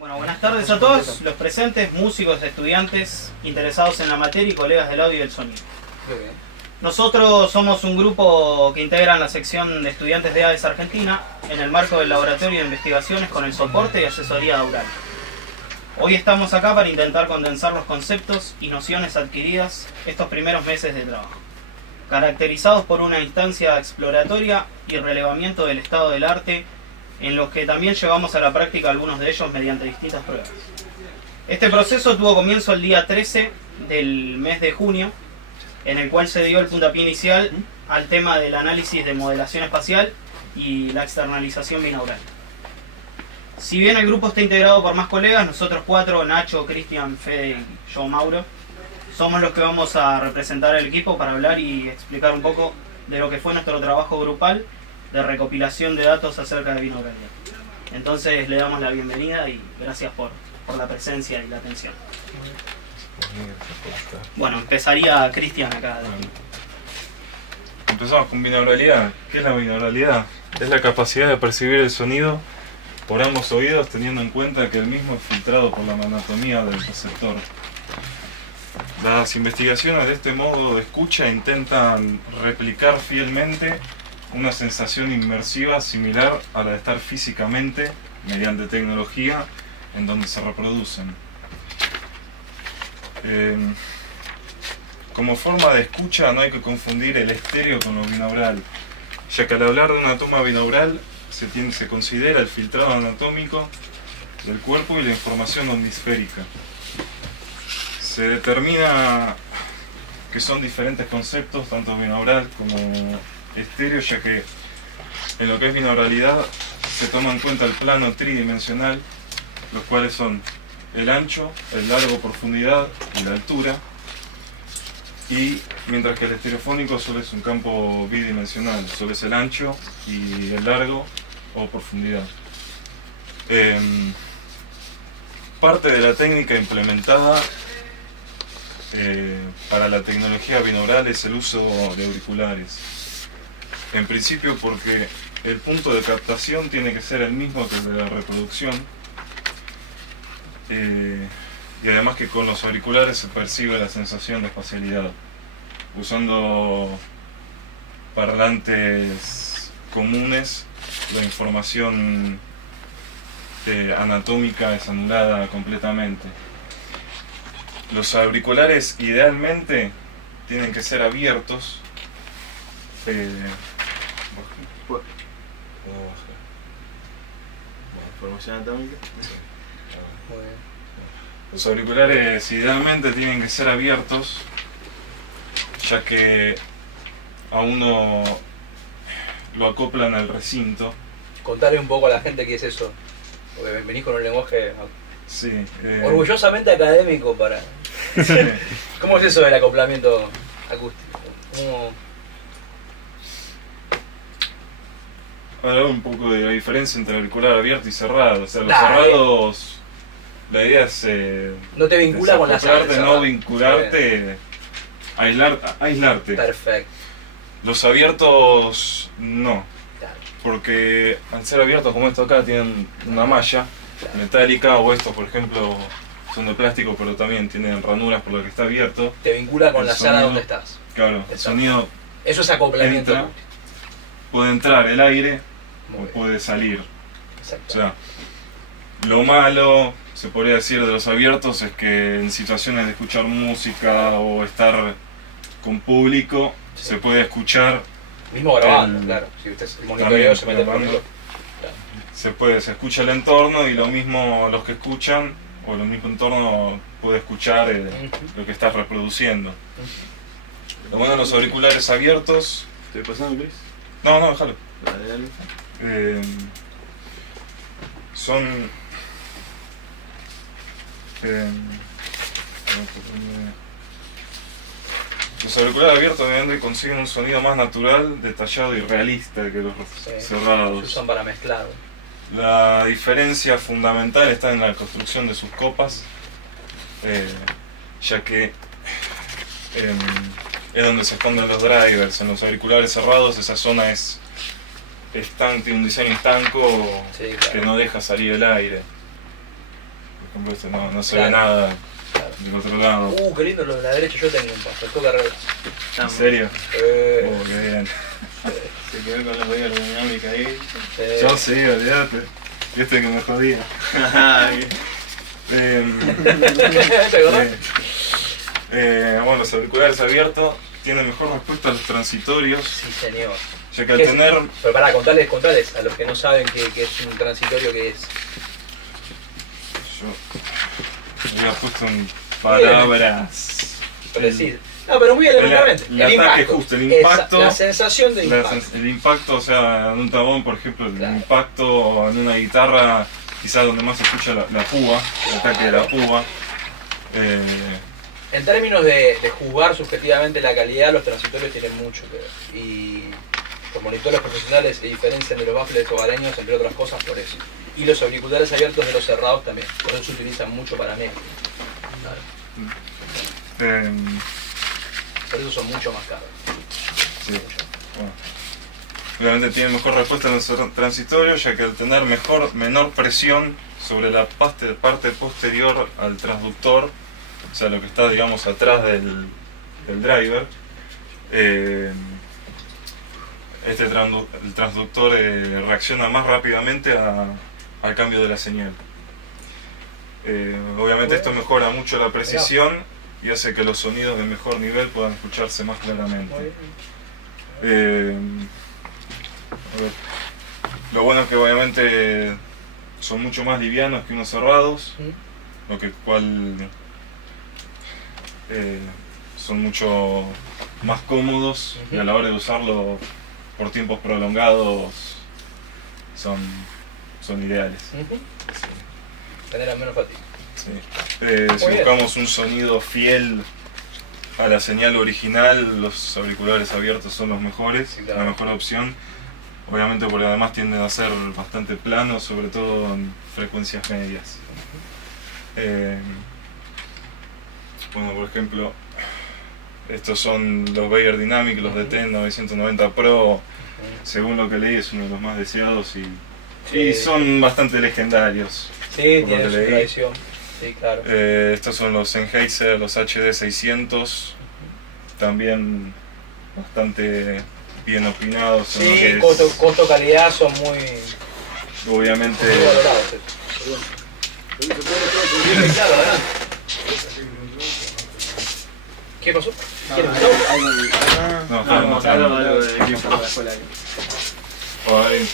Bueno, buenas tardes a todos los presentes, músicos, estudiantes, interesados en la materia y colegas del audio y del sonido. Nosotros somos un grupo que integran la sección de estudiantes de AES Argentina en el marco del Laboratorio de Investigaciones con el soporte y asesoría Aural. Hoy estamos acá para intentar condensar los conceptos y nociones adquiridas estos primeros meses de trabajo, caracterizados por una instancia exploratoria y relevamiento del estado del arte, en los que también llevamos a la práctica algunos de ellos mediante distintas pruebas. Este proceso tuvo comienzo el día 13 del mes de junio, en el cual se dio el puntapié inicial al tema del análisis de modelación espacial y la externalización binaural. Si bien el grupo está integrado por más colegas, nosotros cuatro, Nacho, Cristian, Fede y yo, Mauro, somos los que vamos a representar al equipo para hablar y explicar un poco de lo que fue nuestro trabajo grupal de recopilación de datos acerca de binauralidad. Entonces le damos la bienvenida y gracias por la presencia y la atención. Bueno, empezaría Cristian acá. Empezamos con binauralidad. ¿Qué es la binauralidad? Es la capacidad de percibir el sonido por ambos oídos, teniendo en cuenta que el mismo es filtrado por la anatomía del receptor. Las investigaciones de este modo de escucha intentan replicar fielmente una sensación inmersiva similar a la de estar físicamente, mediante tecnología, en donde se reproducen. Como forma de escucha no hay que confundir el estéreo con lo binaural, ya que al hablar de una toma binaural se considera el filtrado anatómico del cuerpo y la información omnisférica. Se determina que son diferentes conceptos, tanto binaural como estéreo, ya que en lo que es binauralidad se toma en cuenta el plano tridimensional, los cuales son el ancho, el largo, profundidad y la altura, y mientras que el estereofónico solo es un campo bidimensional, solo es el ancho y el largo o profundidad. Parte de la técnica implementada para la tecnología binaural es el uso de auriculares. En principio porque el punto de captación tiene que ser el mismo que el de la reproducción, y además que con los auriculares se percibe la sensación de espacialidad. Usando parlantes comunes, la información anatómica es anulada completamente. Los auriculares idealmente tienen que ser abiertos. Formación anatómica. Los auriculares idealmente tienen que ser abiertos, ya que a uno lo acoplan al recinto. Contale un poco a la gente qué es eso, porque venís con un lenguaje Sí, orgullosamente académico para... sí. ¿Cómo es eso del acoplamiento acústico? ¿Cómo... Hablar un poco de la diferencia entre auricular abierto y cerrado. O sea, los Dale. cerrados, la idea es No te vincula con la desacoplarte, sala, no cerrado. vincularte, aislarte. Perfecto. Los abiertos no, Claro. porque al ser abiertos como estos acá tienen una malla metálica, o estos por ejemplo son de plástico pero también tienen ranuras por lo que está abierto. Te vincula con El la sala sonido, donde estás. Claro, el Exacto. sonido Eso es acoplamiento entra, acústico. puede entrar el aire Muy o bien. puede salir. Exacto. O sea, lo malo, se podría decir, de los abiertos es que en situaciones de escuchar música o estar con público se puede escuchar, Mismo grabando, el- claro. Si usted el monitoreo se mete por grabando. el... se escucha el entorno, y lo mismo los que escuchan o el mismo entorno puede escuchar lo que estás reproduciendo. Lo bueno de los auriculares abiertos... ¿Estoy pasando, Luis? No, déjalo. Dale, dale. Son los auriculares abiertos obviamente consiguen un sonido más natural, detallado y realista que los Sí. Se cerrados. usan para mezclar. La diferencia fundamental está en la construcción de sus copas, ya que es donde se esconden los drivers. En los auriculares cerrados esa zona es tiene un diseño estanco Sí, claro. que no deja salir el aire. ejemplo, este no se Claro. ve nada Claro. del otro lado. Qué lindo lo de la derecha, yo tengo un paso, toca revés. ¿En serio? Oh, qué bien. Se quedó con la huella aerodinámica ahí. Yo sí, olvídate. Viste que me jodía. ¿Te acordás? Bueno, los auriculares abiertos tienen mejor respuesta a los transitorios, Sí, señor. ya que al ¿Qué es? tener... Pero pará, contales a los que no saben qué es un transitorio, qué es. Yo había puesto en palabras... Pero decir. No, pero muy elementalmente. el ataque justo, el impacto... La sensación de impacto. El impacto, o sea, en un tabón, por ejemplo, el Claro. impacto en una guitarra, quizás donde más se escucha la púa, el ataque de la púa. En términos de juzgar subjetivamente la calidad, los transitorios tienen mucho que ver. Y los monitores profesionales se diferencian de los baffles hogareños, entre otras cosas, por eso. Y los auriculares abiertos de los cerrados también. Por eso se utilizan mucho para mezcla. Claro. Por eso son mucho más caros. Sí. Bueno. Obviamente tiene mejor respuesta en los transitorios, ya que al tener menor presión sobre la parte posterior al transductor, o sea, lo que está, digamos, atrás del driver, el transductor reacciona más rápidamente al cambio de la señal. Obviamente esto mejora mucho la precisión y hace que los sonidos de mejor nivel puedan escucharse más claramente. A ver, lo bueno es que obviamente son mucho más livianos que unos cerrados, lo que son mucho más cómodos y a la hora de usarlo por tiempos prolongados son ideales. Generan menos fatiga. Sí. Si buscamos un sonido fiel a la señal original, los auriculares abiertos son los mejores, Sí, claro. la mejor opción. Obviamente porque además tienden a ser bastante planos, sobre todo en frecuencias medias. Bueno, por ejemplo, estos son los Beyer Dynamic, los DT990 Pro, según lo que leí es uno de los más deseados y son bastante legendarios. Sí, por lo tiene que su leí. tradición. Sí, claro. Estos son los Sennheiser, los HD600, también bastante bien opinados. en lo que Sí, es, costo-calidad son muy obviamente, valorados. Sí, claro, adelante. ¿Qué pasó? ¿Quieres un show? Algo del equipo de la escuela. hay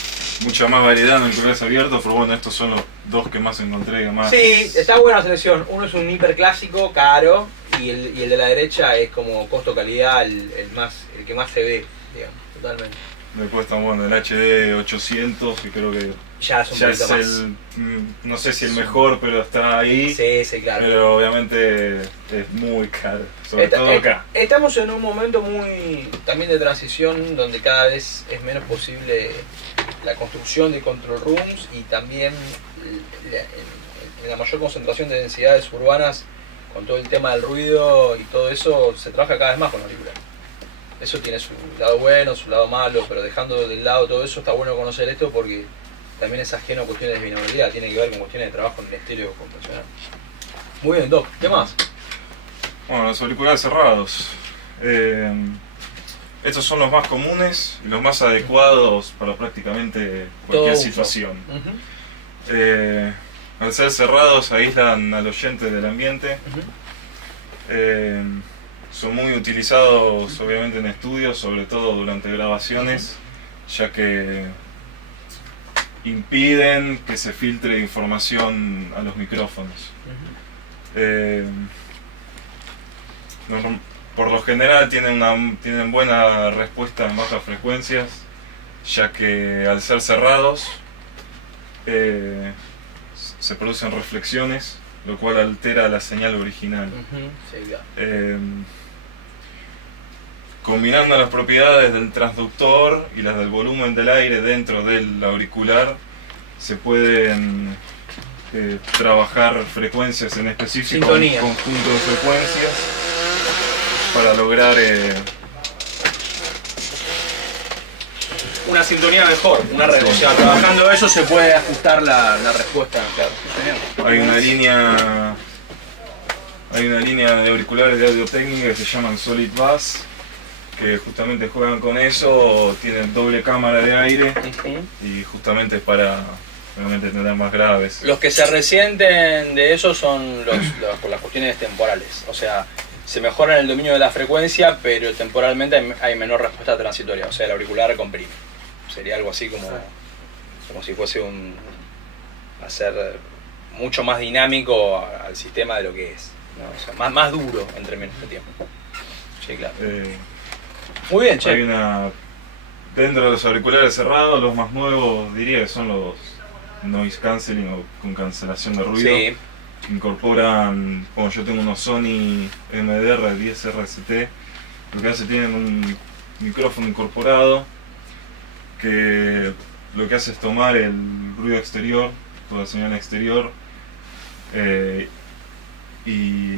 mucha más variedad en auriculares abiertos, pero bueno, estos son los dos que más encontré. Más. Sí, está buena la selección. Uno es un hiper clásico, caro, y el de la derecha es como costo-calidad el que más se ve, digamos, totalmente. Después está bueno el HD800, que creo que Ya es un ya poquito es más. no sé si el mejor, pero está ahí. Sí, claro. Pero obviamente es muy caro, sobre todo acá. Estamos en un momento muy también de transición donde cada vez es menos posible la construcción de control rooms y también la mayor concentración de densidades urbanas con todo el tema del ruido y todo eso se trabaja cada vez más con auricular. Eso tiene su lado bueno, su lado malo, pero dejando de lado todo eso está bueno conocer esto porque también es ajeno a cuestiones de binaural, tiene que ver con cuestiones de trabajo en el estéreo convencional. Muy bien, Doc, ¿qué más? Bueno, los auriculares cerrados. Estos son los más comunes y los más adecuados para prácticamente cualquier Todo uso. situación. Al ser cerrados aíslan al oyente del ambiente. Son muy utilizados obviamente en estudios, sobre todo durante grabaciones, ya que impiden que se filtre información a los micrófonos. Por lo general tienen buena respuesta en bajas frecuencias, ya que al ser cerrados se producen reflexiones, lo cual altera la señal original. Sí, claro. Combinando las propiedades del transductor y las del volumen del aire dentro del auricular, se pueden trabajar frecuencias en específico, Sintonía. un conjunto de frecuencias, para lograr una sintonía mejor, una red. O sea, trabajando eso se puede ajustar la respuesta. Claro. Hay una línea de auriculares de audio técnica que se llaman Solid Bass, que justamente juegan con eso, tienen doble cámara de aire y justamente es para obviamente tener más graves. Los que se resienten de eso son por las cuestiones temporales. O sea, se mejora en el dominio de la frecuencia, pero temporalmente hay menor respuesta transitoria. O sea, el auricular comprime. Sería algo así como si fuese hacer mucho más dinámico al sistema de lo que es, ¿no? O sea, más duro en términos de tiempo. Sí, claro. Muy bien, che. Dentro de los auriculares cerrados, los más nuevos diría que son los noise cancelling o con cancelación de ruido. Sí. Incorporan, como yo tengo unos Sony MDR10 RST, lo que hace, tienen un micrófono incorporado que lo que hace es tomar el ruido exterior, toda la señal exterior, y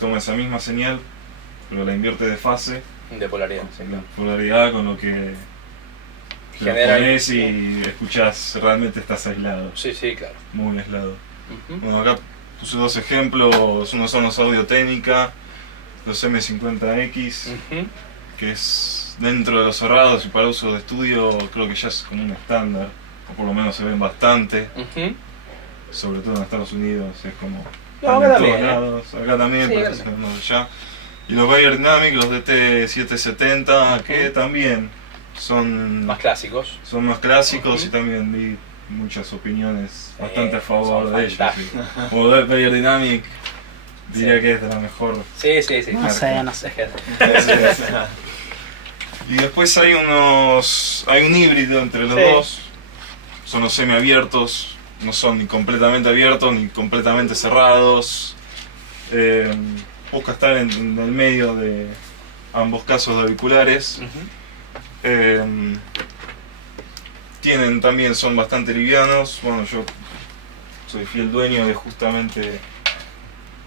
toma esa misma señal, pero la invierte de fase, de polaridad, sí, claro. Polaridad, con lo que te lo pones y escuchás, realmente estás aislado. Sí, sí, claro. Muy aislado. Bueno, acá puse dos ejemplos, uno son los Audio Técnica, los M50X, que es dentro de los cerrados y para uso de estudio creo que ya es como un estándar, o por lo menos se ven bastante, sobre todo en Estados Unidos, es como acá en todos también, lados, acá también, sí, pero allá. Y los Beyerdynamic, los DT770, que también son más clásicos. Son más clásicos y también vi muchas opiniones bastante a favor de ellos. Sí. Como Beyerdynamic, diría que es de la mejor. Sí. No sé. Y después hay un híbrido entre los dos. Son los semiabiertos, no son ni completamente abiertos ni completamente cerrados. Busca estar en el medio de ambos casos de auriculares. Son bastante livianos. Bueno, yo soy fiel dueño de justamente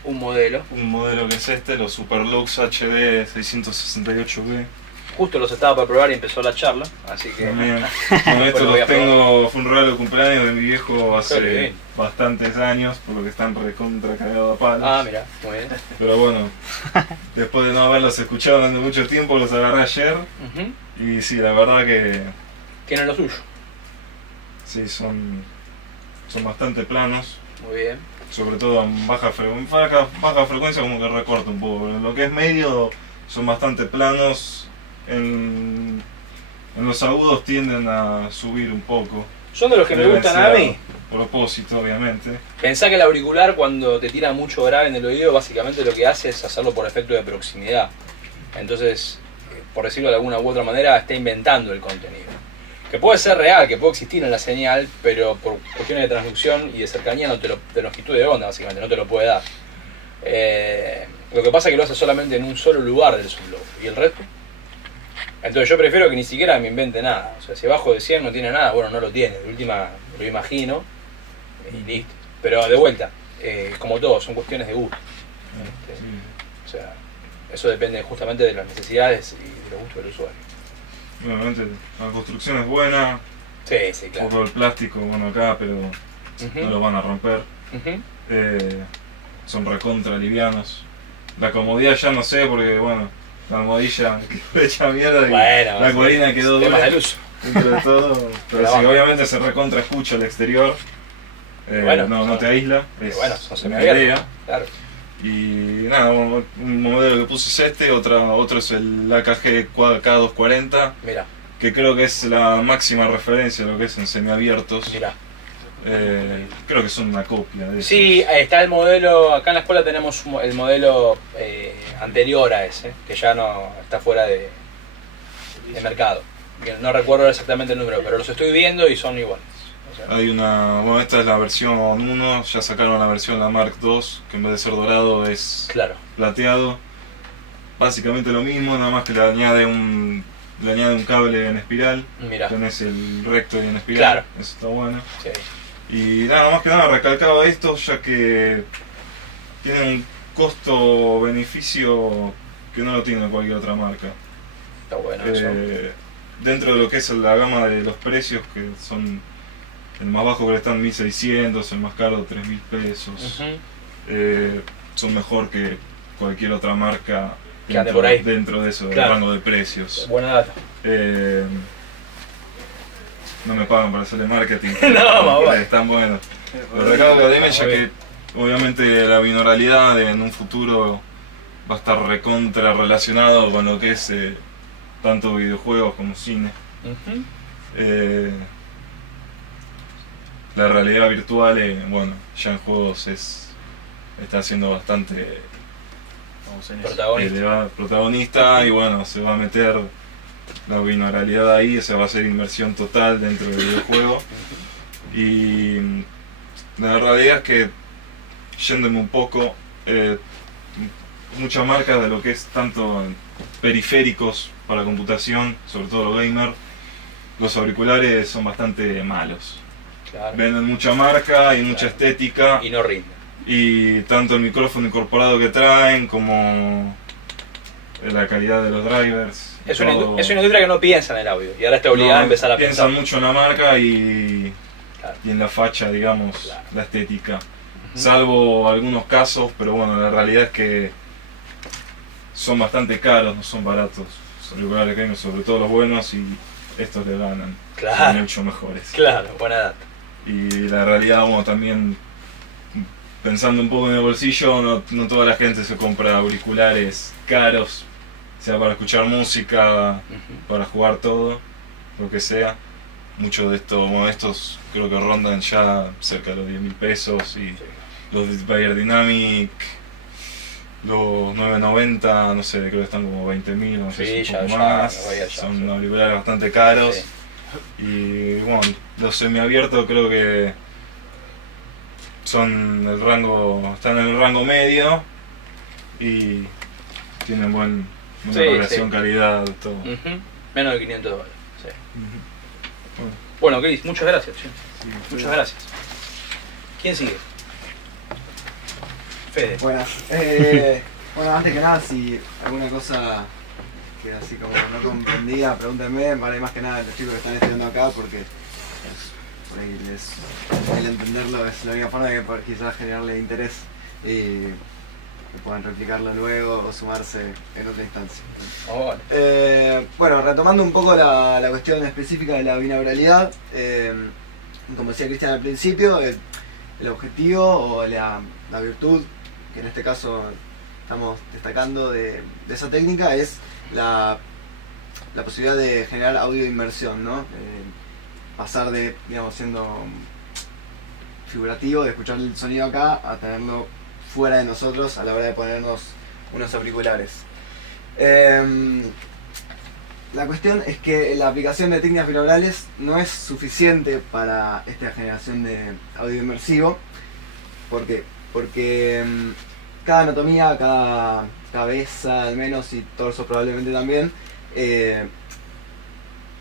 un modelo que es este, los Superlux HD 668B. Justo los estaba para probar y empezó la charla, así que... También. Con esto los tengo, fue un regalo de cumpleaños de mi viejo hace bastantes años, por lo que están recontra cagados a palos. Ah, mira, muy bien. Pero bueno, después de no haberlos escuchado durante mucho tiempo, los agarré ayer. Y sí, la verdad que... Tienen lo suyo. Sí, son bastante planos. Muy bien. Sobre todo en baja frecuencia como que recorta un poco. En lo que es medio son bastante planos. En los agudos tienden a subir un poco. Son de los que me gustan a mí. A propósito, obviamente. Pensá que el auricular, cuando te tira mucho grave en el oído, básicamente lo que hace es hacerlo por efecto de proximidad. Entonces, por decirlo de alguna u otra manera, está inventando el contenido. Que puede ser real, que puede existir en la señal, pero por cuestiones de transducción y de cercanía de longitud de onda, básicamente, no te lo puede dar. Lo que pasa es que lo hace solamente en un solo lugar del subloop. ¿Y el resto? Entonces yo prefiero que ni siquiera me invente nada. O sea, si abajo de 100 no tiene nada, bueno, no lo tiene. De última lo imagino y listo. Pero de vuelta, como todo, son cuestiones de gusto. O sea, eso depende justamente de las necesidades y de los gustos del usuario. Obviamente la construcción es buena. Sí, claro. Un poco el plástico, bueno, acá, pero no lo van a romper. Son recontra livianos. La comodidad ya no sé, porque bueno, la almohadilla quedó hecha mierda y la colina quedó dura dentro de todo. Pero sí, obviamente se recontra escucha al exterior. No te aísla, es una idea. Claro. Y nada, un modelo que puse es este, otro es el AKG K240. Mira. Que creo que es la máxima referencia a lo que es en semiabiertos. Mira. Creo que son una copia de eso. Sí, está el modelo, acá en la escuela tenemos el modelo anterior a ese, que ya no está fuera de mercado. No recuerdo exactamente el número, pero los estoy viendo y son iguales. O sea, esta es la versión 1, ya sacaron la versión, la Mark II, que en vez de ser dorado es plateado. Básicamente lo mismo, nada más que le añade un cable en espiral. Mirá. Tenés el recto y en espiral, eso está bueno. Sí. Y nada más que nada recalcaba esto, ya que tiene un costo-beneficio que no lo tiene cualquier otra marca. Está bueno eso. dentro de lo que es la gama de los precios, que son el más bajo que están 1.600, el más caro 3.000 pesos, son mejor que cualquier otra marca que ande por ahí dentro de eso, claro, del rango de precios. Buena data. No me pagan para hacerle marketing, No, más vale. están buenos. Lo recalco academia, ya que obviamente la binauralidad en un futuro va a estar recontra relacionado con lo que es tanto videojuegos como cine. La realidad virtual, bueno, ya en juegos está siendo bastante protagonista y bueno, se va a meter la binauralidad ahí, se va a hacer inmersión total dentro del videojuego. Y la realidad es que, yéndome un poco, muchas marcas de lo que es tanto periféricos para computación, sobre todo los gamers, los auriculares son bastante malos. Claro. Venden mucha marca y mucha estética. Y no rinde. Y tanto el micrófono incorporado que traen como la calidad de los drivers. Es una industria que no piensa en el audio y ahora está obligada a empezar a pensar. Piensan mucho en la marca Claro. y en la facha, digamos, Claro. la estética. Salvo algunos casos, pero bueno, la realidad es que son bastante caros, no son baratos. Los auriculares gamers, sobre todo los buenos, y estos le ganan. Claro. Son mucho mejores. Claro, buena data. Y la realidad, bueno, también pensando un poco en el bolsillo, no toda la gente se compra auriculares caros, sea para escuchar música, para jugar todo, lo que sea. Muchos de estos, bueno, estos creo que rondan ya cerca de los 10.000 pesos y los Bayer Dynamic, los 990, no sé, creo que están como 20.000, no sé, Sí, un poco ya, más. ya, Son auriculares bastante caros. Sí. Y bueno, los semiabiertos creo que están en el rango medio y tienen buena relación calidad, todo. Menos de $500. Sí. Bueno, Chris, muchas gracias. Che. Muchas gracias. ¿Quién sigue? Fede. Buenas. Bueno, antes que nada, si alguna cosa que así como no comprendía, pregúntenme, vale, más que nada los chicos que están estudiando acá, porque por ahí el entenderlo es la única forma de que quizás generarle interés y que puedan replicarlo luego o sumarse en otra instancia. Bueno, retomando un poco la cuestión específica de la binauralidad, como decía Cristian al principio, el objetivo o la virtud que en este caso estamos destacando de esa técnica es la posibilidad de generar audio de inmersión, ¿no? Pasar de, digamos, siendo figurativo, de escuchar el sonido acá, a tenerlo fuera de nosotros a la hora de ponernos unos auriculares. La cuestión es que la aplicación de técnicas binaurales no es suficiente para esta generación de audio inmersivo. ¿Por qué? Porque cada anatomía, cada cabeza al menos y torso probablemente también,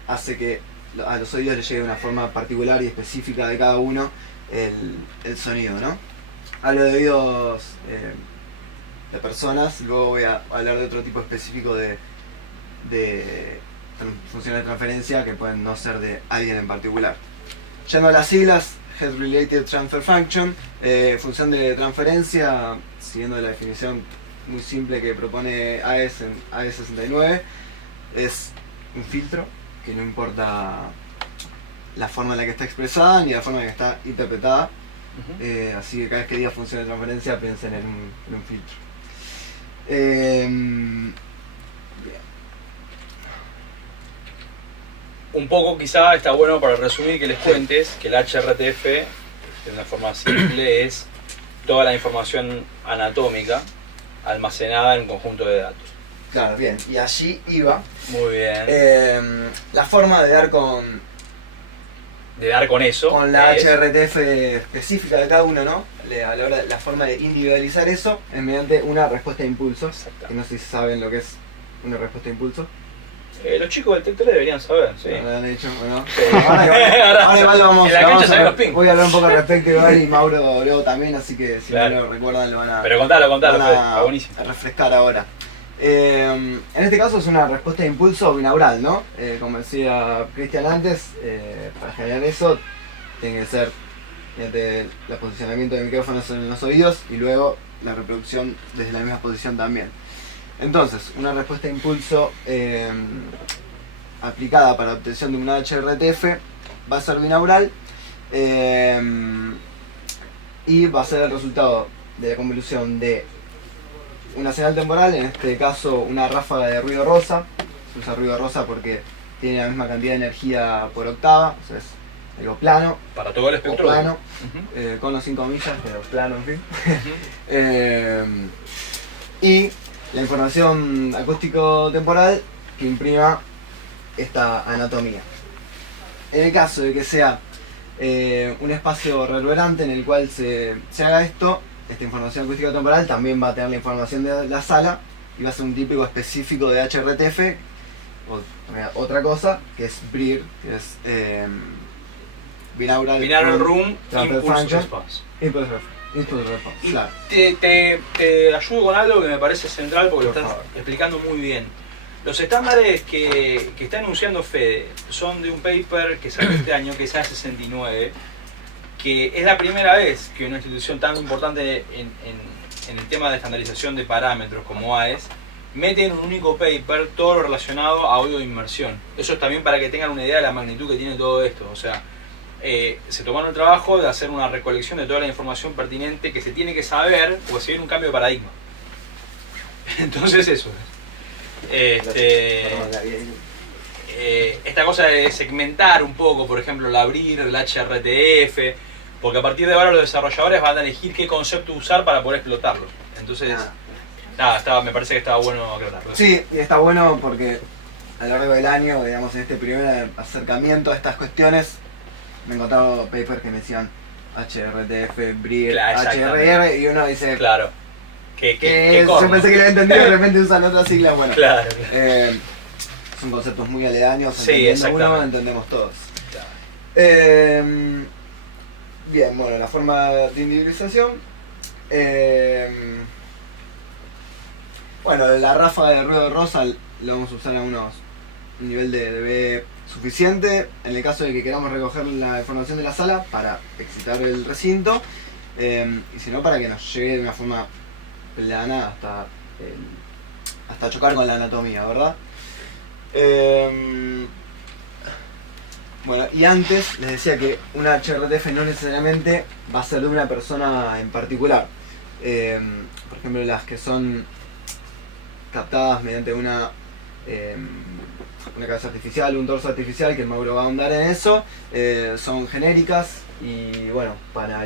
hace que a los oídos les llegue de una forma particular y específica de cada uno el sonido, ¿no? Hablo de oídos de personas, luego voy a hablar de otro tipo específico de funciones de transferencia que pueden no ser de alguien en particular. Yendo a las siglas, Head Related Transfer Function, función de transferencia, siguiendo la definición muy simple que propone AES69, es un filtro que no importa la forma en la que está expresada ni la forma en la que está interpretada. Así que cada vez que diga función de transferencia piensen en un filtro. Un poco quizá está bueno para resumir que les cuentes que el HRTF, de una forma simple, es toda la información anatómica almacenada en un conjunto de datos. Claro, bien, y allí iba. Muy bien. La forma de dar con eso. Con la HRTF específica de cada uno, ¿no? A la hora, la forma de individualizar eso es mediante una respuesta de impulso. Que no sé si saben lo que es una respuesta de impulso. Los chicos del TEC 3 deberían saber, sí. ¿Lo han hecho o no? Sí. Ahora igual vamos a voy a hablar un poco al respecto igual y Mauro luego también, así que si claro. no lo recuerdan lo van a... Pero contalo, van está buenísimo. a refrescar ahora. En este caso es una respuesta de impulso binaural, ¿no? Como decía Cristian antes, para generar eso tiene que ser mediante el posicionamiento de micrófonos en los oídos y luego la reproducción desde la misma posición también. Entonces, una respuesta de impulso aplicada para la obtención de una HRTF va a ser binaural y va a ser el resultado de la convolución de una señal temporal, en este caso una ráfaga de ruido rosa. Se usa ruido rosa porque tiene la misma cantidad de energía por octava, o sea, es algo plano. Para todo el O espectro. plano, con los 5 millas, pero plano, en fin. Y la información acústico-temporal que imprima esta anatomía. En el caso de que sea un espacio reverberante en el cual se haga esto, esta información acústico-temporal también va a tener la información de la sala y va a ser un típico específico de HRTF, o otra cosa, que es BRIR, que es Binaural Room Transfer Impulse Function. Response. Impulse Response, Y claro. te ayudo con algo que me parece central porque lo Por estás favor. explicando muy bien. Los estándares que está enunciando Fede son de un paper que salió este año, que es A69, que es la primera vez que una institución tan importante en el tema de estandarización de parámetros como AES mete en un único paper todo lo relacionado a audio de inmersión. Eso es también para que tengan una idea de la magnitud que tiene todo esto. O sea, se tomaron el trabajo de hacer una recolección de toda la información pertinente que se tiene que saber o se viene un cambio de paradigma. Entonces eso es. Esta cosa de segmentar un poco, por ejemplo, el abrir, el HRTF, porque a partir de ahora los desarrolladores van a elegir qué concepto usar para poder explotarlo. Entonces, nada, me parece que estaba bueno aclararlo. Sí, y está bueno porque a lo largo del año, digamos, en este primer acercamiento a estas cuestiones, me he encontrado papers que me decían HRTF, BRIR, Claro, HRR, y uno dice Claro. yo pensé que lo había entendido y de repente usan otras siglas. Bueno, Claro. son conceptos muy aledaños, Sí, entendiendo uno, exactamente. entendemos todos. Claro. Bien, bueno, la forma de individualización. Bueno, la ráfaga de ruido rosa lo vamos a usar a un nivel de dB suficiente en el caso de que queramos recoger la información de la sala para excitar el recinto, y si no, para que nos llegue de una forma plana hasta chocar con la anatomía, ¿verdad? Bueno, y antes les decía que una HRTF no necesariamente va a ser de una persona en particular. Por ejemplo, las que son captadas mediante una cabeza artificial, un torso artificial, que el Mauro va a ahondar en eso, son genéricas y bueno, para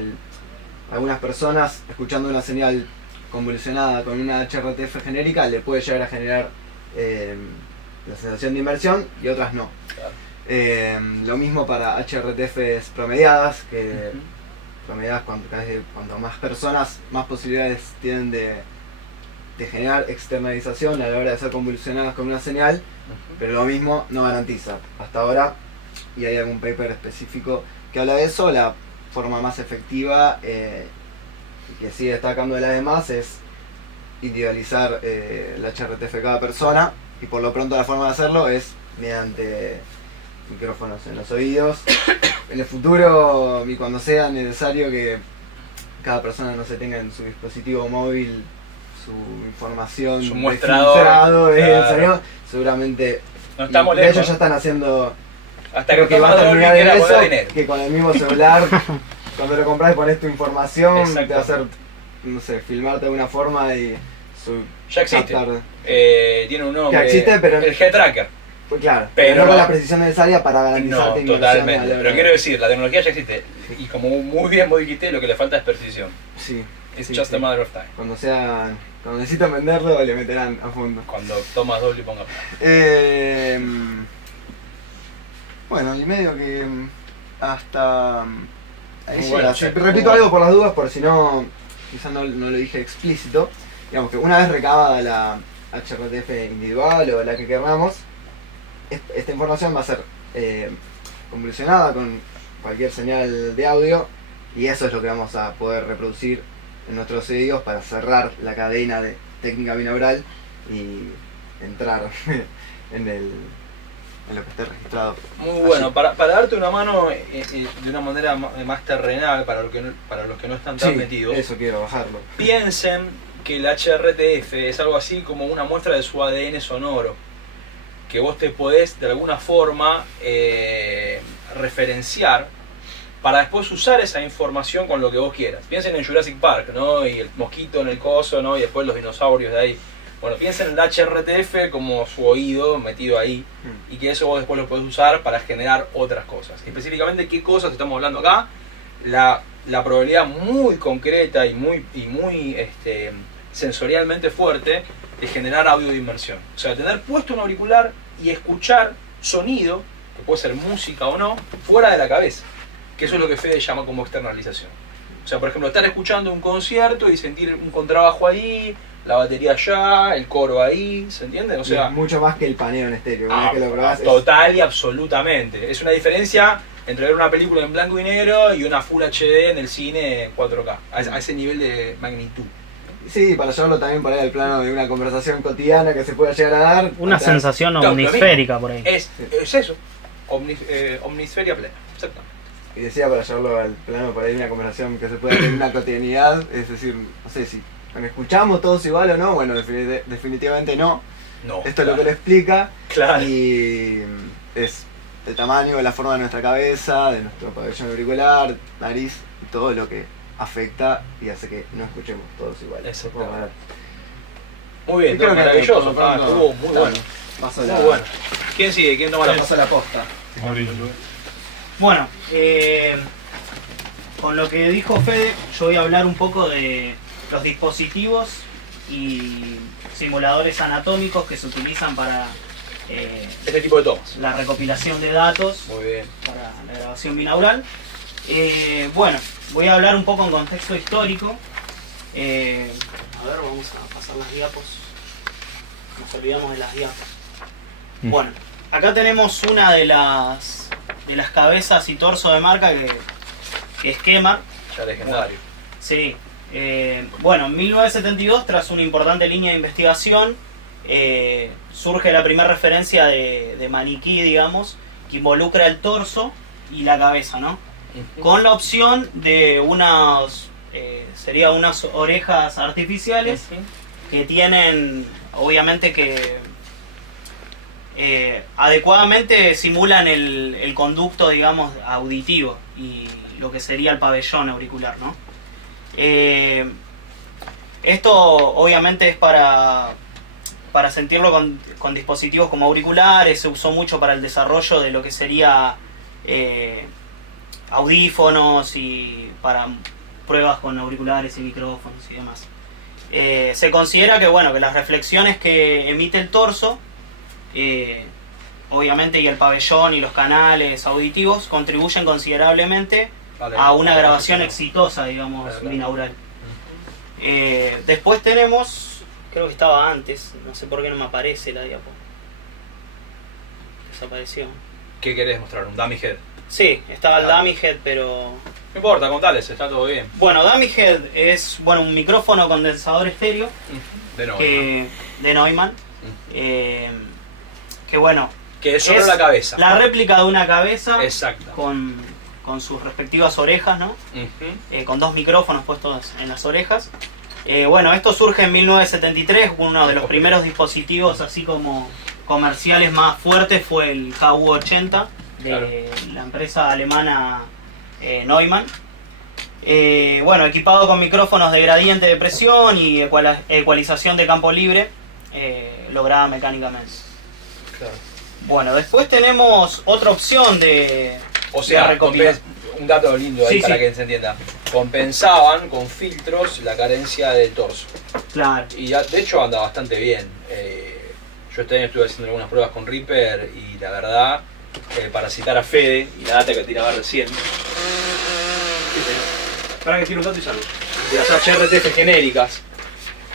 algunas personas escuchando una señal convolucionada con una HRTF genérica le puede llegar a generar la sensación de inmersión y otras no. Claro. Lo mismo para HRTFs promediadas, que promediadas cuanto más personas, más posibilidades tienen de generar externalización a la hora de ser convolucionadas con una señal, pero lo mismo no garantiza. Hasta ahora, y hay algún paper específico que habla de eso, la forma más efectiva y que sigue destacando de las demás es individualizar el HRTF de cada persona, y por lo pronto la forma de hacerlo es mediante micrófonos en los oídos. En el futuro, y cuando sea necesario que cada persona no se tenga en su dispositivo móvil su información, Su de muestrador, filtrado del claro. sonido, seguramente, No estamos de lejos. hecho ya están haciendo, Hasta creo que que va a terminar en eso, dinero. que con el mismo celular, cuando lo compras y pones tu información, te Exacto. va a hacer, no sé, filmarte de una forma y Ya existe. captar. Tiene un nombre. Ya existe, pero- El G-Tracker. Pues claro, Pero pero no con no- la precisión necesaria para No, garantizarte inmersión totalmente. a la hora Pero de- quiero decir, la tecnología ya existe. Y como muy bien vos dijiste, lo que le falta es precisión. Sí, It's sí, just sí. a matter of time. Cuando necesitan venderlo, le meterán a fondo. Cuando tomas doble y pongas plata. Bueno, y medio que hasta ahí Muy llega. bueno, Sí, Jack, muy repito bueno. algo por las dudas, por si no, quizás no lo dije explícito. Digamos que una vez recabada la HRTF individual o la que queramos, esta información va a ser convolucionada con cualquier señal de audio, y eso es lo que vamos a poder reproducir en nuestros oídos para cerrar la cadena de técnica binaural y entrar en lo que esté registrado. Muy bueno, para darte una mano de una manera más terrenal para los que no están tan metidos. Eso quiero bajarlo. Piensen que el HRTF es algo así como una muestra de su ADN sonoro, que vos te podés de alguna forma referenciar para después usar esa información con lo que vos quieras. Piensen en Jurassic Park, ¿no? Y el mosquito en el coso, ¿no? Y después los dinosaurios de ahí. Bueno, piensen en el HRTF como su oído metido ahí, y que eso vos después lo podés usar para generar otras cosas. Específicamente, ¿qué cosas estamos hablando acá? La probabilidad muy concreta y muy sensorialmente fuerte de generar audio de inmersión. O sea, tener puesto un auricular y escuchar sonido, que puede ser música o no, fuera de la cabeza. Que eso es lo que Fede llama como externalización. O sea, por ejemplo, estar escuchando un concierto y sentir un contrabajo ahí, la batería allá, el coro ahí, ¿se entiende? O sea, es mucho más que el paneo en estéreo. Una vez que lo probás, total y absolutamente. Es una diferencia entre ver una película en blanco y negro y una Full HD en el cine 4K. A ese nivel de magnitud. Sí, para llevarlo también para ir al plano de una conversación cotidiana que se pueda llegar a dar. Una sensación omnisférica por ahí. Es eso, omnisferia plena, exacto. Y decía para llevarlo al plano para ir a una conversación que se pueda tener en una cotidianidad, es decir, no sé si ¿me escuchamos todos igual o no? Bueno, definitivamente no. Esto es lo que lo explica. Claro. Y es el tamaño, la forma de nuestra cabeza, de nuestro pabellón auricular, nariz, y todo lo que afecta y hace que no escuchemos todos igual. Muy bien, creo que maravilloso. Estuvo muy bueno. Muy bueno. ¿Quién sigue? ¿Quién toma la paso a la posta? Bueno, con lo que dijo Fede, yo voy a hablar un poco de los dispositivos y simuladores anatómicos que se utilizan para este tipo de tomas. La recopilación de datos. Muy bien. Para la grabación binaural. Bueno, voy a hablar un poco en contexto histórico. A ver, vamos a pasar las diapos. Nos olvidamos de las diapos. Bueno, acá tenemos una de las cabezas y torso de marca que es Kemar. Ya legendario. Sí. Bueno, en 1972, tras una importante línea de investigación, surge la primera referencia de maniquí, digamos, que involucra el torso y la cabeza, ¿no? Con la opción de unas orejas artificiales que tienen, obviamente que adecuadamente simulan el conducto, digamos, auditivo y lo que sería el pabellón auricular, ¿no? Esto obviamente es para sentirlo con dispositivos como auriculares. Se usó mucho para el desarrollo de lo que sería audífonos y para pruebas con auriculares y micrófonos y demás. Se considera que, bueno, que las reflexiones que emite el torso, obviamente, y el pabellón y los canales auditivos contribuyen considerablemente a una grabación exitosa, digamos, binaural. Después tenemos, creo que estaba antes, no sé por qué no me aparece la diapo. Desapareció. ¿Qué querés mostrar? ¿Un dummy head? Sí, estaba el dummy head, pero... No importa, contales, está todo bien. Bueno, dummy head es, bueno, un micrófono condensador estéreo de Neumann. Que bueno... Que es solo la cabeza. La réplica de una cabeza. Exacto. Con sus respectivas orejas, ¿no? Con dos micrófonos puestos en las orejas. Bueno, esto surge en 1973, uno de los primeros dispositivos así como comerciales más fuertes fue el KU-80 de la empresa alemana Neumann. Bueno, equipado con micrófonos de gradiente de presión y ecualización de campo libre, lograda mecánicamente. Claro. Bueno, después tenemos otra opción de... O sea, un dato lindo ahí para que se entienda. Compensaban con filtros la carencia del torso. Claro. Y de hecho anda bastante bien. Yo este año estuve haciendo algunas pruebas con Reaper y la verdad, para citar a Fede y la data que tiraba recién. Para que tire un dato y salgo. De las HRTF genéricas.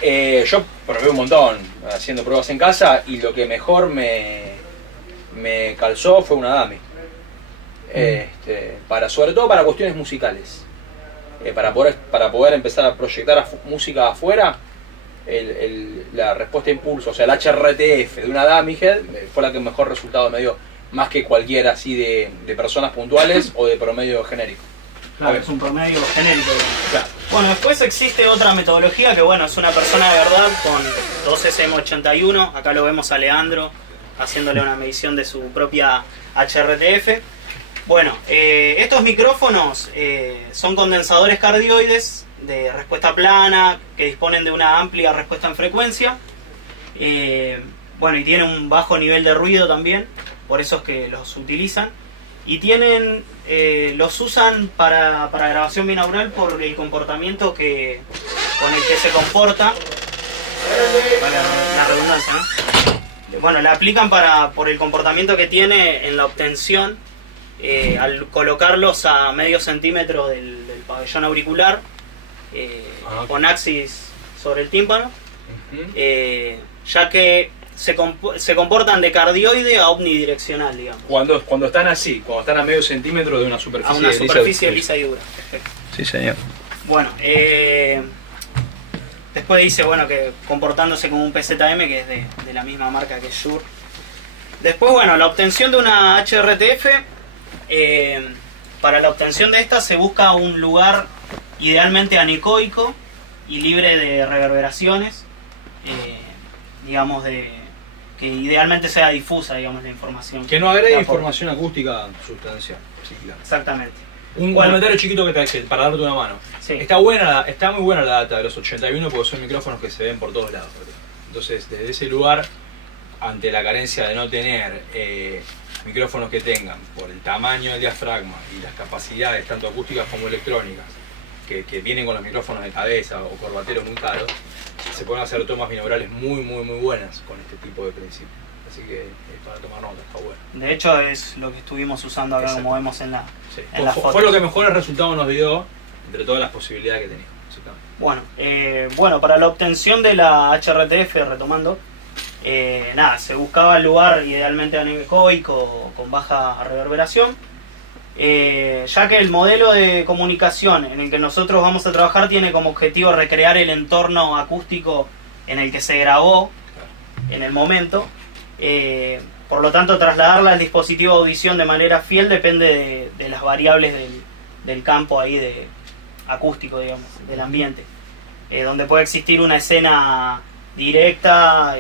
Yo probé un montón haciendo pruebas en casa y lo que mejor me calzó fue una dummy. Sobre todo para cuestiones musicales, para poder empezar a proyectar música afuera, la respuesta a impulso, o sea, el HRTF de una dummy head fue la que mejor resultado me dio, más que cualquiera así de personas puntuales o de promedio genérico. Claro, es un promedio genérico. Claro. Bueno, después existe otra metodología que, bueno, es una persona de verdad con 2 SM81. Acá lo vemos a Leandro haciéndole una medición de su propia HRTF. Bueno, estos micrófonos son condensadores cardioides de respuesta plana que disponen de una amplia respuesta en frecuencia. Bueno, y tienen un bajo nivel de ruido también, por eso es que los utilizan. Y tienen, los usan para grabación binaural por el comportamiento con el que se comporta. Vale la redundancia, ¿no? Bueno, la aplican por el comportamiento que tiene en la obtención al colocarlos a medio centímetro del pabellón auricular, con axis sobre el tímpano, ya que se comportan de cardioide a omnidireccional, digamos. Cuando están así, cuando están a medio centímetro de una superficie, a una superficie lisa y dura. Sí, señor. Bueno, después dice, bueno, que comportándose como un PZM, que es de la misma marca que Shure. Después, bueno, la obtención de una HRTF, para la obtención de esta se busca un lugar idealmente anecoico y libre de reverberaciones, digamos, que idealmente sea difusa, digamos, la información. Que no agregue información acústica sustancial. Sí, claro. Exactamente. Un comentario chiquito que te hace para darte una mano. Sí. Está muy buena la data de los 81 porque son micrófonos que se ven por todos lados. Entonces, desde ese lugar, ante la carencia de no tener micrófonos que tengan, por el tamaño del diafragma y las capacidades tanto acústicas como electrónicas, que vienen con los micrófonos de cabeza o corbateros muy caros, se pueden hacer tomas binaurales muy buenas con este tipo de principio. Así que para tomar nota, está bueno. De hecho es lo que estuvimos usando acá, como vemos en la foto. Fue lo que mejores resultados nos dio entre todas las posibilidades que teníamos. Bueno, para la obtención de la HRTF, retomando, se buscaba el lugar idealmente anecoico con baja reverberación, ya que el modelo de comunicación en el que nosotros vamos a trabajar tiene como objetivo recrear el entorno acústico en el que se grabó en el momento. Por lo tanto, trasladarla al dispositivo de audición de manera fiel depende de las variables del campo ahí acústico, digamos, del ambiente, donde puede existir una escena directa,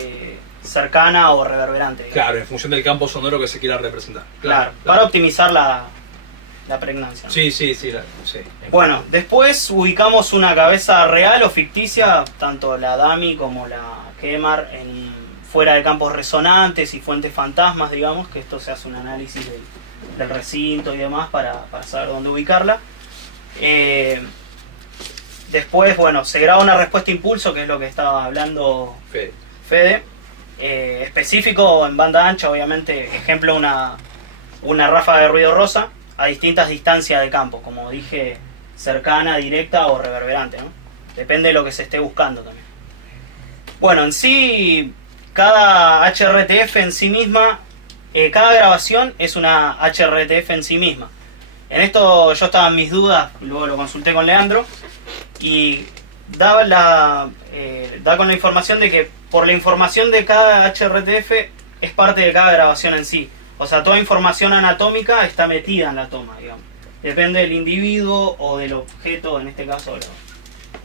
cercana o reverberante, digamos. Claro, en función del campo sonoro que se quiera representar. Claro. Para optimizar la pregnancia, ¿no? Sí. Bueno, después ubicamos una cabeza real o ficticia, tanto la dummy como la Kemar, fuera de campos resonantes y fuentes fantasmas, digamos, que esto se hace un análisis del recinto y demás para saber dónde ubicarla. Después, bueno, se graba una respuesta impulso, que es lo que estaba hablando Fede. Específico en banda ancha, obviamente, ejemplo, una ráfaga de ruido rosa a distintas distancias de campo, como dije, cercana, directa o reverberante, ¿no? Depende de lo que se esté buscando también. Bueno, en sí, cada HRTF en sí misma, cada grabación es una HRTF en sí misma. En esto yo estaba en mis dudas, luego lo consulté con Leandro, y da con la información de que por la información de cada HRTF es parte de cada grabación en sí. O sea, toda información anatómica está metida en la toma, digamos. Depende del individuo o del objeto, en este caso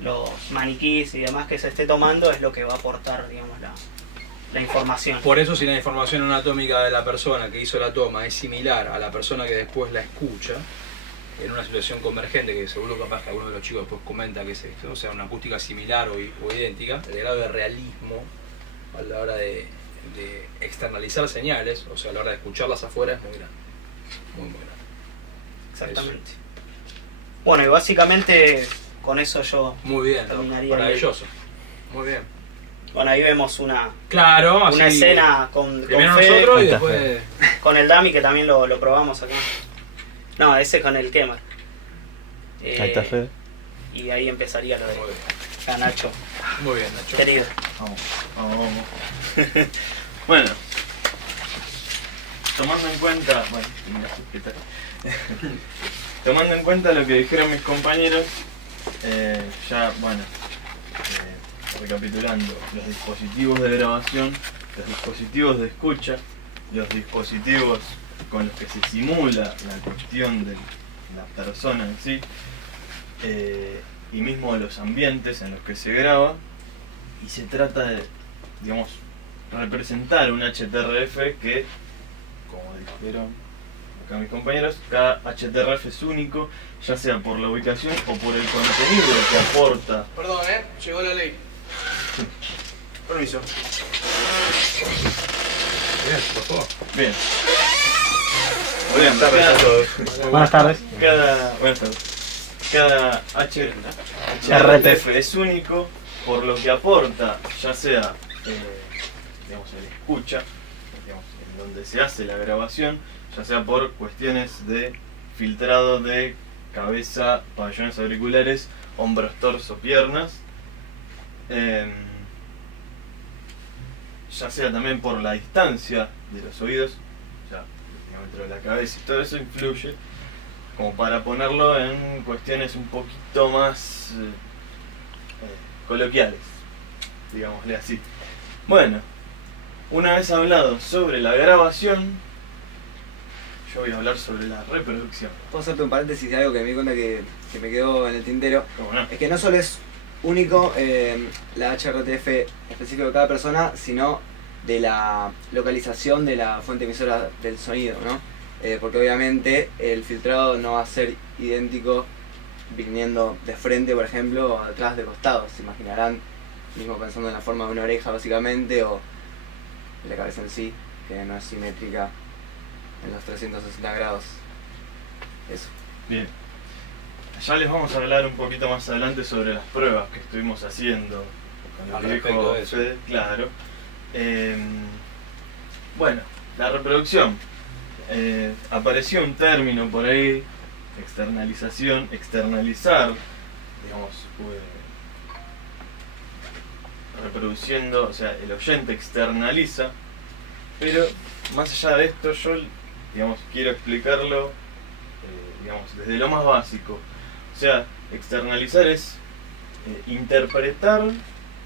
los maniquíes y demás que se esté tomando, es lo que va a aportar, digamos, la información. Por eso, si la información anatómica de la persona que hizo la toma es similar a la persona que después la escucha, en una situación convergente, que seguro capaz que alguno de los chicos después comenta que es esto, o sea, una acústica similar o idéntica, el grado de realismo a la hora de externalizar señales, o sea, a la hora de escucharlas afuera, es muy grande. Muy grande. Exactamente. Eso. Bueno, y básicamente con eso yo muy bien, terminaría. Maravilloso. Muy bien. Bueno, ahí vemos una así, escena con Fede, nosotros y después con el dummy, que también lo probamos acá. No, ese con el Kemar. Ahí está Fede. Y ahí empezaría lo de a Nacho. Muy bien, Nacho. Querido. Vamos. Bueno, tomando en cuenta lo que dijeron mis compañeros, recapitulando, los dispositivos de grabación, los dispositivos de escucha, los dispositivos con los que se simula la cuestión de la persona en sí, y mismo los ambientes en los que se graba, y se trata de, digamos, representar un HTRF que, como dijeron acá mis compañeros, cada HTRF es único, ya sea por la ubicación o por el contenido que aporta. Perdón, llegó la ley. Permiso. Bien, por favor. Bien. Buenas tardes a todos. Buenas tardes. Cada HTRF es único por lo que aporta, ya sea digamos, el escucha, digamos, en donde se hace la grabación, ya sea por cuestiones de filtrado de cabeza, pabellones auriculares, hombros, torso, piernas, ya sea también por la distancia de los oídos, ya el diámetro de la cabeza y todo eso influye, como para ponerlo en cuestiones un poquito más coloquiales, digámosle así. Bueno, una vez hablado sobre la grabación, yo voy a hablar sobre la reproducción. Puedo hacerte un paréntesis de algo que me di cuenta que me quedó en el tintero. ¿Cómo no? Es que no solo es único la HRTF específico de cada persona, sino de la localización de la fuente emisora del sonido, ¿no? Porque obviamente el filtrado no va a ser idéntico viniendo de frente, por ejemplo, o atrás de costado. Se imaginarán, mismo pensando en la forma de una oreja básicamente, o de la cabeza en sí, que no es simétrica en los 360 grados. Eso. Bien. Ya les vamos a hablar un poquito más adelante sobre las pruebas que estuvimos haciendo con Al lo que respecto dijo de eso. Fede, claro. Bueno, la reproducción. Apareció un término por ahí, externalización, externalizar, digamos, reproduciendo, o sea, el oyente externaliza, pero más allá de esto yo, digamos, quiero explicarlo, digamos, desde lo más básico. O sea, externalizar es interpretar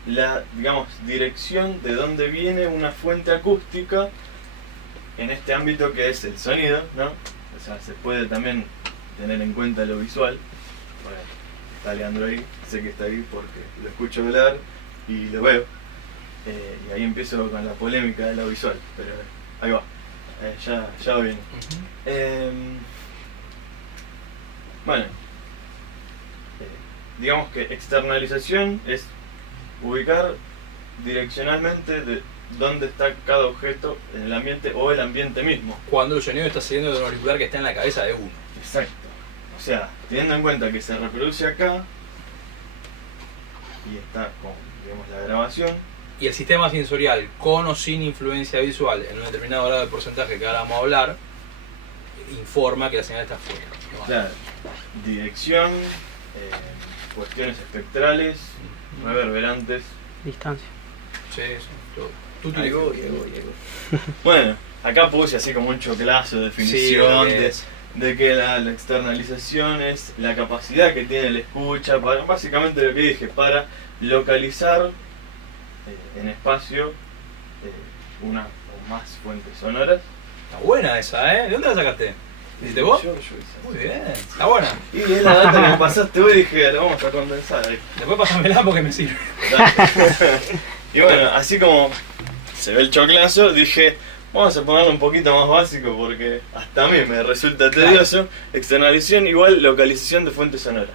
la, digamos, dirección de dónde viene una fuente acústica en este ámbito que es el sonido, ¿no? O sea, se puede también tener en cuenta lo visual. Bueno, está Leandro ahí, sé que está ahí porque lo escucho hablar y lo veo. Y ahí empiezo con la polémica de lo visual, pero ahí va, ya viene. Bueno, digamos que externalización es ubicar direccionalmente de dónde está cada objeto en el ambiente o el ambiente mismo. Cuando el sonido está saliendo de un auricular que está en la cabeza de uno. Exacto. O sea, teniendo en cuenta que se reproduce acá y está con, digamos, la grabación. Y el sistema sensorial, con o sin influencia visual, en un determinado grado de porcentaje que ahora vamos a hablar, informa que la señal está fuera. ¿No? Claro, dirección, cuestiones espectrales, reverberantes. Distancia. Sí, sí, todo. Tú Ahí tienes voy. Bueno, acá puse así como un choclazo de definición de que la externalización es la capacidad que tiene el escucha, para, básicamente lo que dije, para localizar en espacio una o más fuentes sonoras. Está buena esa, ¿eh? ¿De dónde la sacaste? ¿Hiciste vos? Yo hice. Muy bien, está buena. Y es la data que me pasaste hoy, dije, la vamos a condensar ahí. Después pásamela porque me sirve. Y bueno, así como se ve el choclazo, dije, vamos a ponerlo un poquito más básico porque hasta a mí me resulta tedioso. Externalización igual localización de fuentes sonoras.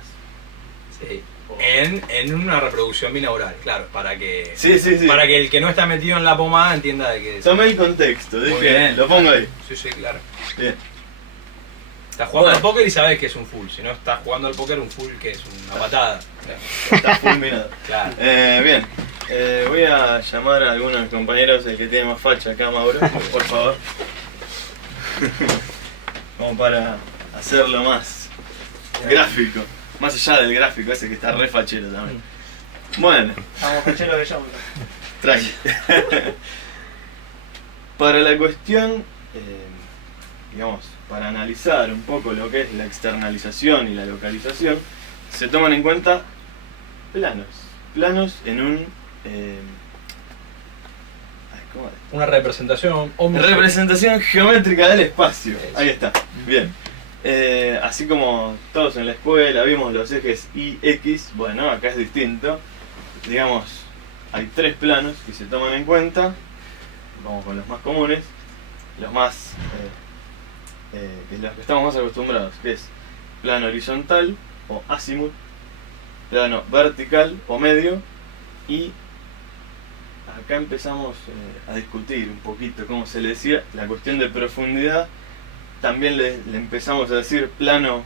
Sí. En una reproducción binaural, claro, para que Sí. para que el que no está metido en la pomada entienda de que Tomé el contexto, Muy dije, bien. lo pongo ahí. Sí, claro. Bien. Estás jugando Bueno. al póker y sabes que es un full. Si no estás jugando al póker, un full que es una patada. Está fulminado. Claro. Bien. Voy a llamar a algunos compañeros, el que tiene más facha acá, Mauro, por favor. Como para hacerlo más gráfico. Más allá del gráfico ese que está re fachero también. Bueno, Vamos, fachero de llamo. tranqui. Para la cuestión, digamos, para analizar un poco lo que es la externalización y la localización, se toman en cuenta planos en un ¿cómo es? Una representación Representación geométrica del espacio. Eso. Ahí está. Bien. Así como todos en la escuela vimos los ejes Y, X, bueno, acá es distinto. Digamos, hay 3 planos que se toman en cuenta. Vamos con los más comunes. Los más... los que estamos más acostumbrados, que es plano horizontal o azimut, plano vertical o medio, y acá empezamos a discutir un poquito, como se le decía, la cuestión de profundidad. También le empezamos a decir plano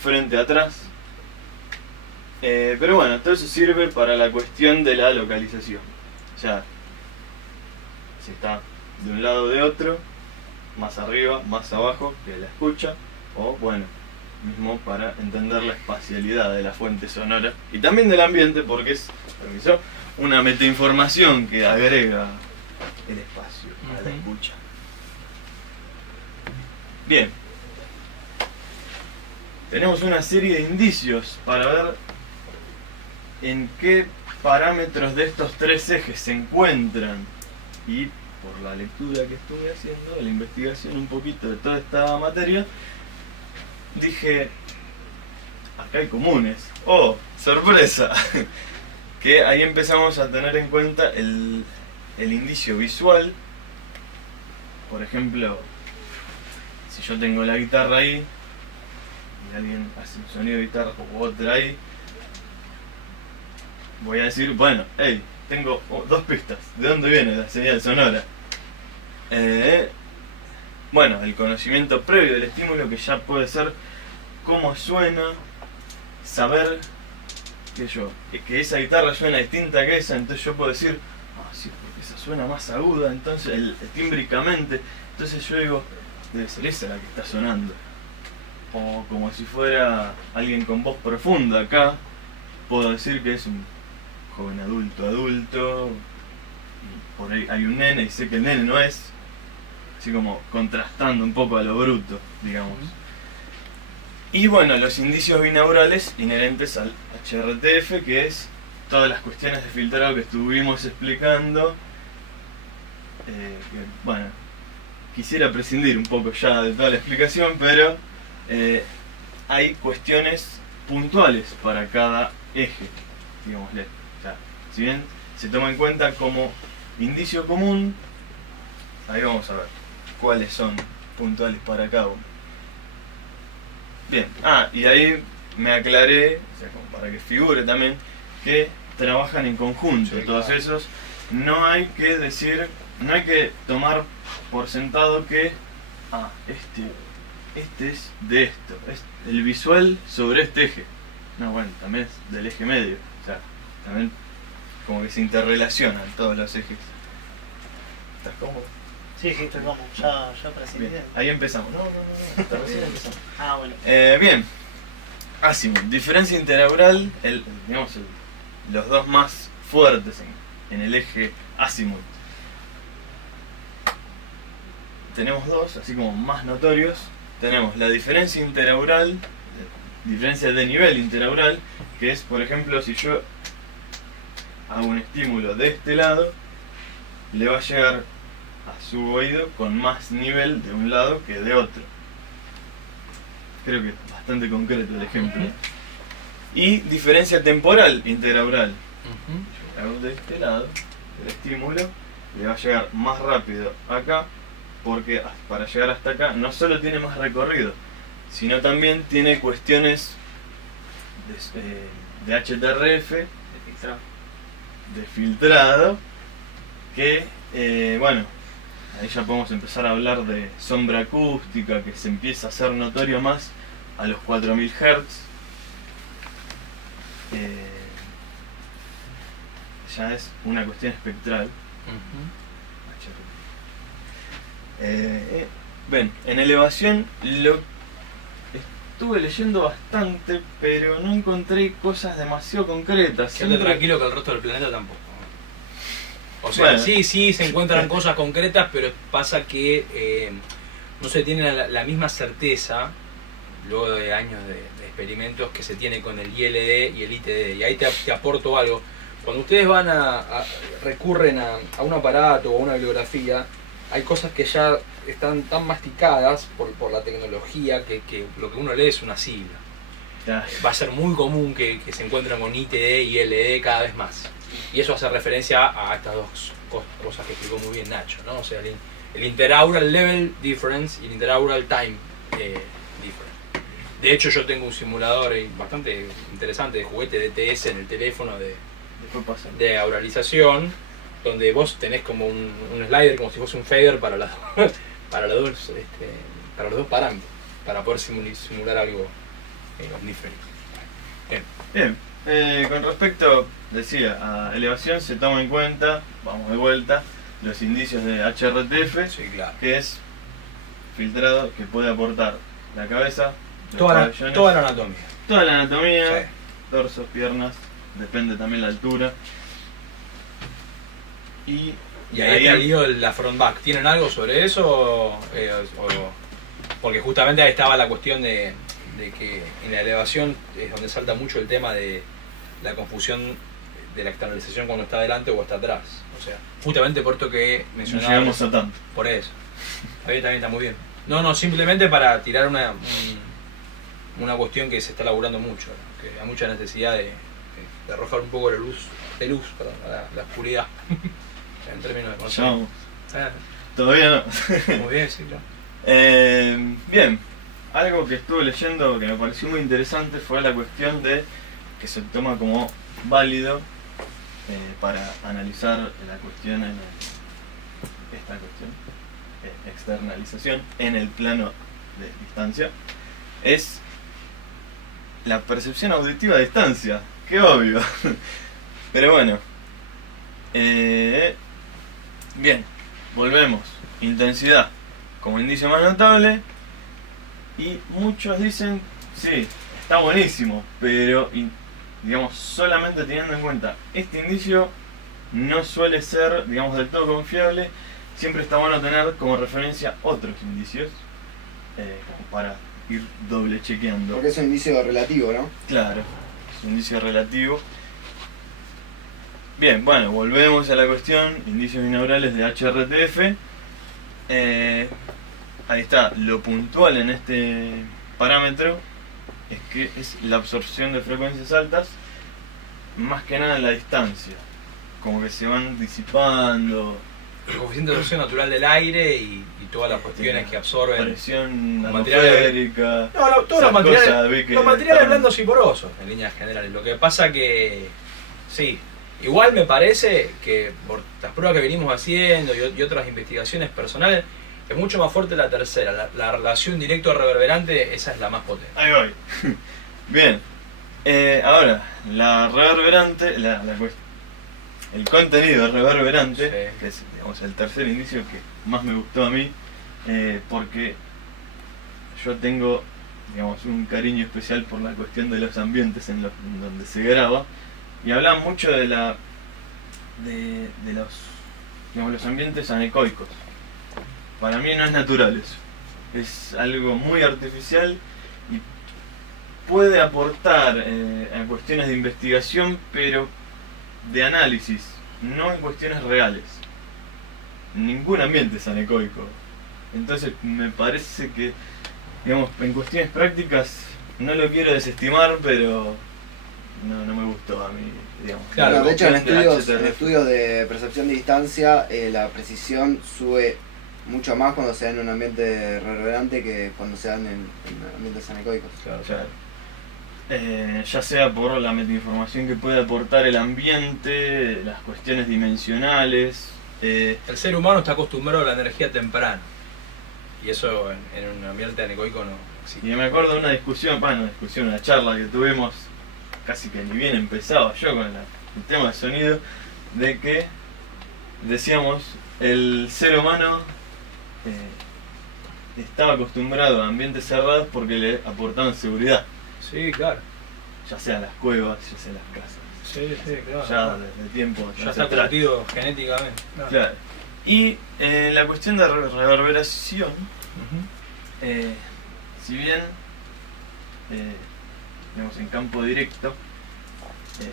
frente atrás. Pero bueno, todo eso sirve para la cuestión de la localización. O sea, si está de un lado o de otro, más arriba, más abajo, que la escucha, o bueno, mismo para entender la espacialidad de la fuente sonora y también del ambiente, porque es, permiso, una metainformación que agrega el espacio a la escucha. Bien, tenemos una serie de indicios para ver en qué parámetros de estos 3 ejes se encuentran, y por la lectura que estuve haciendo, la investigación un poquito de toda esta materia, dije, acá hay comunes. ¡Oh, sorpresa! Que ahí empezamos a tener en cuenta el indicio visual. Por ejemplo, si yo tengo la guitarra ahí y alguien hace un sonido de guitarra o otra ahí, voy a decir, bueno, hey, tengo 2 pistas. ¿De dónde viene la señal sonora? Bueno, el conocimiento previo del estímulo, que ya puede ser cómo suena, saber que esa guitarra suena distinta que esa, entonces yo puedo decir, sí, porque esa suena más aguda, entonces tímbricamente, entonces yo digo, debe ser esa la que está sonando. O como si fuera alguien con voz profunda acá, puedo decir que es un joven adulto, y por ahí hay un nene y sé que el nene no es, así como contrastando un poco a lo bruto, digamos. Y bueno, los indicios binaurales inherentes al HRTF, que es todas las cuestiones de filtrado que estuvimos explicando, que, bueno, quisiera prescindir un poco ya de toda la explicación, pero hay cuestiones puntuales para cada eje, digámosle. O sea, si bien se toma en cuenta como indicio común, ahí vamos a ver cuáles son puntuales para cada uno. Bien, y ahí me aclaré, o sea, como para que figure también, que trabajan en conjunto, sí, todos claro. Esos. No hay que decir, no hay que tomar por sentado que este es de esto, es el visual sobre este eje. No, bueno, también es del eje medio, o sea, también como que se interrelacionan todos los ejes. ¿Estás cómodo? Sí, estoy cómodo, ya presentí. Ahí empezamos. No, hasta recién empezamos. Bueno. Bien, azimut, diferencia interaural, los 2 más fuertes en el eje azimut. Tenemos 2, así como más notorios. Tenemos la diferencia interaural, diferencia de nivel interaural, que es, por ejemplo, si yo hago un estímulo de este lado, le va a llegar a su oído con más nivel de un lado que de otro. Creo que es bastante concreto el ejemplo. Y diferencia temporal interaural. Yo hago de este lado, el estímulo le va a llegar más rápido acá, porque para llegar hasta acá no solo tiene más recorrido, sino también tiene cuestiones de HTRF, de filtrado, que, bueno, ahí ya podemos empezar a hablar de sombra acústica, que se empieza a hacer notorio más a los 4000 Hz. Ya es una cuestión espectral. Ven, en elevación lo estuve leyendo bastante, pero no encontré cosas demasiado concretas. Quédate tranquilo que el resto del planeta tampoco. O sea, bueno, sí se encuentran cosas concretas, pero pasa que no se tiene la misma certeza luego de años de experimentos que se tiene con el ILD y el ITD. Y ahí te aporto algo. cuando ustedes van recurren a un aparato o a una bibliografía, hay cosas que ya están tan masticadas por la tecnología que lo que uno lee es una sigla. Va a ser muy común que se encuentren con ITD y LD cada vez más. Y eso hace referencia a estas dos cosas que explicó muy bien Nacho, ¿no? O sea, el interaural level difference y el interaural time difference. De hecho, yo tengo un simulador bastante interesante de juguete de TS en el teléfono de auralización, donde vos tenés como un slider, como si fuese un fader para los dos parámetros, para poder simular algo omnífero. Bien. Con respecto, decía, a elevación se toma en cuenta, vamos de vuelta, los indicios de HRTF, Sí, claro. que es filtrado que puede aportar la cabeza, los Toda pabellones, la anatomía. toda la anatomía, Sí. torso, piernas, depende también la altura. Y ahí te lío la front back. ¿Tienen algo sobre eso? Porque justamente ahí estaba la cuestión de que en la elevación es donde salta mucho el tema de la confusión de la externalización cuando está adelante o está atrás. O sea, justamente por esto que no mencionaba. llegamos a tanto. Por eso. Ahí también está muy bien. No, simplemente para tirar una cuestión que se está laburando mucho, ¿no? Que hay mucha necesidad de arrojar un poco de luz a la oscuridad. En términos de concepto. Vamos. Todavía no. Muy bien, sí, claro. Bien, algo que estuve leyendo que me pareció muy interesante fue la cuestión de que se toma como válido para analizar la cuestión esta cuestión, externalización en el plano de distancia, es la percepción auditiva a distancia. Qué obvio. Pero bueno. Bien, volvemos. Intensidad como indicio más notable. Y muchos dicen, sí, está buenísimo, pero digamos, solamente teniendo en cuenta este indicio no suele ser, digamos, del todo confiable. Siempre está bueno tener como referencia otros indicios como para ir doble chequeando. Porque es un indicio relativo, ¿no? Claro, es un indicio relativo. Bien, bueno, volvemos a la cuestión, indicios binaurales de HRTF. Ahí está, lo puntual en este parámetro es que es la absorción de frecuencias altas, más que nada en la distancia, como que se van disipando. El coeficiente de absorción natural del aire y todas las cuestiones que absorben. Presión los atmosférica. Todos los materiales están- blandos y porosos, en líneas generales. Lo que pasa que, sí, igual me parece que por las pruebas que venimos haciendo y otras investigaciones personales, es mucho más fuerte la tercera. La relación directo-reverberante, esa es la más potente. Ahí voy. Bien. Ahora, la reverberante, el contenido reverberante, Sí. que es, digamos, el tercer indicio que más me gustó a mí, porque yo tengo, digamos, un cariño especial por la cuestión de los ambientes en donde se graba, y hablan mucho de los, digamos, los ambientes anecoicos. Para mí no es natural eso, es algo muy artificial y puede aportar en cuestiones de investigación, pero de análisis, no en cuestiones reales. Ningún ambiente es anecoico. Entonces me parece que, digamos, en cuestiones prácticas no lo quiero desestimar, pero no me gustó a mí, digamos. Claro, Bueno, de hecho, en HTRF. estudios de percepción de distancia, la precisión sube mucho más cuando se da en un ambiente reverberante que cuando se dan en ambientes anecoicos. Claro. Ya sea por la metainformación que puede aportar el ambiente, las cuestiones dimensionales. El ser humano está acostumbrado a la energía temprana. Y eso en un ambiente anecoico no existe. Y me acuerdo de una charla que tuvimos, casi que ni bien empezaba yo con el tema del sonido, de que decíamos, el ser humano estaba acostumbrado a ambientes cerrados porque le aportaban seguridad, Sí, claro. ya sea las cuevas, ya sea las casas. Sí, claro. Ya desde tiempo Ya está atrás. curtido genéticamente. Claro. Y la cuestión de reverberación, si bien digamos, en campo directo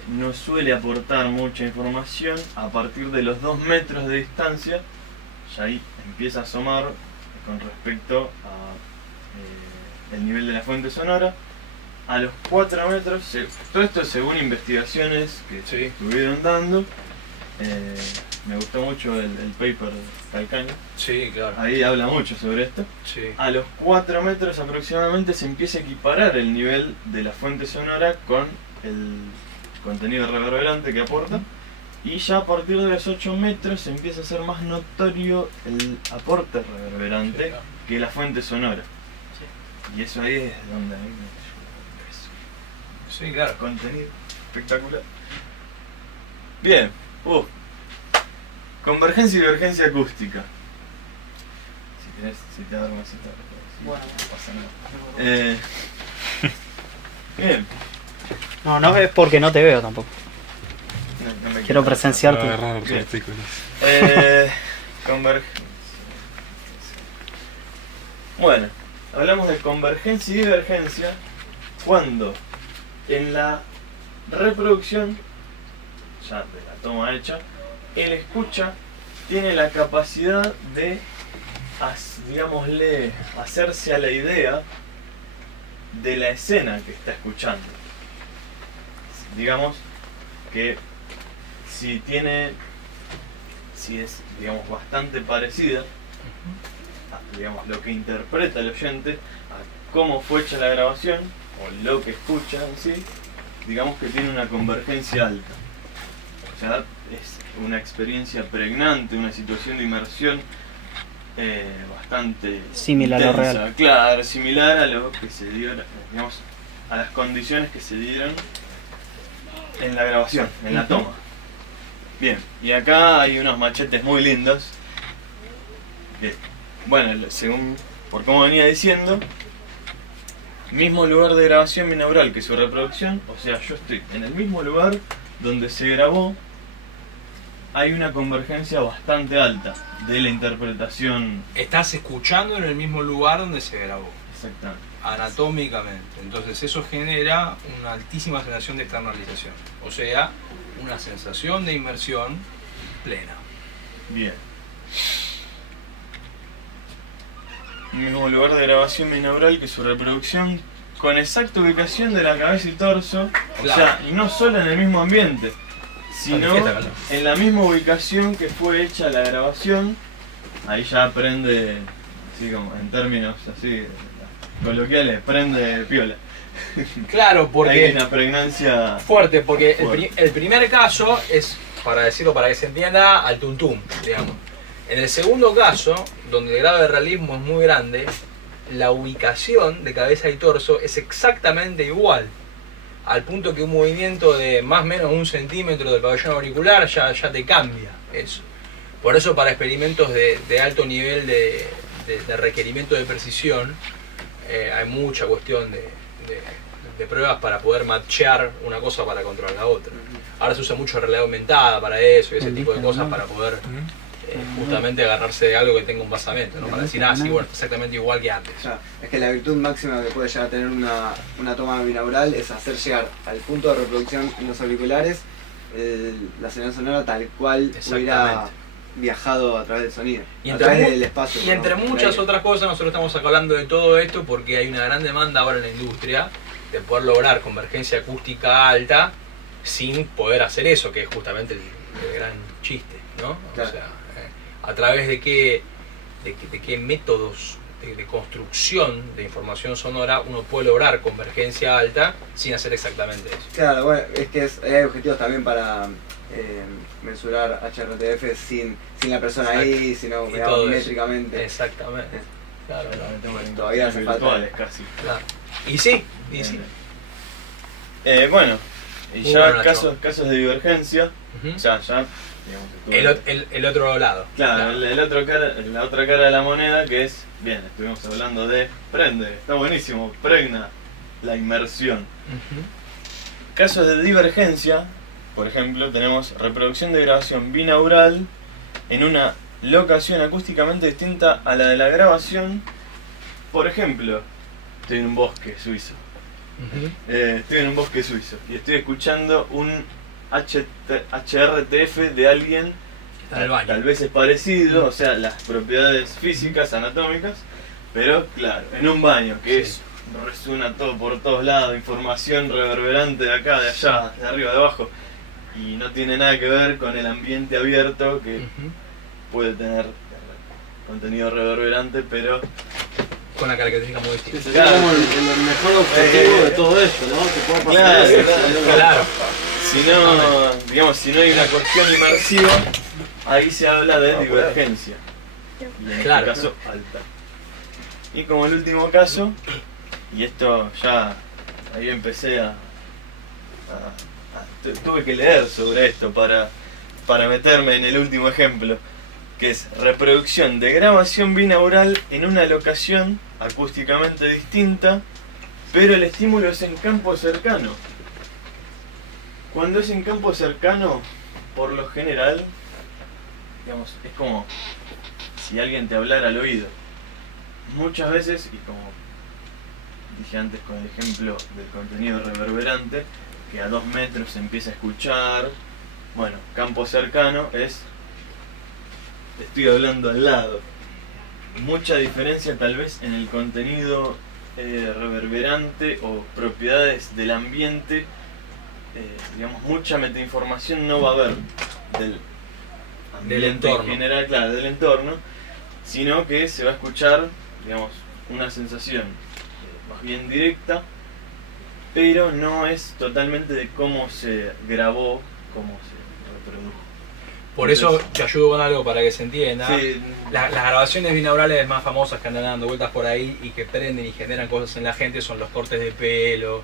no suele aportar mucha información. A partir de los 2 metros de distancia, ya ahí empieza a asomar con respecto a el nivel de la fuente sonora. A los 4 metros, todo esto según investigaciones que Sí. estuvieron dando. Me gustó mucho el paper de Calcaño. Sí, claro. Ahí habla mucho sobre esto. Sí. A los 4 metros aproximadamente se empieza a equiparar el nivel de la fuente sonora con el contenido reverberante que aporta. Y ya a partir de los 8 metros se empieza a hacer más notorio el aporte reverberante Sí, claro. que la fuente sonora. Y eso ahí es donde hay Sí, claro. contenido espectacular. Bien. Convergencia y divergencia acústica. Si querés, si te da vergüenza, Bueno, no pasa nada. Bien. no es porque no te veo tampoco. No me Quiero quita- presenciar tu... Agarrar los Bien. artículos. Convergencia. Bueno, hablamos de convergencia y divergencia cuando en la reproducción, ya de la toma hecha, el escucha tiene la capacidad de, digámosle, hacerse a la idea de la escena que está escuchando. Digamos que si es, digamos, bastante parecida a, digamos, lo que interpreta el oyente a cómo fue hecha la grabación o lo que escucha en sí, digamos que tiene una convergencia alta. O sea, es una experiencia pregnante, una situación de inmersión bastante Similar a lo intensa. real. Claro, similar a lo que se dio, digamos, a las condiciones que se dieron en la grabación, en la toma. Bien, y acá hay unos machetes muy lindos que, bueno, según por cómo venía diciendo, mismo lugar de grabación binaural que su reproducción, o sea, yo estoy en el mismo lugar donde se grabó, hay una convergencia bastante alta de la interpretación. Estás escuchando en el mismo lugar donde se grabó, Exactamente. anatómicamente. Entonces eso genera una altísima sensación de externalización. O sea, una sensación de inmersión plena. Bien. Mismo lugar de grabación binaural que su reproducción, con exacta ubicación de la cabeza y torso, o Claro. sea, y no solo en el mismo ambiente, sino Manifiesta, claro. en la misma ubicación que fue hecha la grabación. Ahí ya aprende, así como en términos así coloquiales, prende piola. Claro, Hay porque una pregnancia. fuerte, porque Fuerte. el primer caso es, para decirlo para que se entienda, al tuntum, digamos. En el segundo caso, donde el grado de realismo es muy grande, la ubicación de cabeza y torso es exactamente igual, al punto que un movimiento de más o menos 1 centímetro del pabellón auricular ya te cambia eso. Por eso para experimentos de alto nivel de requerimiento de precisión, hay mucha cuestión de pruebas para poder matchear una cosa para controlar la otra. Ahora se usa mucho realidad aumentada para eso y ese tipo de cosas para poder justamente agarrarse de algo que tenga un basamento, ¿no? Para decir, sí, bueno, está exactamente igual que antes. Ya, es que la virtud máxima que puede llegar a tener una toma binaural es hacer llegar al punto de reproducción en los auriculares la señal sonora tal cual hubiera Exactamente. viajado a través del sonido, Y a entre través mu- del espacio. Y entre perdón, muchas del aire. otras cosas, nosotros estamos acá hablando de todo esto porque hay una gran demanda ahora en la industria de poder lograr convergencia acústica alta sin poder hacer eso, que es justamente el gran chiste, ¿no? Claro. O sea, a través de qué métodos de construcción de información sonora uno puede lograr convergencia alta sin hacer exactamente eso. Claro, bueno, es que hay objetivos también para mensurar HRTF sin la persona ahí, sino Y digamos, todo eso. métricamente. Exactamente. Claro, Todavía hace falta. virtuales casi. claro. Y sí, y sí. Bueno, y Muy ya bueno, Nacho. casos de divergencia, Ujú. o sea, ya, digamos, El otro lado. claro, la otra cara de la moneda que es, bien, estuvimos hablando de prende, está buenísimo, pregna la inmersión. Ujú. Casos de divergencia, por ejemplo, tenemos reproducción de grabación binaural en una locación acústicamente distinta a la de la grabación. Por ejemplo, estoy en un bosque suizo Estoy en un bosque suizo y estoy escuchando un HRTF de alguien, Está en el baño. tal vez es parecido, o sea, las propiedades físicas, anatómicas, pero claro, en un baño, que Sí. resuena todo por todos lados, información reverberante de acá, de allá, de arriba, de abajo, y no tiene nada que ver con el ambiente abierto que puede tener contenido reverberante, pero Con una característica muy distinta. Que sería como el mejor objetivo de todo esto, ¿no? Que pueda pasar Claro, eso. Claro. si no, digamos, si no hay una cuestión inmersiva, ahí se habla de divergencia. Y en Claro. este caso, alta. Y como el último caso, y esto ya, ahí empecé tuve que leer sobre esto para meterme en el último ejemplo, que es reproducción de grabación binaural en una locación acústicamente distinta, pero el estímulo es en campo cercano. Cuando es en campo cercano, por lo general, digamos, es como si alguien te hablara al oído. Muchas veces, y como dije antes con el ejemplo del contenido reverberante, que a 2 metros se empieza a escuchar, bueno, campo cercano es, estoy hablando al lado. Mucha diferencia tal vez en el contenido reverberante o propiedades del ambiente, digamos, mucha metainformación no va a haber del ambiente entorno. en general, claro, del entorno, sino que se va a escuchar, digamos, una sensación más bien directa, pero no es totalmente de cómo se grabó, cómo se reprodujo. Por eso te ayudo con algo para que se entienda. Sí, Las grabaciones binaurales más famosas que andan dando vueltas por ahí y que prenden y generan cosas en la gente son los cortes de pelo,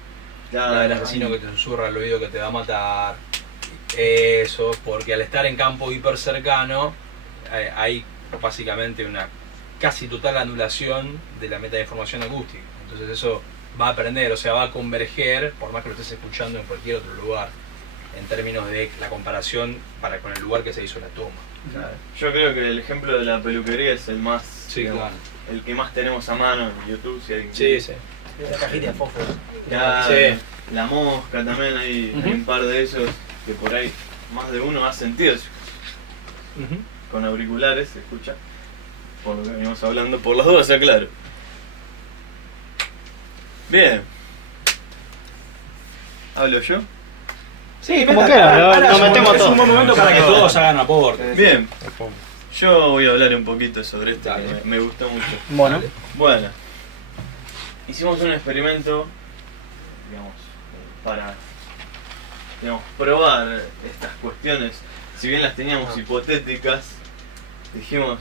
la del asesino que te susurra al oído que te va a matar. Eso, porque al estar en campo hiper cercano hay básicamente una casi total anulación de la metainformación acústica. Entonces eso va a aprender, o sea, va a converger, por más que lo estés escuchando en cualquier otro lugar, en términos de la comparación con el lugar que se hizo la toma. claro. Yo creo que el ejemplo de la peluquería es el más, Sí, digamos, claro. el que más tenemos a mano en YouTube, si alguien Sí, quiere. sí. La cajita de fósforo. Ya, Sí. la mosca también, hay un par de esos que por ahí más de uno ha sentido. Con auriculares se escucha, por lo que venimos hablando, por las dudas, sea claro. Bien. ¿Hablo yo? Sí, como quieras, nos metemos Es un buen todos. momento para que todos hagan aporte. Bien. Yo voy a hablar un poquito sobre esto, Dale. que me gustó mucho. Bueno, Bueno, hicimos un experimento, digamos, para, digamos, probar estas cuestiones. Si bien las teníamos hipotéticas, dijimos,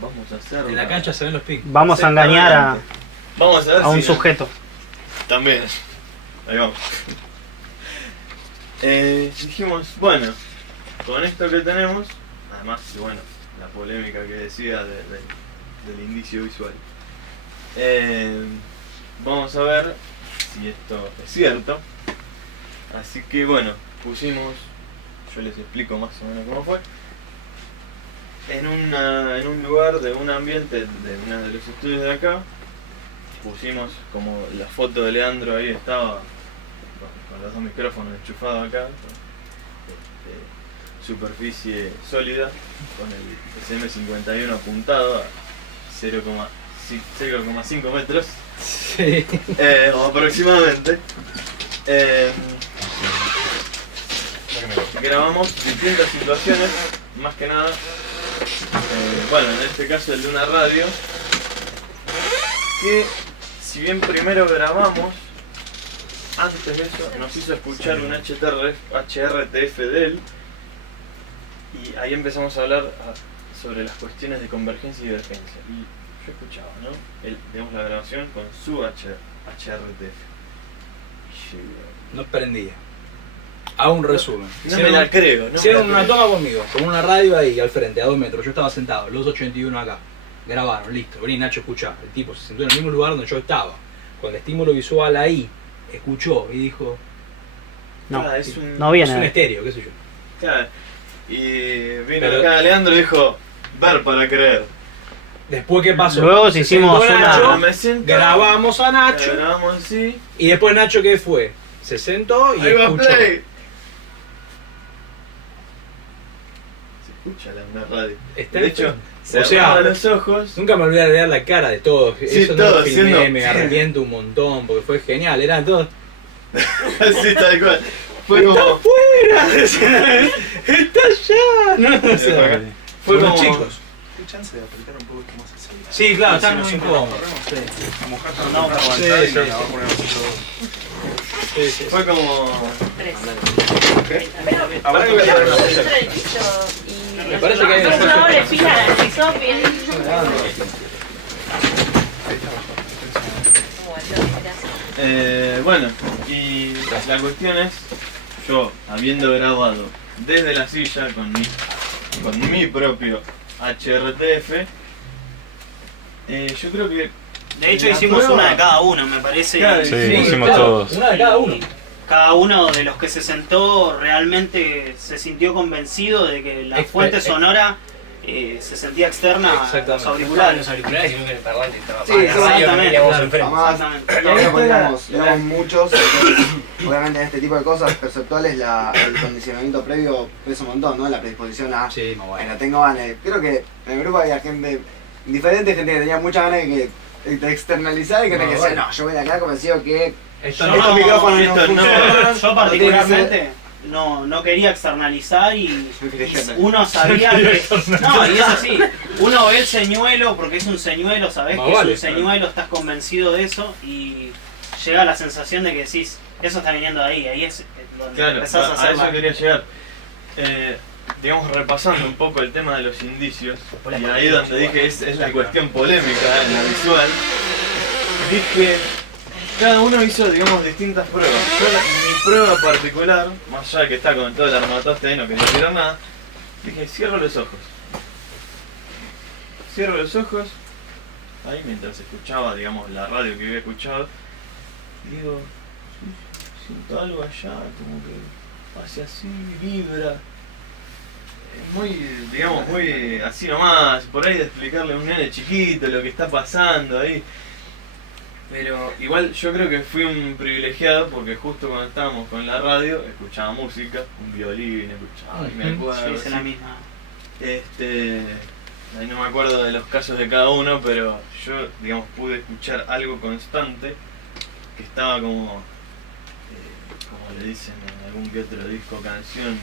vamos a hacerlo. En la cancha se ven los picos. vamos a engañar Vamos a ver a un si sujeto. también. Ahí vamos. Dijimos, bueno, con esto que tenemos, además, bueno, la polémica que decía del indicio visual, vamos a ver si esto es cierto. Así que bueno, pusimos, yo les explico más o menos cómo fue, en un lugar de un ambiente de uno de los estudios de acá. Pusimos como la foto de Leandro, ahí estaba con los dos micrófonos enchufados acá, superficie sólida, con el SM51 apuntado a 0,5 metros, Sí. o aproximadamente. Grabamos distintas situaciones, más que nada, bueno, en este caso el de una radio, que si bien primero grabamos, antes de eso nos hizo escuchar un HRTF de él, y ahí empezamos a hablar sobre las cuestiones de convergencia y divergencia. Y yo escuchaba, ¿no? Digamos la grabación con su HRTF. No prendía. Hago un resumen. No me la creo, ¿no? Hicieron una toma conmigo, con una radio ahí al frente, a 2 metros. Yo estaba sentado, los 81 acá. Grabaron, listo. Vení, Nacho, escuchá. El tipo se sentó en el mismo lugar donde yo estaba. Con el estímulo visual ahí, escuchó y dijo... No, Ah, no Es un viene. estéreo, qué sé yo. Claro. Y vino Pero- acá Leandro y dijo, ver para creer. Después, ¿qué pasó? Luego Se hicimos sentó una- Nacho, me sento, grabamos a Nacho, grabamos así. y después Nacho, ¿qué fue? Se sentó y Ahí va escuchó. play. Se escucha la radio. Está De hecho, o sea, cerraba los ojos. nunca me olvidé de ver la cara de todos. Sí, Eso no todos lo filmé, haciendo- me arrepiento un montón porque fue genial. Eran todos. Así tal cual. Fue ¡Está como. afuera! ¡Está allá! No, o sea, Fue unos como. chicos. ¿Qué chance de apretar un poco esto más así? Sí, claro, Está están muy incómodos. A mojarte la No, pantalla sí, y sí, la sí. va a poner así todo. Sí, sí. Fue como. Habrá que ver una cosa. Y Me parece que hay por una favor, cosa. le fija al Sofía. Bueno, y la cuestión es, yo habiendo grabado desde la silla con mi propio HRTF, yo creo que De hecho la hicimos prueba- una de cada uno, me parece. Claro, Sí, sí, hicimos claro, todos. Una de cada uno. Cada uno de los que se sentó realmente se sintió convencido de que la fuente sonora se sentía externa a los Exactamente. auriculares. Los auriculares, sino que el parlante estaba Sí, para eso la radio, exactamente, teníamos claro. enfrente. Exactamente. Y ahí pues, digamos muchos, entonces, obviamente en este tipo de cosas perceptuales el condicionamiento previo pesa un montón, ¿no? La predisposición a, Sí, muy bueno. bueno, tengo ganas. Creo que en el grupo había gente diferente, gente que tenía muchas ganas de externalizar y gente que decía, no, yo voy de acá convencido que Esto Yo no- estos micrófonos no esto no- funcionan. Yo particularmente no quería externalizar y uno sabía que... No, y es así. Uno ve el señuelo porque es un señuelo, sabés Más que es vale. un señuelo, estás convencido de eso y llega la sensación de que decís, eso está viniendo de ahí es donde claro, empezás a a hacer eso la... quería llegar. Digamos, repasando un poco el tema de los indicios, y ahí donde dije es la cuestión polémica en la visual, dije, cada uno hizo, digamos, distintas pruebas. Yo mi prueba particular, más allá de que está con todo el armatoste ahí, no quería tirar nada, dije, cierro los ojos. Cierro los ojos, ahí mientras escuchaba, digamos, la radio que había escuchado, digo, siento algo allá, como que hace así, vibra. Muy, digamos, muy así nomás, por ahí de explicarle a un nene chiquito lo que está pasando ahí. Pero igual yo creo que fui un privilegiado porque justo cuando estábamos con la radio escuchaba música, un violín, escuchaba, y me acuerdo. Sí, es así. la misma. Ahí no me acuerdo de los casos de cada uno, pero yo, digamos, pude escuchar algo constante que estaba como le dicen en algún que otro disco, canción,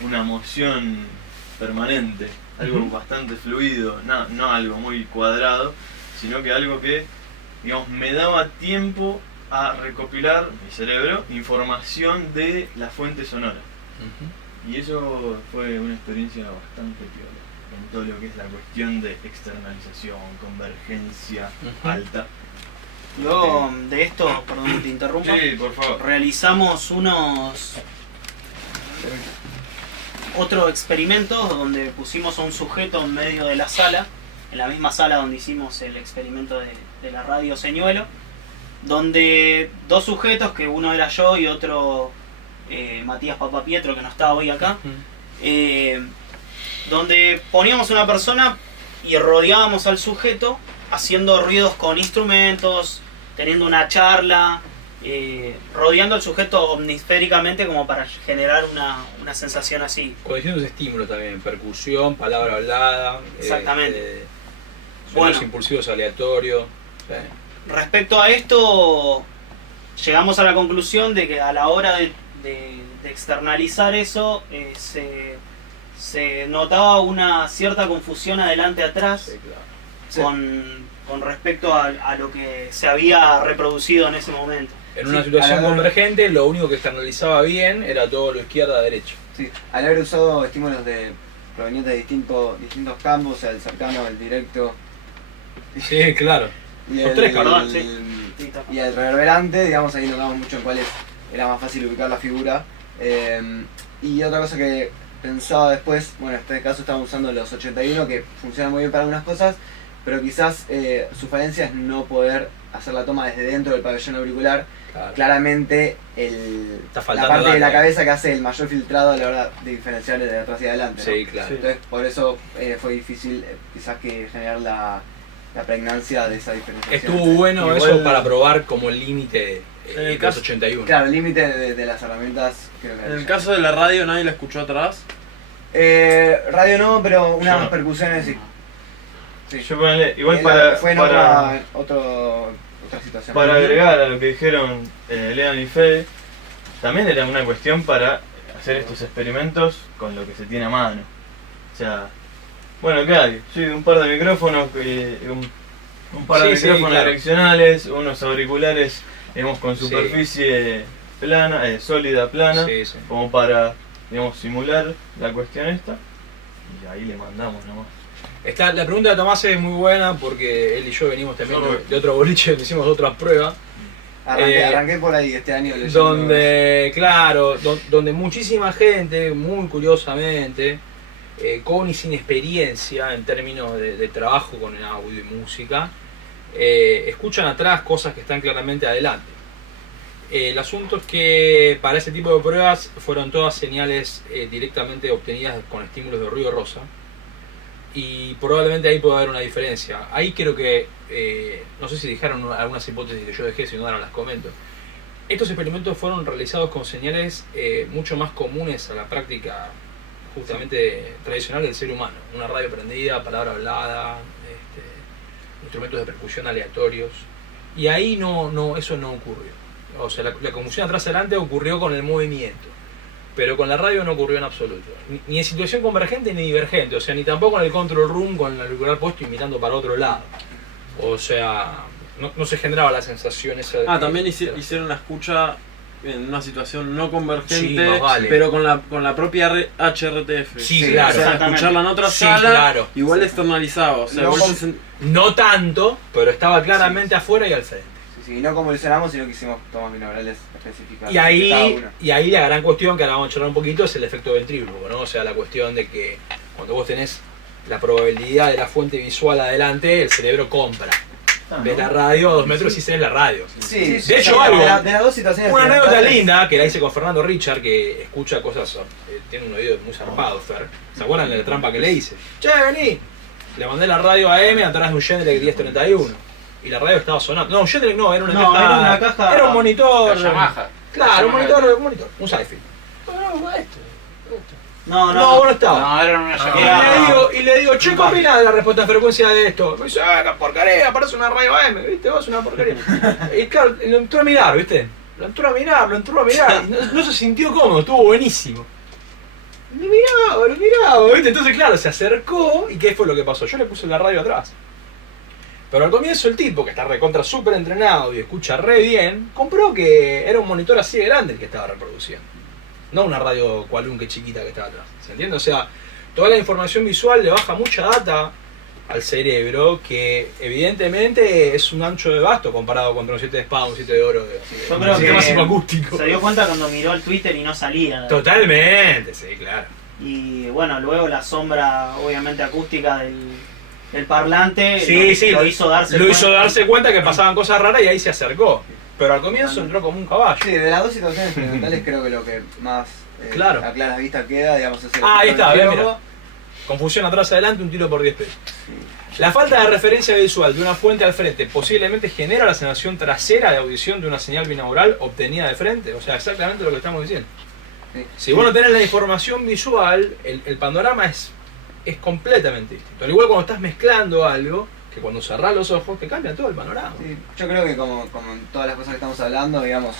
una emoción permanente, algo bastante fluido, no algo muy cuadrado, sino que algo que, digamos, me daba tiempo a recopilar mi cerebro información de la fuente sonora. Y eso fue una experiencia bastante piola, con todo lo que es la cuestión de externalización, convergencia alta. Luego de esto, perdón que te interrumpa, Sí, por favor. realizamos otros experimentos donde pusimos a un sujeto en medio de la sala, en la misma sala donde hicimos el experimento de la radio señuelo, donde dos sujetos, que uno era yo y otro Matías Papapietro, que no está hoy acá, donde poníamos una persona y rodeábamos al sujeto haciendo ruidos con instrumentos, teniendo una charla, rodeando al sujeto omnisféricamente como para generar una sensación así. Con distintos estímulos también, percusión, palabra hablada, Exactamente. sonidos Bueno. impulsivos aleatorios. Sí. Respecto a esto, llegamos a la conclusión de que a la hora de externalizar eso, se notaba una cierta confusión adelante-atrás Sí, claro. con respecto a lo que se había reproducido en ese momento. En una Sí, situación al haber- convergente, lo único que externalizaba bien era todo lo izquierda-derecha. Sí, al haber usado estímulos provenientes de distintos campos, o sea, el cercano, el directo Sí, claro. y Son tres, perdón, sí. y el reverberante, digamos, ahí notamos mucho en cuáles era más fácil ubicar la figura. Y otra cosa que pensaba después, bueno, en este caso estamos usando los 81 que funcionan muy bien para algunas cosas, pero quizás su falencia es no poder hacer la toma desde dentro del pabellón auricular. Claro. Claramente Está la faltando parte de la data. cabeza que hace el mayor filtrado a la hora de diferenciar de atrás y adelante, ¿no? Sí, claro. Entonces por eso fue difícil quizás que generar la pregnancia de esa diferenciación. Estuvo bueno Igual- eso para probar como el límite En el de caso- 81. Claro, el límite de las herramientas creo que En el caso de la radio, nadie la escuchó atrás. radio no, pero unas Yo no. percusiones sí. Sí. Yo ponele, igual Fue en otra situación. para agregar a lo que dijeron Lean y Fede, también era una cuestión para hacer estos experimentos con lo que se tiene a mano. O sea, bueno, ¿qué hay? Sí, un par de micrófonos, un par de Sí, sí, micrófonos claro. direccionales, unos auriculares, digamos, con Sí. superficie plana, sólida, plana, Sí, sí. como para, digamos, simular la cuestión esta. Y ahí le mandamos nomás. La pregunta de Tomás es muy buena porque él y yo venimos también Sorry. de otro boliche que hicimos otra prueba. Arranqué por ahí este año leyendo. Donde muchísima gente, muy curiosamente, con y sin experiencia en términos de trabajo con el audio y música, escuchan atrás cosas que están claramente adelante. El asunto es que para ese tipo de pruebas fueron todas señales directamente obtenidas con estímulos de ruido rosa. Y probablemente ahí puede haber una diferencia. Ahí creo que, no sé si dejaron algunas hipótesis que yo dejé, si no ahora las comento. Estos experimentos fueron realizados con señales mucho más comunes a la práctica justamente tradicional del ser humano. Una radio prendida, palabra hablada, instrumentos de percusión aleatorios. Y ahí eso no ocurrió. O sea, la confusión atrás-adelante ocurrió con el movimiento. Pero con la radio no ocurrió en absoluto. Ni en situación convergente ni divergente. O sea, ni tampoco en el control room con el auricular puesto y mirando para otro lado. O sea, no se generaba la sensación esa de... También hicieron la escucha en una situación no Sí, convergente, más vale. pero con la propia HRTF. Sí, Sí, claro. O sea, Exactamente. escucharla en otra Sí, sala, claro. igual externalizado. O sea, No igual con- se sen- No tanto, pero estaba claramente afuera y al frente. Sí, no convolucionamos, sino que hicimos tomas binaurales específicas. Y de cada ahí, uno. y ahí la gran cuestión que ahora vamos a charlar un poquito es el efecto ventrílogo, ¿no? O sea, la cuestión de que cuando vos tenés la probabilidad de la fuente visual adelante, el cerebro compra. Ves la radio a 2 metros y se la radio. Sí, De hecho, algo- de las dos situaciones. Una anécdota fundamentales- linda que la hice con Fernando Richard, que escucha cosas, tiene un oído muy zarpado, Fer. ¿Se acuerdan de la trampa que le hice? Che, vení. Le mandé la radio a M atrás de un Genelec 1031. Y la radio estaba sonando. No, un Genelec no, era una No, caja. era una caja- Era un monitor. Yamaha. Claro, un Yamaha. monitor. Un Sci-Fi. No, No, vos no estaba. No, era una Y Yamaha. le digo, che, ¿qué opinás de la respuesta de frecuencia de esto? Me dice, qué porcaria, parece una radio AM, ¿viste? Vos una porcaria. Y claro, lo entró a mirar, ¿viste? Lo entró a mirar. Y no se sintió cómodo, estuvo buenísimo. Lo miraba, ¿viste? Entonces, claro, se acercó. ¿Y qué fue lo que pasó? Yo le puse la radio atrás. Pero al comienzo el tipo, que está recontra súper entrenado y escucha re bien, compró que era un monitor así de grande el que estaba reproduciendo. No una radio cualunque chiquita que estaba atrás. ¿Se entiende? O sea, toda la información visual le baja mucha data al cerebro que evidentemente es un ancho de basto comparado contra un 7 de espada, un 7 de oro de Yo creo sistema que psicoacústico. se dio cuenta cuando miró el Twitter y no salía. Totalmente, sí, claro. Y bueno, luego la sombra obviamente acústica del parlante lo hizo darse cuenta que pasaban cosas raras y ahí se acercó. Pero al comienzo entró como un caballo. Sí, de las dos situaciones fundamentales creo que lo que más Claro. a claras vistas queda, digamos, es el Ahí está, ven, ventrílogo. mira. Confusión atrás adelante, un tiro por 10 pesos. La falta de referencia visual de una fuente al frente posiblemente genera la sensación trasera de audición de una señal binaural obtenida de frente. O sea, exactamente lo que estamos diciendo. Sí. Si vos no tenés la información visual, el panorama es completamente distinto. Al igual cuando estás mezclando algo, que cuando cerrás los ojos te cambia todo el panorama. Sí, yo creo que como en todas las cosas que estamos hablando, digamos,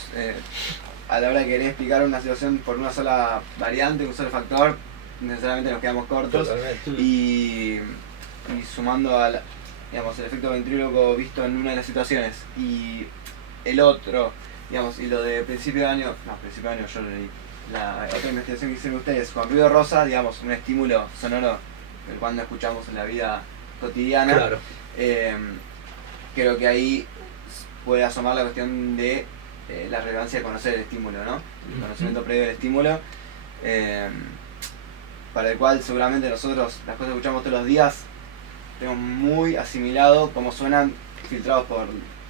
a la hora de querer explicar una situación por una sola variante, un solo factor, necesariamente nos quedamos cortos. Totalmente. Y sumando al, digamos, el efecto ventrílogo visto en una de las situaciones y el otro, digamos, y lo de principio de año yo lo leí, la otra investigación que hicieron ustedes con ruido rosa, digamos, un estímulo sonoro el cual no escuchamos en la vida cotidiana. Claro. Creo que ahí puede asomar la cuestión de la relevancia de conocer el estímulo, ¿no? El conocimiento previo del estímulo, para el cual seguramente nosotros las cosas que escuchamos todos los días tenemos muy asimilado cómo suenan filtrados por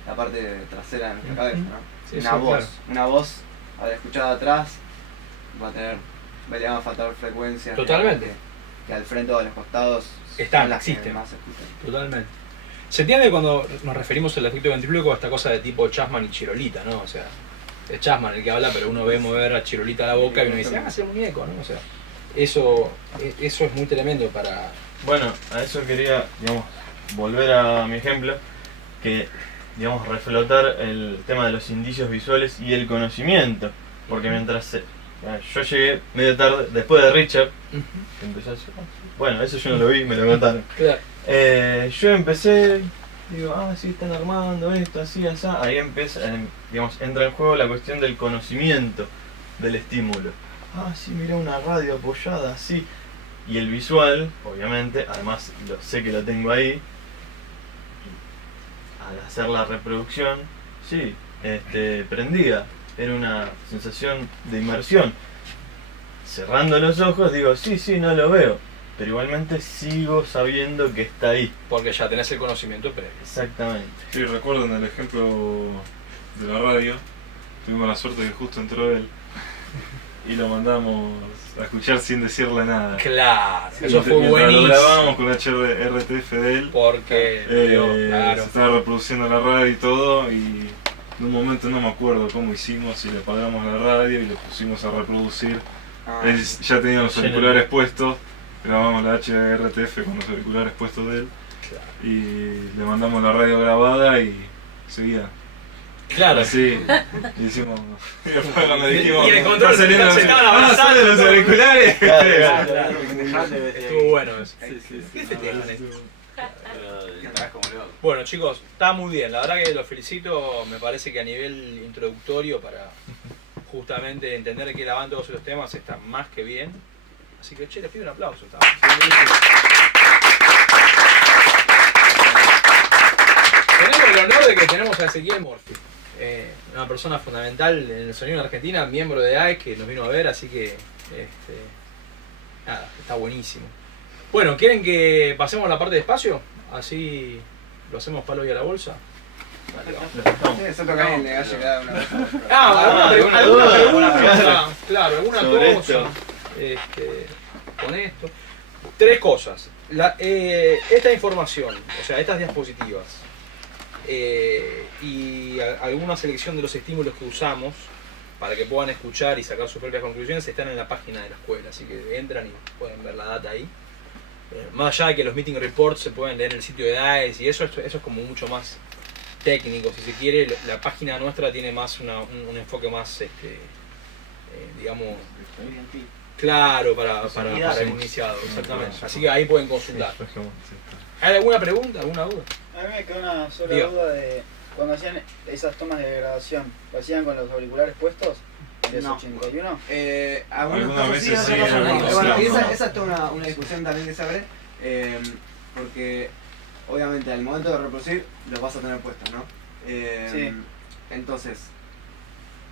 la parte trasera de nuestra cabeza, ¿no? Sí, Una sí, voz, claro. una voz, haber escuchado atrás, va a faltar frecuencias. Totalmente. Que al frente o a los costados Están, son las que existen. más se escuchan. Totalmente. Se entiende cuando nos referimos al efecto ventríloco a esta cosa de tipo Chasman y Chirolita, ¿no? O sea, es Chasman el que habla, pero uno ve mover a Chirolita la boca y uno dice, es el muñeco, ¿no? O sea, eso es muy tremendo para... Bueno, a eso quería, digamos, volver a mi ejemplo, que, digamos, reflotar el tema de los indicios visuales y el conocimiento, porque mientras yo llegué medio tarde, después de Richard, que empezó a hacer, bueno, eso yo no lo vi, me lo contaron. Claro. Yo empecé, digo, sí, están armando esto, así, así, ahí empieza, digamos, entra en juego la cuestión del conocimiento del estímulo. Sí, mira una radio apoyada, así. Y el visual, obviamente, además sé que lo tengo ahí, al hacer la reproducción, sí, prendía. Era una sensación de inmersión. Cerrando los ojos digo, sí, no lo veo, pero igualmente sigo sabiendo que está ahí. Porque ya tenés el conocimiento previo. Exactamente. Sí, recuerdo en el ejemplo de la radio, tuvimos la suerte que justo entró él y lo mandamos a escuchar sin decirle nada. Claro, Sí, eso fue mientras buenísimo. lo grabábamos con RTF de él, Porque, claro. se estaba reproduciendo la radio y todo, y en un momento no me acuerdo cómo hicimos, y le apagamos la radio y le pusimos a reproducir. Él ya tenía los auriculares puestos, grabamos la HRTF con los auriculares puestos de él, y le mandamos la radio grabada y seguía. Claro. Así, y hicimos. Y después cuando dijimos, Y el control "Está saliendo se estaban abrazando". salen los auriculares. Claro. Estuvo bueno eso. ¿Qué festejan esto? Bueno, chicos, está muy bien. La verdad que los felicito. Me parece que a nivel introductorio para justamente entender de qué la van todos esos temas está más que bien. Así que, les pido un aplauso. Tenemos el honor de que tenemos a Ezequiel Morphy, una persona fundamental en el sonido en Argentina, miembro de AES, que nos vino a ver, así que nada, está buenísimo. Bueno, ¿quieren que pasemos a la parte de espacio? Así lo hacemos palo y a la bolsa. Dale, vamos. Sí, eso toca bien, le ha llegado una cosa. ¿Alguna pregunta? Claro, alguna sobre cosa. esto. Con esto. Tres cosas. Esta información, o sea, estas diapositivas y alguna selección de los estímulos que usamos para que puedan escuchar y sacar sus propias conclusiones están en la página de la escuela, así que entran y pueden ver la data ahí. Más allá de que los meeting reports se pueden leer en el sitio de DAES y eso es como mucho más técnico, si se quiere. La página nuestra tiene más un enfoque más, digamos, claro, para el iniciado, exactamente. Así que ahí pueden consultar. ¿Hay alguna pregunta, alguna duda? A mí me quedó una sola Diga. duda de cuando hacían esas tomas de grabación, ¿lo hacían con los auriculares puestos? ¿En No. 81? Algunas casos veces otras sí, cosas no. algunas Bueno, y no. esa es toda una discusión también que se abre, porque obviamente al momento de reproducir los vas a tener puestos, ¿no? Sí. Entonces,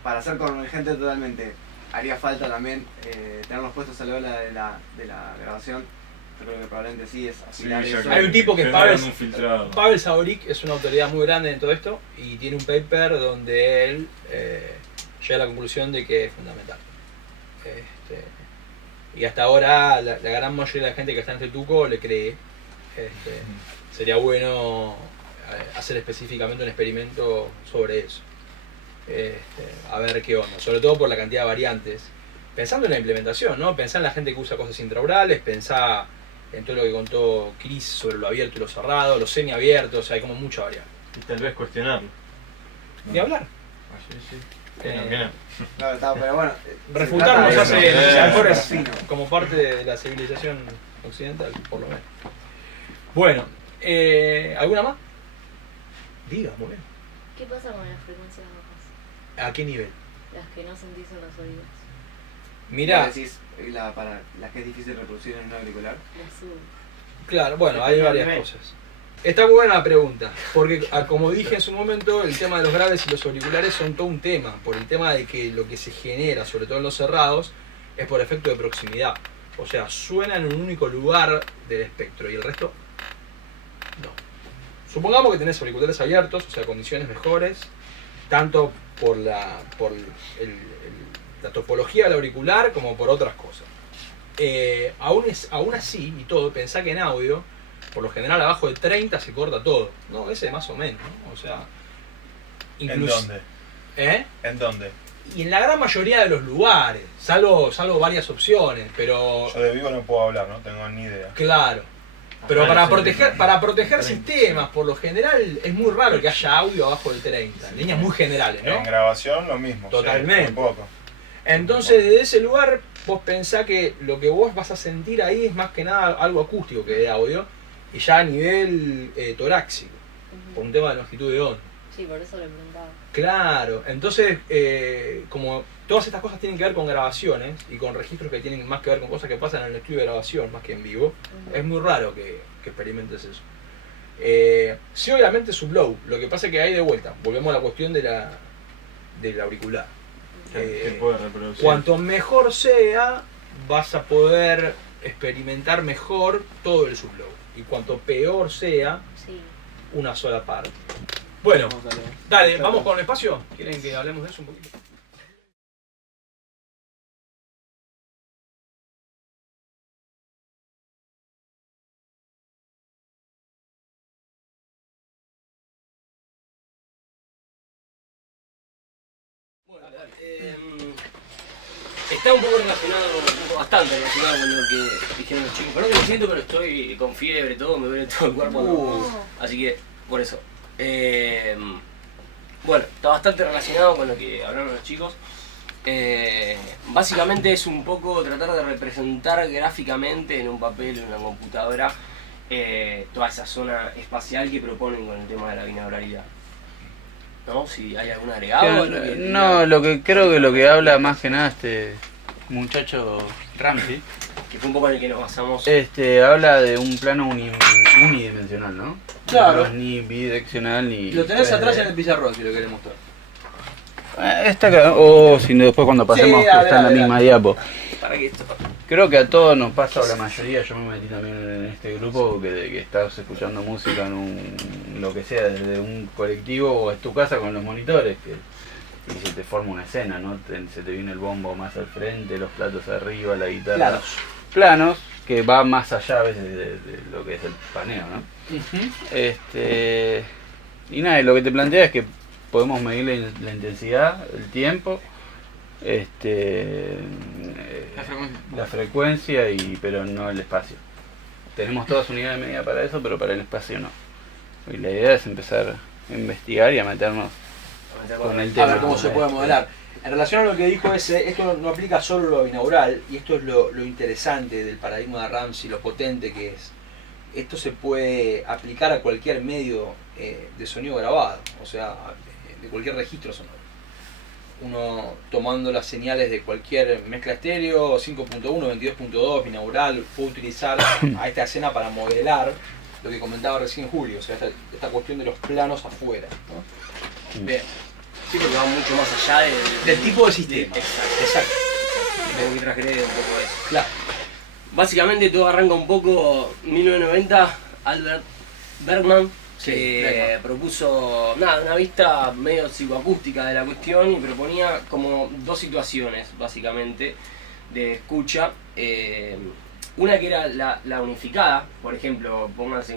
para hacer convergente totalmente, haría falta también tenerlos puestos a la hora de la grabación. Yo creo que probablemente sí es afilar Sí, ya eso. que Hay un tipo que es generan Pavel, un filtrado. Pavel Saborik, es una autoridad muy grande en todo esto y tiene un paper donde él llega a la conclusión de que es fundamental. Y hasta ahora la gran mayoría de la gente que está en este tuco le cree. Sería bueno hacer específicamente un experimento sobre eso. A ver qué onda, sobre todo por la cantidad de variantes. Pensando en la implementación, ¿no? Pensá en la gente que usa cosas intraorales, pensá en todo lo que contó Chris sobre lo abierto y lo cerrado, los semiabiertos, o sea, hay como mucha variable. Y tal vez cuestionarlo. Ni hablar. Sí. Claro, pero bueno. Refutar nos se hace trata de eso. mejores Fino. como parte de la civilización occidental, por lo menos. Bueno, ¿alguna más? Diga, muy bien. ¿Qué pasa con las frecuencias bajas? ¿A qué nivel? Las que no sentís en los oídos. Mirá, Vos decís, para las que es difícil reproducir en un auricular. Las subo. claro, bueno, hay Depende del varias nivel. cosas. Está muy buena la pregunta, porque como dije en su momento, el tema de los graves y los auriculares son todo un tema, por el tema de que lo que se genera, sobre todo en los cerrados, es por efecto de proximidad. O sea, suena en un único lugar del espectro y el resto no. Supongamos que tenés auriculares abiertos, o sea, condiciones mejores, tanto por la topología del auricular como por otras cosas. Aún así, y todo, pensá que en audio por lo general abajo de 30 se corta todo. No, ese más o menos, ¿no? O sea, ¿En dónde? ¿Eh? ¿En dónde? Y en la gran mayoría de los lugares, salvo varias opciones, pero... Yo de vivo no puedo hablar, no tengo ni idea. Claro. Pero para proteger sistemas, por lo general, es muy raro que haya audio abajo de 30. Líneas muy generales, ¿no? En grabación lo mismo. Totalmente. Sí, muy poco. Entonces, desde ese lugar, vos pensás que lo que vos vas a sentir ahí es más que nada algo acústico que de audio, y ya a nivel torácico, por un tema de longitud de onda. Sí, por eso le preguntaba. Claro, entonces, como todas estas cosas tienen que ver con grabaciones y con registros que tienen más que ver con cosas que pasan en el estudio de grabación, más que en vivo, es muy raro que experimentes eso. Sí, obviamente sublow, lo que pasa es que ahí de vuelta, volvemos a la cuestión del auricular. ¿Qué puede reproducir? Cuanto mejor sea, vas a poder experimentar mejor todo el sublow. Y cuanto peor sea, Sí. una sola parte. Bueno, dale, vamos con el espacio. ¿Quieren que hablemos de eso un poquito? Está un poco relacionado, bastante relacionado con lo que dijeron los chicos. Perdón que lo siento, pero estoy con fiebre, todo, me duele todo el cuerpo. Así que, por eso. Bueno, está bastante relacionado con lo que hablaron los chicos. Básicamente es un poco tratar de representar gráficamente en un papel, en una computadora, toda esa zona espacial que proponen con el tema de la binauralidad. ¿No? Si hay algún agregado. Lo que creo que lo que habla más que nada este muchacho Ramsey, que fue un poco en el que nos basamos. Habla de un plano unidimensional, ¿no? Claro. No es ni bidireccional ni... Lo tenés atrás en el pizarrón si lo querés mostrar. Está acá, o si no, después cuando pasemos Sí, que está en la misma diapo. Para que esto... Creo que a todos nos pasa, o la mayoría, yo me metí también en este grupo, que estás escuchando música en lo que sea, desde un colectivo o en tu casa con los monitores, y se te forma una escena, ¿no? Se te viene el bombo más al frente, los platos arriba, la guitarra. Planos, que va más allá a veces de lo que es el paneo, ¿no? Y nada, lo que te plantea es que podemos medir la intensidad, el tiempo, la frecuencia, pero no el espacio. Tenemos todas unidades de medida para eso, pero para el espacio no. Y la idea es empezar a investigar y a meternos con el tema. A ver cómo se puede modelar. En relación a lo que dijo esto no aplica solo a lo binaural, y esto es lo interesante del paradigma de Ramsey, lo potente que es. Esto se puede aplicar a cualquier medio de sonido grabado, o sea, de cualquier registro sonoro. Uno tomando las señales de cualquier mezcla estéreo, 5.1, 22.2, binaural, puede utilizar a esta escena para modelar lo que comentaba recién Julio, o sea, esta cuestión de los planos afuera, ¿no? Bien. Sí, porque va mucho más allá del tipo de sistema. Exacto. Tengo que transgredir un poco eso. Claro. Básicamente todo arranca un poco 1990, Albert Bergman, que propuso una vista medio psicoacústica de la cuestión y proponía como dos situaciones básicamente de escucha. Una que era la unificada, por ejemplo, pónganse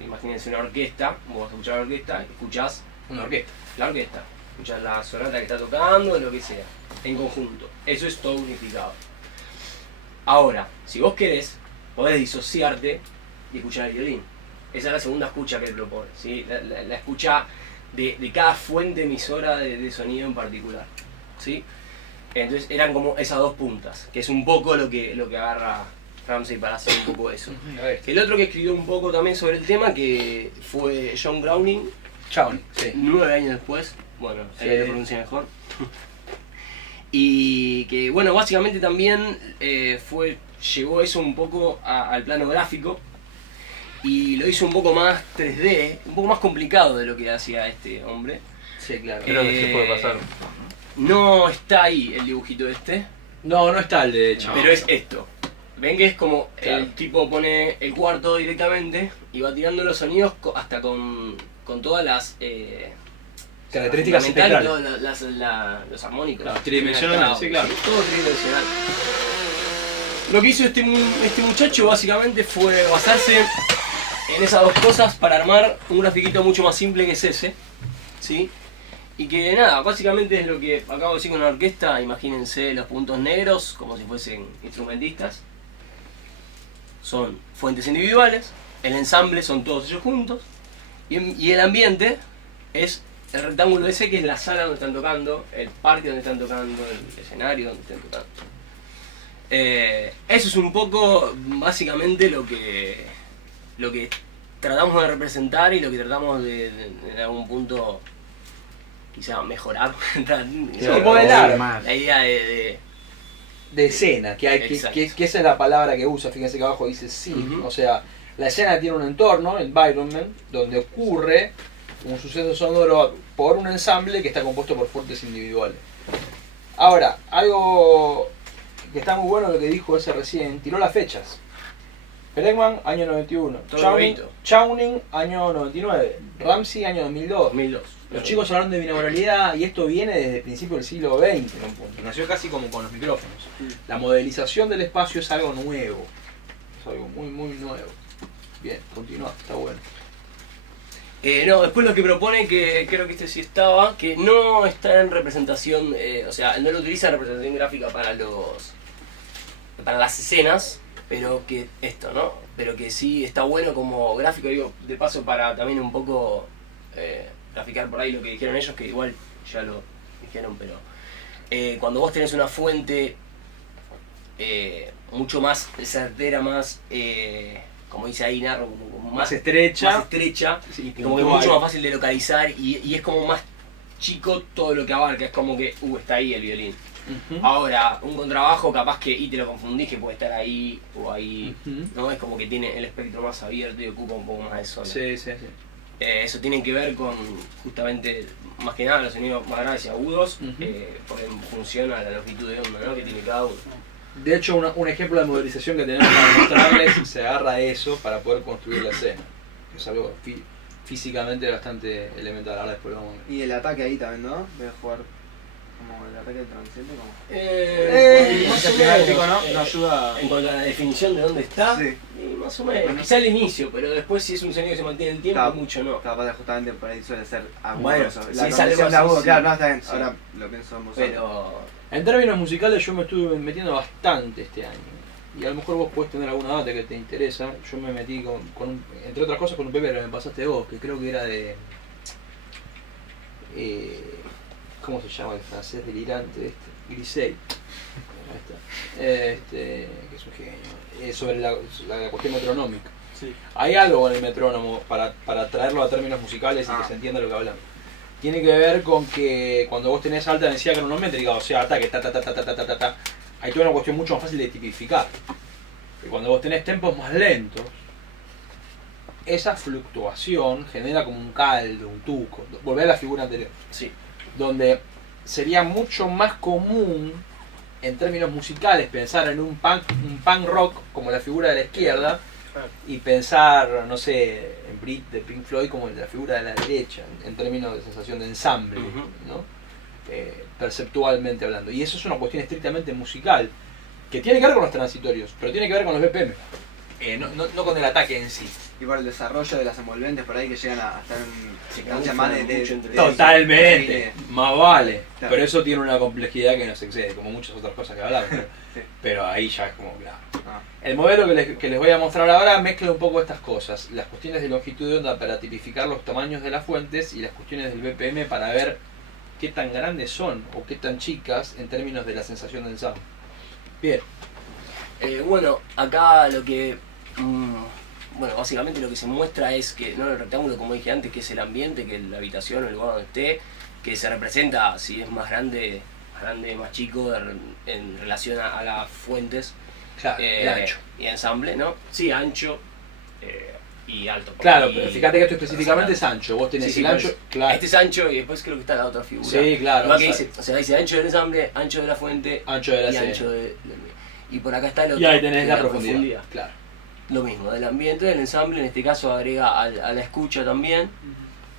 imagínense una orquesta, vos vas a escuchar la orquesta, escuchás una orquesta, la orquesta, escuchás la sonata que está tocando, lo que sea, en conjunto. Eso es todo unificado. Ahora, si vos querés, podés disociarte y escuchar el violín. Esa es la segunda escucha que él propone, ¿sí? La escucha de cada fuente emisora de sonido en particular, ¿sí? Entonces eran como esas dos puntas, que es un poco lo que agarra Ramsey para hacer un poco eso. El otro que escribió un poco también sobre el tema, que fue John Browning, 9 años después, bueno, él lo pronuncia mejor. Y que bueno, básicamente también llevó eso un poco al plano gráfico y lo hizo un poco más 3D, un poco más complicado de lo que hacía este hombre. Sí, claro. Creo que se puede pasar. No está ahí el dibujito este. No está el de hecho. Pero es esto. Ven que es como el tipo pone el cuarto directamente y va tirando los sonidos hasta con todas las características espectrales, los armónicos. Claro, tridimensional, sí, claro. Sí, todo tridimensional. Lo que hizo este muchacho básicamente fue basarse en esas dos cosas para armar un grafiquito mucho más simple que es ese, ¿sí? Y que nada, básicamente es lo que acabo de decir con la orquesta. Imagínense los puntos negros como si fuesen instrumentistas. Son fuentes individuales, el ensamble son todos ellos juntos, y el ambiente es el rectángulo ese que es la sala donde están tocando, el parque donde están tocando, el escenario donde están tocando. Eso es un poco básicamente lo que tratamos de representar y lo que tratamos de en algún punto quizá mejorar. La idea de escena, que esa es la palabra que usa, fíjense que abajo dice scene, o sea, la escena tiene un entorno, environment, donde ocurre un suceso sonoro por un ensamble que está compuesto por fuentes individuales. Ahora, algo que está muy bueno lo que dijo ese recién, tiró las fechas. Bregman, año 91. Chowning, año 99. Ramsey, año 2002. Los chicos hablaron de binauralidad y esto viene desde el principio del siglo XX en un punto. Nació casi como con los micrófonos. La modelización del espacio es algo nuevo. Es algo muy, muy nuevo. Bien, continúa, está bueno. No, después lo que propone, que creo que este sí estaba, que no está en representación, o sea, no lo utiliza en representación gráfica para las escenas, pero que esto, ¿no? Pero que sí está bueno como gráfico, digo, de paso para también un poco graficar por ahí lo que dijeron ellos, que igual ya lo dijeron, pero cuando vos tenés una fuente mucho más certera, más... como dice ahí Narro, como más estrecha, sí, y como que mucho más fácil de localizar y es como más chico todo lo que abarca, es como que está ahí el violín. Ahora, un contrabajo capaz que y te lo confundís que puede estar ahí o ahí, ¿no? Es como que tiene el espectro más abierto y ocupa un poco más de zona. Sí. Eso tiene que ver con justamente, más que nada, los sonidos más graves y agudos, porque funciona la longitud de onda, ¿no? Que tiene cada uno. De hecho, un ejemplo de modelización que tenemos para mostrarles se agarra a eso para poder construir la escena. Es algo físicamente bastante elemental. Ahora después vamos a ver. Y el ataque ahí también, ¿no? Debe jugar como el ataque del transiente. Más o menos, ¿no? Ayuda. En cuanto a la definición de dónde está, Sí. más o menos. Quizá al inicio, pero después si es un sonido que se mantiene en el tiempo, mucho no. Capaz de justamente por ahí suele ser agudo. Bueno, eso. si La es algo condición de agudo, así, claro, sí. no, está bien. Sí. Ahora lo pienso en voz Pero... En términos musicales yo me estuve metiendo bastante este año. Y a lo mejor vos podés tener alguna data que te interesa. Yo me metí entre otras cosas con un paper que me pasaste vos, que creo que era de... ¿cómo se llama el francés delirante este? Grisey. Que es un genio. Sobre la cuestión metronómica. Sí. Hay algo en el metrónomo para traerlo a términos musicales y que se entienda lo que hablamos. Tiene que ver con que cuando vos tenés alta densidad cronométrica, o sea, ataque, hay toda una cuestión mucho más fácil de tipificar. Y cuando vos tenés tempos más lentos, esa fluctuación genera como un caldo, un tuco. Volvé a la figura anterior. Sí. Donde sería mucho más común, en términos musicales, pensar en un punk rock, como la figura de la izquierda, y pensar, no sé, en Brit de Pink Floyd como la figura de la derecha, en términos de sensación de ensamble, ¿no? Perceptualmente hablando. Y eso es una cuestión estrictamente musical, que tiene que ver con los transitorios, pero tiene que ver con los BPM, no con el ataque en sí. Y por el desarrollo de las envolventes por ahí que llegan a estar en circunstancias más de totalmente, más vale. Claro. Pero eso tiene una complejidad que nos excede, como muchas otras cosas que hablamos. Sí. Pero ahí ya es como claro. El modelo que les voy a mostrar ahora mezcla un poco estas cosas. Las cuestiones de longitud de onda para tipificar los tamaños de las fuentes y las cuestiones del BPM para ver qué tan grandes son o qué tan chicas en términos de la sensación del ensamble. Bien. Bueno, acá lo que... bueno, básicamente lo que se muestra es que, no el rectángulo como dije antes, que es el ambiente, que es la habitación o el lugar donde esté, que se representa si es más grande, más chico en relación a las fuentes. Claro, y ancho. Y ensamble, ¿no? Sí, ancho y alto. Claro, pero fíjate que esto específicamente es ancho. Vos tenés el ancho. Claro. Este es ancho y después creo que está la otra figura. Sí, claro. Que dice, o sea, dice ancho del ensamble, ancho de la fuente ancho de la y ancho de... Y por acá está el otro. Y ahí tenés la profundidad. Claro. Lo mismo, del ambiente, del ensamble, en este caso agrega a la escucha también.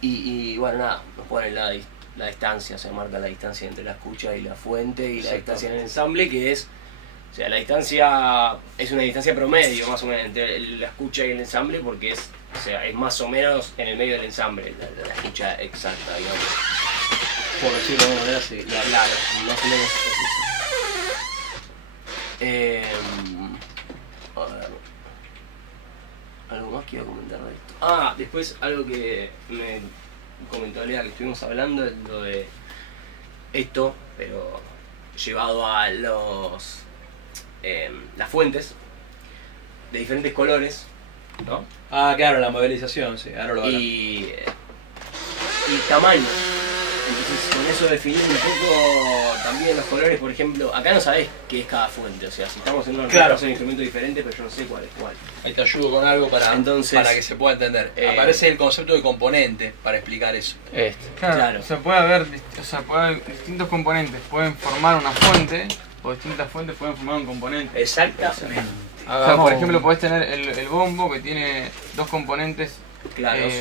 Y bueno, nada, nos pone la distancia, se marca la distancia entre la escucha y la fuente y la distancia en el ensamble, que es O sea, la distancia es una distancia promedio, más o menos, entre la escucha y el ensamble, porque es más o menos en el medio del ensamble, la escucha exacta, digamos. Por decirlo de alguna manera, sí. Claro, más o menos es a ver, algo más que iba a comentar de esto. Ah, después algo que me comentó Lea, que estuvimos hablando, es lo de esto, pero llevado a las fuentes de diferentes colores, ¿no? Ah, claro, la modelización, sí, ahora lo hablan. Y tamaño. Entonces con eso definir un poco también los colores, por ejemplo, acá no sabés qué es cada fuente, o sea, si estamos en una orquesta es un instrumento diferente, pero yo no sé cuál es cuál. Ahí te ayudo con algo para que se pueda entender. Aparece el concepto de componente para explicar eso. Claro. Puede haber distintos componentes, pueden formar una fuente, o distintas fuentes pueden formar un componente. Exactamente. O sea, por ejemplo, podés tener el bombo que tiene dos componentes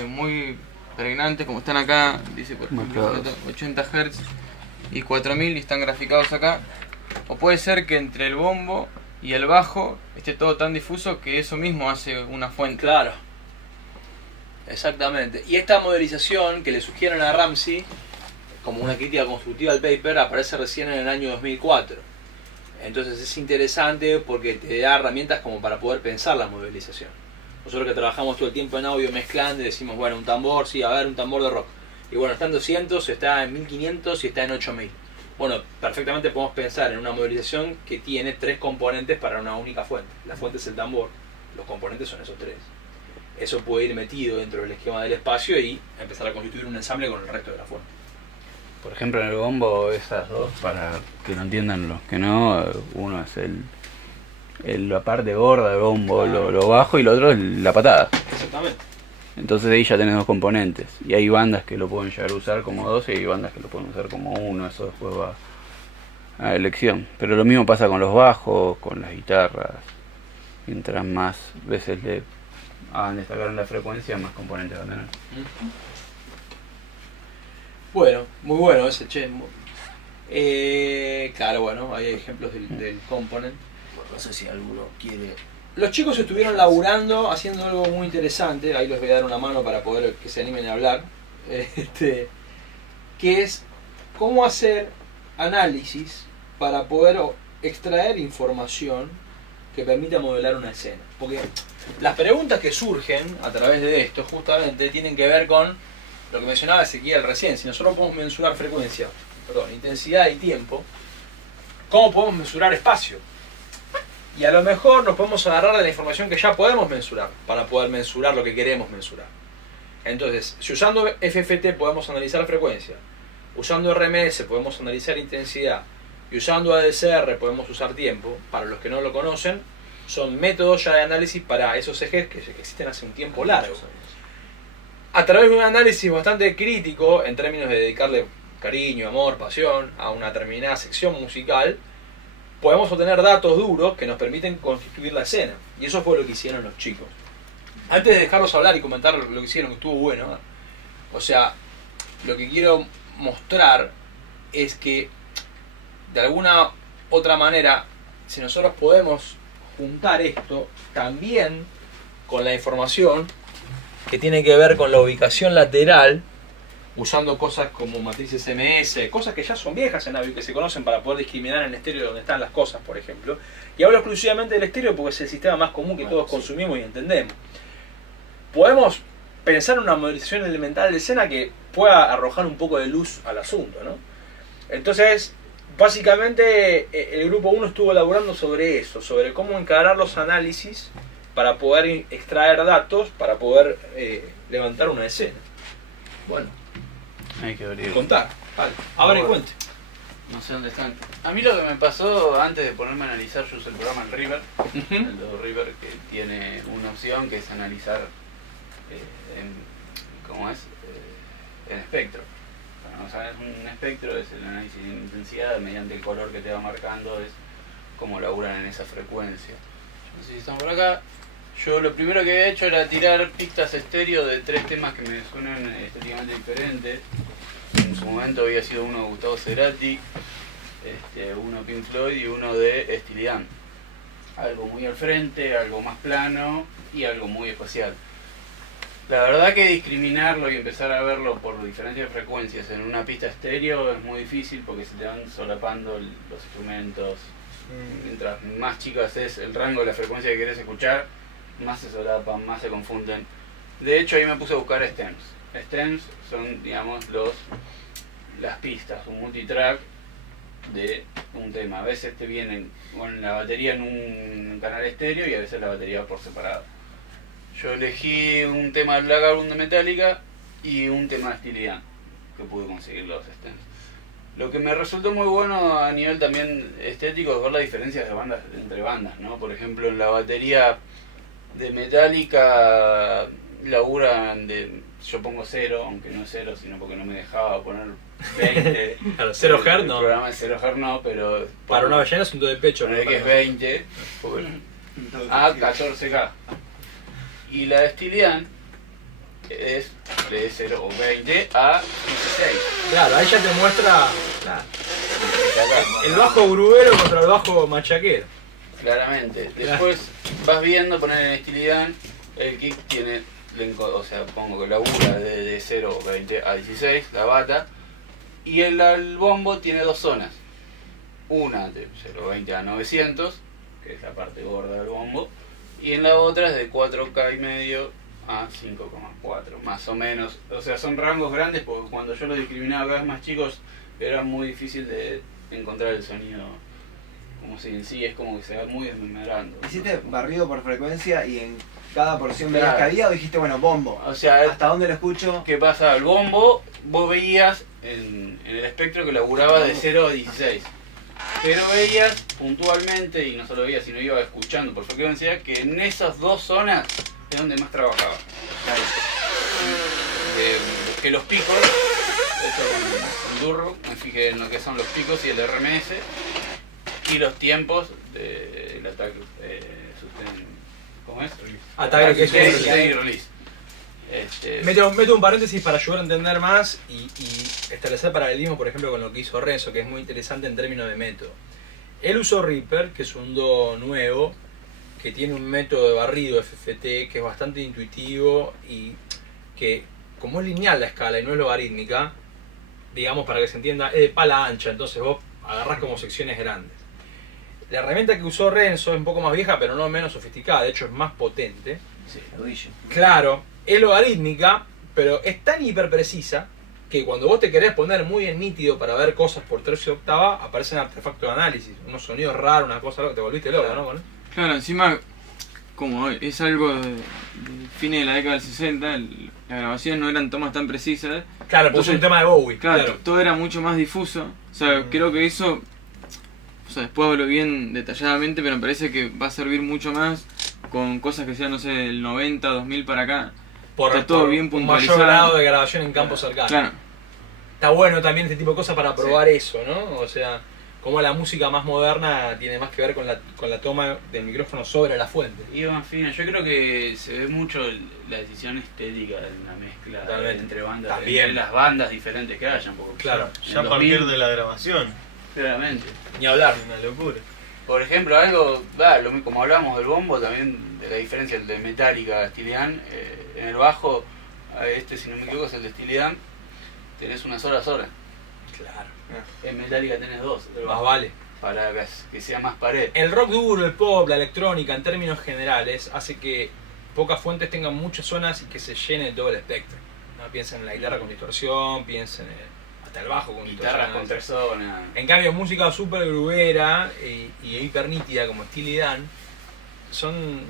muy pregnantes, como están acá, dice por ejemplo 80 Hz y 4000 y están graficados acá. O puede ser que entre el bombo y el bajo esté todo tan difuso que eso mismo hace una fuente. Claro. Exactamente. Y esta modelización que le sugieren a Ramsey como una crítica constructiva al paper aparece recién en el año 2004. Entonces es interesante porque te da herramientas como para poder pensar la modelización. Nosotros que trabajamos todo el tiempo en audio mezclando y decimos, bueno, un tambor, sí, a ver, un tambor de rock. Y bueno, está en 200, está en 1500 y está en 8000. Bueno, perfectamente podemos pensar en una modelización que tiene 3 componentes para una única fuente. La fuente es el tambor, los componentes son esos 3. Eso puede ir metido dentro del esquema del espacio y empezar a constituir un ensamble con el resto de la fuente. Por ejemplo, en el bombo, esas dos, para que lo entiendan los que no, uno es la parte gorda del bombo, lo bajo, y lo otro es la patada. Exactamente. Entonces ahí ya tenés dos componentes. Y hay bandas que lo pueden llegar a usar como dos y hay bandas que lo pueden usar como uno. Eso después va a elección. Pero lo mismo pasa con los bajos, con las guitarras. Mientras más veces le hagan destacar en la frecuencia, más componentes van a tener. Bueno, muy bueno ese, che. Claro, bueno, hay ejemplos del component. Bueno, no sé si alguno quiere... Los chicos estuvieron laburando, haciendo algo muy interesante, ahí les voy a dar una mano para poder que se animen a hablar, que es cómo hacer análisis para poder extraer información que permita modelar una escena. Porque las preguntas que surgen a través de esto justamente tienen que ver con lo que mencionaba Ezequiel recién. Si nosotros podemos mensurar intensidad y tiempo, ¿cómo podemos mensurar espacio? Y a lo mejor nos podemos agarrar de la información que ya podemos mensurar para poder mensurar lo que queremos mensurar. Entonces, si usando FFT podemos analizar frecuencia, usando RMS podemos analizar intensidad y usando ADCR podemos usar tiempo, para los que no lo conocen, son métodos ya de análisis para esos ejes que existen hace un tiempo largo. A través de un análisis bastante crítico, en términos de dedicarle cariño, amor, pasión a una determinada sección musical, podemos obtener datos duros que nos permiten constituir la escena. Y eso fue lo que hicieron los chicos. Antes de dejarlos hablar y comentar lo que hicieron, que estuvo bueno, ¿eh? O sea, lo que quiero mostrar es que de alguna otra manera, si nosotros podemos juntar esto también con la información que tiene que ver con la ubicación lateral, usando cosas como matrices MS, cosas que ya son viejas en audio, que se conocen para poder discriminar en estéreo donde están las cosas, por ejemplo. Y hablo exclusivamente del estéreo porque es el sistema más común que todos consumimos y entendemos. Podemos pensar en una modelización elemental de escena que pueda arrojar un poco de luz al asunto, ¿no? Entonces, básicamente, el grupo 1 estuvo elaborando sobre eso, sobre cómo encarar los análisis para poder extraer datos, para poder levantar una escena. Bueno. Hay que abrir. Contar. Vale. Abre y cuente. No sé dónde están. A mí lo que me pasó antes de ponerme a analizar, yo usé el programa en River, el de River, que tiene una opción que es analizar en espectro. Para no saber, un espectro es el análisis de intensidad mediante el color que te va marcando, es cómo laburan en esa frecuencia. No sé si están por acá. Yo lo primero que he hecho era tirar pistas estéreo de 3 temas que me suenan estéticamente diferentes. En su momento había sido uno de Gustavo Cerati, uno Pink Floyd y uno de Steely Dan. algo muy al frente, algo más plano y algo muy espacial. La verdad que discriminarlo y empezar a verlo por diferencia de frecuencias en una pista estéreo es muy difícil porque se te van solapando los instrumentos. Mientras más chico haces el rango de la frecuencia que querés escuchar, más se solapan, más se confunden. De hecho ahí me puse a buscar stems. Stems son, digamos, las pistas, un multitrack de un tema. A veces te vienen con la batería en un canal estéreo y a veces la batería por separado. Yo elegí un tema de Black Album de Metallica y un tema de Steely Dan, que pude conseguir los stems. Lo que me resultó muy bueno a nivel también estético es ver las diferencias de bandas entre bandas, ¿no? Por ejemplo, en la batería de Metallica laburan de... Yo pongo 0, aunque no es 0, sino porque no me dejaba poner 20. Claro, 0 Hz no. El programa de 0 Hz no, pero... Para una ballena es un do de pecho. Poner que es 20, a 14K. Y la de Steely Dan es de 0 o 20 a 16. Claro, ahí ya te muestra el bajo grubero contra el bajo machaquero. Claramente. Después vas viendo, poner en Steely Dan, el kick tiene, o sea, pongo que labura de 0 o 20 a 16, la bata, y el bombo tiene dos zonas. Una de 0 o 20 a 900, que es la parte gorda del bombo, y en la otra es de 4K y medio a 5,4, más o menos. O sea, son rangos grandes porque cuando yo los discriminaba cada vez más chicos era muy difícil de encontrar el sonido. Como si en sí es como que se va muy desmembrando. ¿Hiciste barrido por frecuencia y en cada porción veías que había o dijiste, bueno, bombo? O sea, ¿hasta dónde lo escucho? ¿Qué pasa? El bombo, vos veías en el espectro que laburaba de 0 a 16. Pero veías puntualmente, y no solo veías, sino iba escuchando por frecuencia, que en esas dos zonas es donde más trabajaba. Que los picos, esto con Durro, me fijé en lo que son los picos y el RMS, y los tiempos del ataque sustain, ¿cómo es? Ataque sustain y release. Meto un paréntesis para ayudar a entender más y establecer paralelismo, por ejemplo, con lo que hizo Renzo, que es muy interesante en términos de método. Él usó Reaper, que es un do nuevo, que tiene un método de barrido FFT que es bastante intuitivo y que, como es lineal la escala y no es logarítmica, digamos, para que se entienda, es de pala ancha, entonces vos agarrás como secciones grandes. La herramienta que usó Renzo es un poco más vieja, pero no menos sofisticada, de hecho es más potente. Sí, rodillo. Claro, es logarítmica, pero es tan hiperprecisa que cuando vos te querés poner muy en nítido para ver cosas por tercio de octava, aparecen artefactos de análisis, unos sonidos raros, una cosa loca, te volviste loco, claro. ¿no? Claro, encima, como es algo de fines de la década del 60, las grabaciones no eran tomas tan precisas. Claro, pues es un tema de Bowie. Claro, todo era mucho más difuso. O sea, creo que eso, o sea, después hablo bien detalladamente, pero me parece que va a servir mucho más con cosas que sean, no sé, del 90, 2000 para acá. Está todo bien puntualizado. Un mayor grado de grabación en campo cercano. Claro. Está bueno también este tipo de cosas para probar eso, ¿no? O sea, como la música más moderna tiene más que ver con la toma del micrófono sobre la fuente. Y más fina, yo creo que se ve mucho la decisión estética de una mezcla entre bandas, también. entre las bandas diferentes que hayan. Porque claro, ya a partir de la grabación. Claramente. Ni hablar. Una locura. Por ejemplo, algo, como hablamos del bombo, también de la diferencia entre Metallica y Steely Dan, en el bajo, si no me equivoco es el de Steely Dan, tenés una sola sola. Claro. En Metallica tenés dos. Más vale. Para que sea más pared. El rock duro, el pop, la electrónica, en términos generales, hace que pocas fuentes tengan muchas zonas y que se llene todo el espectro, ¿no? Piensen en la guitarra con distorsión, piensen hasta el bajo con guitarras con tres zonas. En cambio, música súper grubera y hiper nítida como Steely Dan son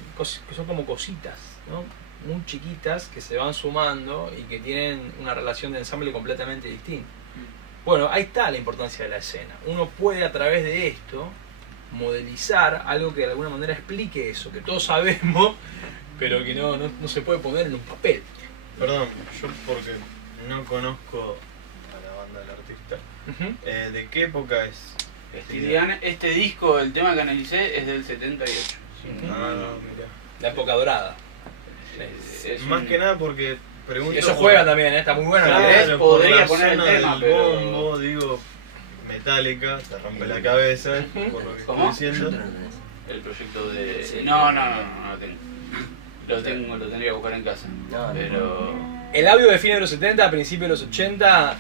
como cositas, ¿no? Muy chiquitas que se van sumando y que tienen una relación de ensamble completamente distinta. Bueno, ahí está la importancia de la escena. Uno puede a través de esto modelizar algo que de alguna manera explique eso, que todos sabemos, pero que no se puede poner en un papel. Perdón, yo porque no conozco a la banda del artista, ¿de qué época es? Steely Dan, este disco, el tema que analicé es del 78. Ah, mira. La época dorada. Más que nada porque pregunto. Eso juega también, está muy bueno. Claro, podría poner el tema, del pero bombo, digo, Metallica, te rompe la cabeza por lo que estoy diciendo. el proyecto de... Sí. No lo tengo. Lo tendría que buscar en casa. Pero... El audio de fines de los 70, a principios de los 80,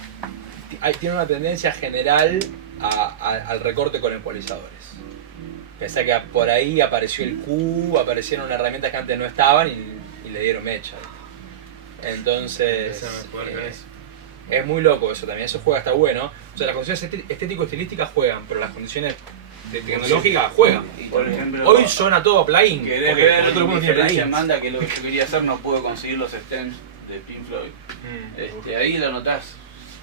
tiene una tendencia general al recorte con ecualizadores. Pensá que por ahí apareció el Q, aparecieron herramientas que antes no estaban y le dieron mecha. Entonces, es muy loco eso también, eso juega hasta bueno. O sea, las condiciones estético-estilísticas juegan, pero las condiciones tecnológicas juegan. Por ejemplo, hoy suena todo a plugin. Querés porque ver todo el mundo tiene diferencia en plugins. banda, que es lo que yo quería hacer, no puedo conseguir los stems de Pink Floyd. Ahí lo notás,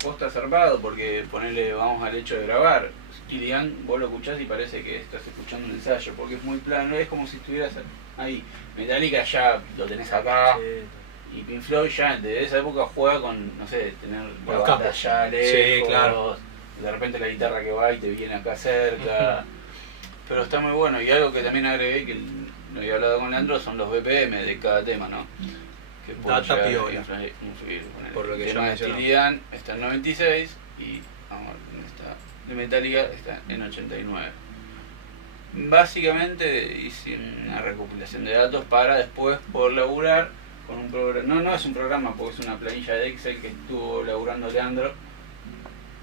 posta zarpado, porque ponerle, vamos al hecho de grabar. Kilian, vos lo escuchás y parece que estás escuchando un ensayo, porque es muy plano, es como si estuvieras ahí. Metallica ya lo tenés acá, y Pink Floyd ya desde esa época juega con, no sé, tener la banda ya lejos, sí, claro. De repente la guitarra que va y te viene acá cerca. Pero está muy bueno, y algo que también agregué, que no había hablado con Leandro, son los BPM de cada tema, ¿no? Que Data piola. Influir. Por lo que el ya tema de mencionamos. Kilian está en 96 y vamos a ver dónde está. De Metallica está en 89. Básicamente hice una recopilación de datos para después poder laburar con un programa. No es un programa porque es una planilla de Excel que estuvo laburando Leandro,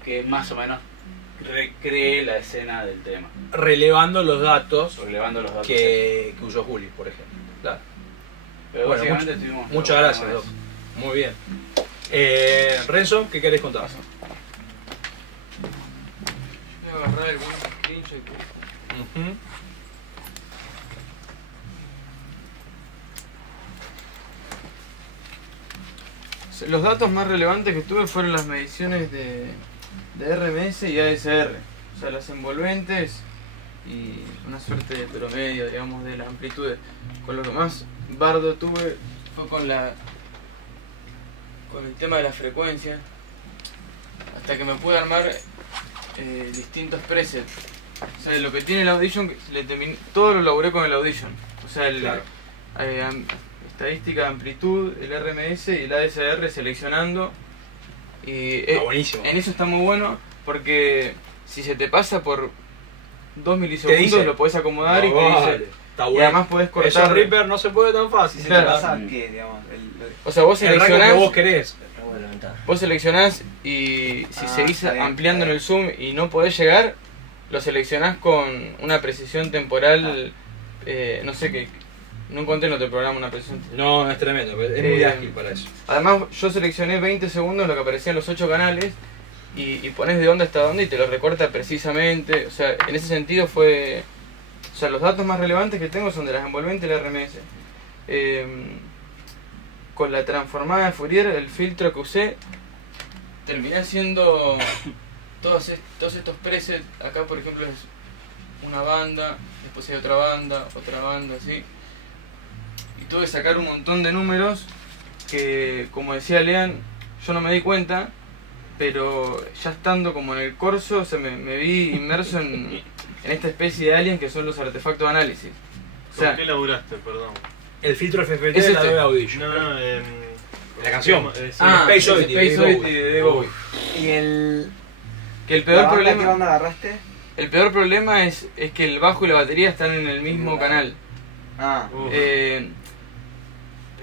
que más o menos recree la escena del tema. Relevando los datos, que usó Juli, por ejemplo. Claro. Pero bueno, básicamente estuvimos muchas gracias, Doc. Muy bien. Renzo, ¿qué querés contar? Voy a agarrar algún screenshot. Los datos más relevantes que tuve fueron las mediciones de RMS y ASR, o sea, las envolventes y una suerte de promedio, digamos, de la amplitud. Con lo que más bardo tuve fue con el tema de la frecuencia, hasta que me pude armar distintos presets. O sea, lo que tiene el Audition, todo lo laburé con el Audition, o sea, estadística de amplitud, el RMS y el ASR seleccionando. Y buenísimo. En eso está muy bueno, porque si se te pasa por 2 milisegundos lo podés acomodar y te dice. Está bueno. Y además podés cortar. Eso Reaper no se puede tan fácil. Si Claro. te pasa que, digamos, O sea, vos el rango seleccionás. que vos querés. Vos seleccionás y si seguís está bien, ampliando está en el zoom y no podés llegar, lo seleccionás con una precisión temporal. No sé qué. No encontré en otro programa una precisión. No, es tremendo, es muy ágil para eso. Además, yo seleccioné 20 segundos lo que aparecían los 8 canales y pones de dónde hasta dónde y te lo recorta precisamente. O sea, en ese sentido fue. O sea, los datos más relevantes que tengo son de las envolventes y la RMS. Con la transformada de Fourier, el filtro que usé, terminé haciendo todos estos presets. Acá, por ejemplo, es una banda, después hay otra banda, así. Y tuve que sacar un montón de números que, como decía Lean, yo no me di cuenta, pero ya estando como en el corso, o sea, me vi inmerso en esta especie de aliens que son los artefactos de análisis. O sea, ¿Con qué laburaste, perdón? El filtro FFT ¿Es de la este? Dolby Audition. No, la canción. Space Oddity de Oddity de Bowie. Y el... Que el peor ¿La banda, qué problema. banda agarraste? El peor problema es que el bajo y la batería están en el mismo canal. Ah,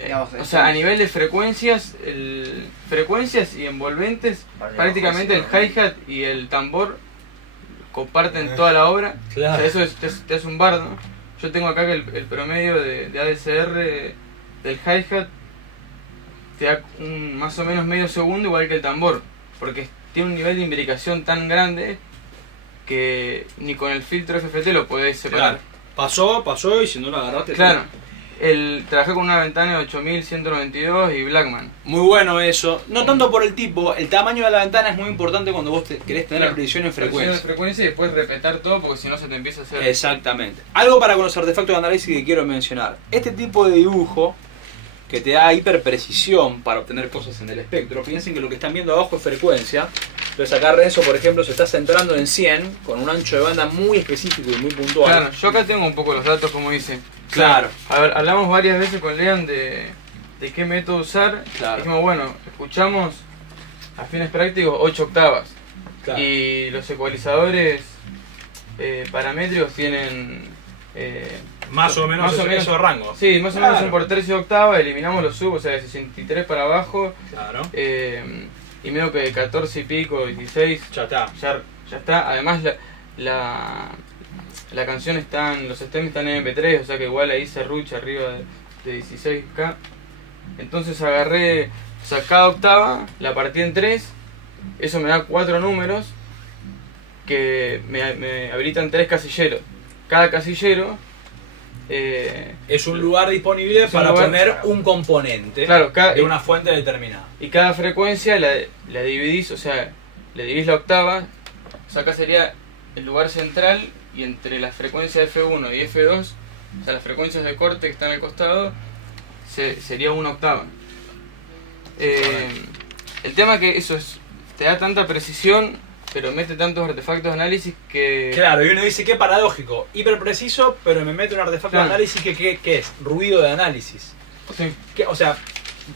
digamos, O sea, a nivel de frecuencias, frecuencias y envolventes, prácticamente el hi-hat y el tambor comparten toda la obra. Claro. O sea, eso te hace un bardo. Yo tengo acá que el promedio de ADSR del hi-hat te da más o menos medio segundo, igual que el tambor, porque tiene un nivel de imbricación tan grande que ni con el filtro FFT lo podés separar. Claro. Pasó y si no lo agarraste. Claro. Trabajé con una ventana de 8192 y Blackman. Muy bueno eso. No tanto por el tipo, el tamaño de la ventana es muy importante cuando vos querés tener la precisión en frecuencia. Y después repetir todo porque si no se te empieza a hacer. Exactamente. Algo para con los artefactos de análisis que quiero mencionar. Este tipo de dibujo que te da hiperprecisión para obtener cosas en el espectro. Piensen que lo que están viendo abajo es frecuencia. Entonces acá Renzo, por ejemplo, se está centrando en 100 con un ancho de banda muy específico y muy puntual. Claro, yo acá tengo un poco los datos como dice. Claro. A ver, hablamos varias veces con Lean de qué método usar. Claro. Dijimos, bueno, escuchamos a fines prácticos 8 octavas. Claro. Y los ecualizadores paramétricos tienen Más o menos esos rangos. Sí, más o menos son por tercio de octava, eliminamos los sub, o sea, de 63 para abajo. Claro. Y medio que de 14 y pico, 16. Ya está. Ya está. Además, la canción los stems están en MP3, o sea que igual ahí se rucha arriba de 16K. Entonces agarré, o sea, cada octava la partí en 3. Eso me da 4 números que me habilitan 3 casilleros. Cada casillero es un lugar disponible para poner un componente de una fuente determinada. Y cada frecuencia la dividís, o sea, le dividís la octava. O sea, acá sería el lugar central y entre las frecuencias F1 y F2, o sea, las frecuencias de corte que están al costado, sería una octava. El tema que eso te da tanta precisión, pero mete tantos artefactos de análisis que... Claro, y uno dice, qué paradójico, hiper preciso, pero me mete un artefacto de análisis que es ruido de análisis. Sí. O sea,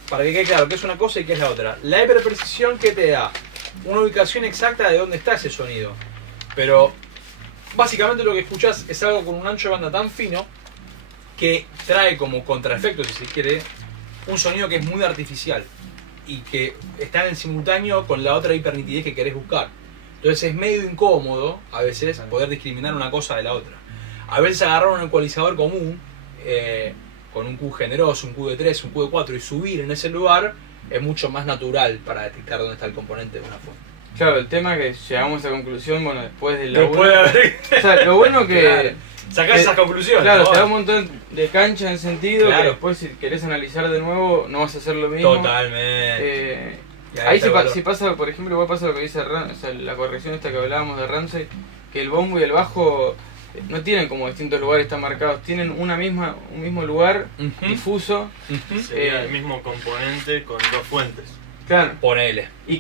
para que quede claro, qué es una cosa y qué es la otra. La hiperprecisión que te da una ubicación exacta de dónde está ese sonido, pero básicamente lo que escuchás es algo con un ancho de banda tan fino que trae como contraefecto, si se quiere, un sonido que es muy artificial y que está en simultáneo con la otra hipernitidez que querés buscar. Entonces es medio incómodo a veces poder discriminar una cosa de la otra. A veces agarrar un ecualizador común con un Q generoso, un Q de 3, un Q de 4 y subir en ese lugar es mucho más natural para detectar dónde está el componente de una fuente. Claro, el tema que llegamos a esa conclusión, bueno, después del laburo... O sea, lo bueno que... Claro. Sacás esas conclusiones. Claro, ¿no? te da un montón de cancha en sentido que después si querés analizar de nuevo no vas a hacer lo mismo. Totalmente. Ahí si pasa, por ejemplo, igual pasa lo que dice o sea, la corrección esta que hablábamos de Ramsey, que el bombo y el bajo no tienen como distintos lugares tan marcados, tienen un mismo lugar difuso. Sería el mismo componente con dos fuentes. Claro. Ponele. Y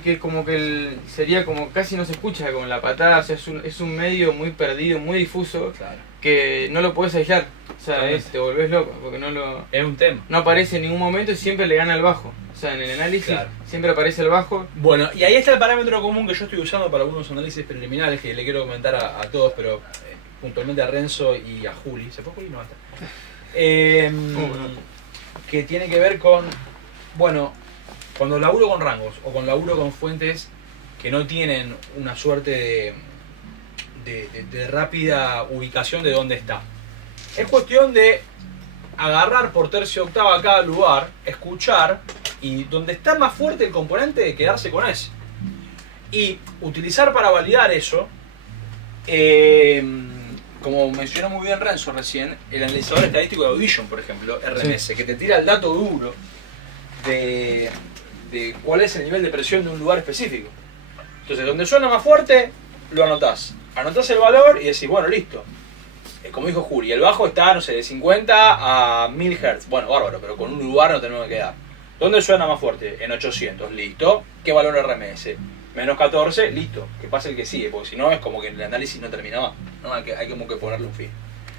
que como que sería como casi no se escucha como la patada, o sea, es un medio muy perdido, muy difuso, que no lo podés aislar. O sea, te volvés loco, porque es un tema. No aparece en ningún momento y siempre le gana al bajo. O sea, en el análisis siempre aparece el bajo. Bueno, y ahí está el parámetro común que yo estoy usando para algunos análisis preliminares que le quiero comentar a todos, pero puntualmente a Renzo y a Juli. ¿Se fue Juli? No, basta. Que tiene que ver con, bueno, cuando laburo con rangos o con laburo con fuentes que no tienen una suerte de rápida ubicación de dónde está. Es cuestión de agarrar por tercio octava cada lugar, escuchar y donde está más fuerte el componente, quedarse con ese. Y utilizar para validar eso, como mencionó muy bien Renzo recién, el analizador estadístico de Audition, por ejemplo, RMS, que te tira el dato duro de cuál es el nivel de presión de un lugar específico. Entonces, donde suena más fuerte, lo anotás. Anotás el valor y decís, bueno, listo. Como dijo Juli, el bajo está, no sé, de 50 a 1000 Hz. Bueno, bárbaro, pero con un lugar no tenemos que quedar. ¿Dónde suena más fuerte? En 800, listo. ¿Qué valor RMS? Menos 14, listo. Que pase el que sigue, porque si no es como que el análisis no termina más. ¿No? Hay como que ponerle un fin.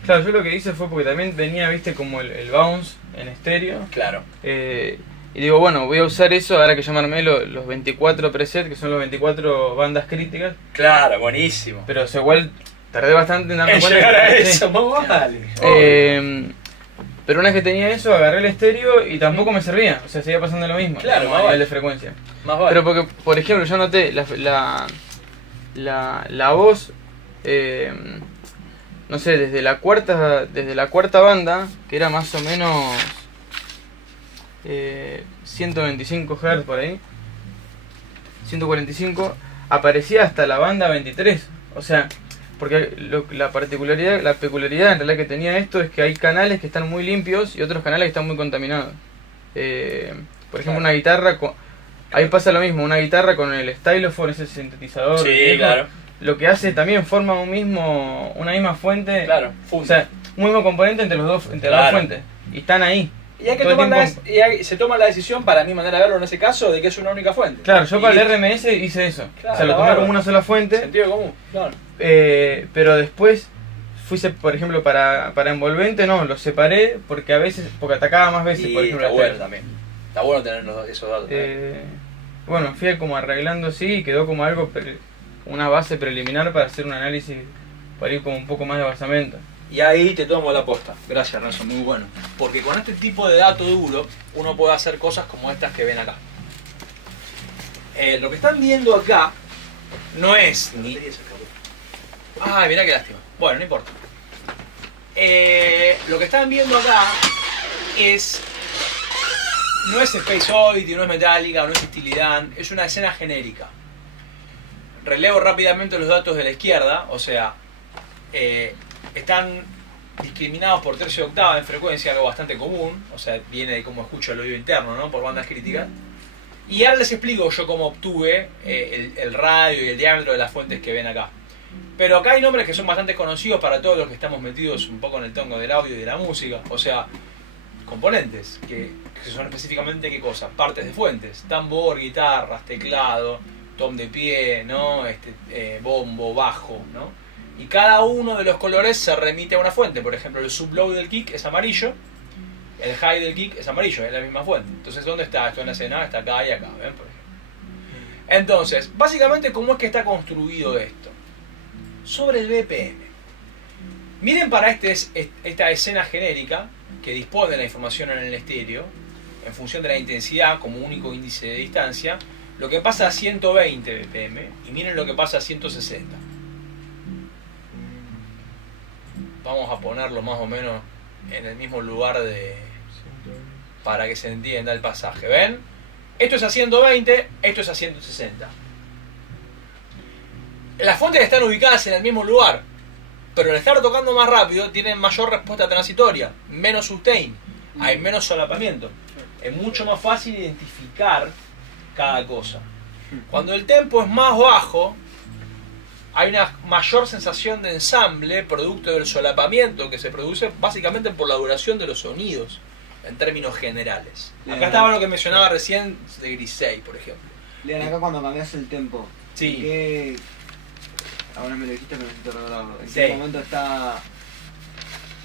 Claro, yo lo que hice fue porque también venía, viste, como el bounce en estéreo. Claro. Y digo, bueno, voy a usar eso, ahora que llamarme los 24 presets, que son los 24 bandas críticas. Claro, buenísimo. Pero o sea, igual tardé bastante en darme cuenta. Llegar a eso, más vale. Pero una vez que tenía eso, agarré el estéreo y tampoco me servía. O sea, seguía pasando lo mismo. Claro, a nivel de frecuencia. Más vale. Pero porque, por ejemplo, yo noté la voz, no sé, desde la cuarta banda, que era más o menos 125 Hz por ahí, 145, aparecía hasta la banda 23. O sea, porque la peculiaridad en realidad que tenía esto es que hay canales que están muy limpios y otros canales que están muy contaminados. Por ejemplo, una guitarra, ahí pasa lo mismo, una guitarra con el stylophone, ese sintetizador. Sí, viejo, claro. Lo que hace también forma una misma fuente. Claro, o sea, un mismo componente entre las dos fuentes. Y están ahí. Y hay que se toma la decisión, para mi manera de verlo en ese caso, de que es una única fuente. Claro, yo para el RMS hice eso. Claro, o sea, lo tomé como una sola fuente. Sentido común, claro. Pero después por ejemplo, para envolvente no, lo separé porque atacaba más veces, por ejemplo. Está bueno también. Está bueno tener esos datos. Bueno, fui como arreglando así y quedó como una base preliminar para hacer un análisis para ir con un poco más de basamento. Y ahí te tomo la posta. Gracias, Renzo, muy bueno. Porque con este tipo de dato duro, uno puede hacer cosas como estas que ven acá. Lo que están viendo acá no es ni... Ay, mirá qué lástima. Bueno, no importa. Lo que están viendo acá es... No es Space Oddity, no es Metallica, no es Steely Dan, es una escena genérica. Relevo rápidamente los datos de la izquierda, o sea, están discriminados por tercio de octava en frecuencia, algo bastante común, o sea, viene de cómo escucho el oído interno, ¿no? Por bandas críticas. Y ahora les explico yo cómo obtuve el radio y el diámetro de las fuentes que ven acá. Pero acá hay nombres que son bastante conocidos para todos los que estamos metidos un poco en el tongo del audio y de la música, o sea, componentes, que son específicamente qué cosa, partes de fuentes, tambor, guitarras, teclado, tom de pie, ¿no? Bombo, bajo, ¿no? Y cada uno de los colores se remite a una fuente. Por ejemplo, el sub-low del kick es amarillo, el high del kick es amarillo, es la misma fuente. Entonces, ¿dónde está esto en la escena? Está acá y acá, ¿ven? Por ejemplo. Entonces, básicamente, ¿cómo es que está construido esto? Sobre el BPM. Miren para esta escena genérica que dispone la información en el estéreo, en función de la intensidad como único índice de distancia, lo que pasa a 120 BPM y miren lo que pasa a 160. Vamos a ponerlo más o menos en el mismo lugar para que se entienda el pasaje. ¿Ven? Esto es a 120, esto es a 160. Las fuentes están ubicadas en el mismo lugar, pero al estar tocando más rápido tienen mayor respuesta transitoria, menos sustain, hay menos solapamiento. Es mucho más fácil identificar cada cosa. Cuando el tempo es más bajo, hay una mayor sensación de ensamble producto del solapamiento que se produce básicamente por la duración de los sonidos en términos generales. Acá estaba lo que mencionaba recién de Grisey, por ejemplo. Lean, acá cuando cambias el tempo, sí. ¿qué? Ahora me lo dijiste, pero necesito recordarlo. ¿En sí. qué momento está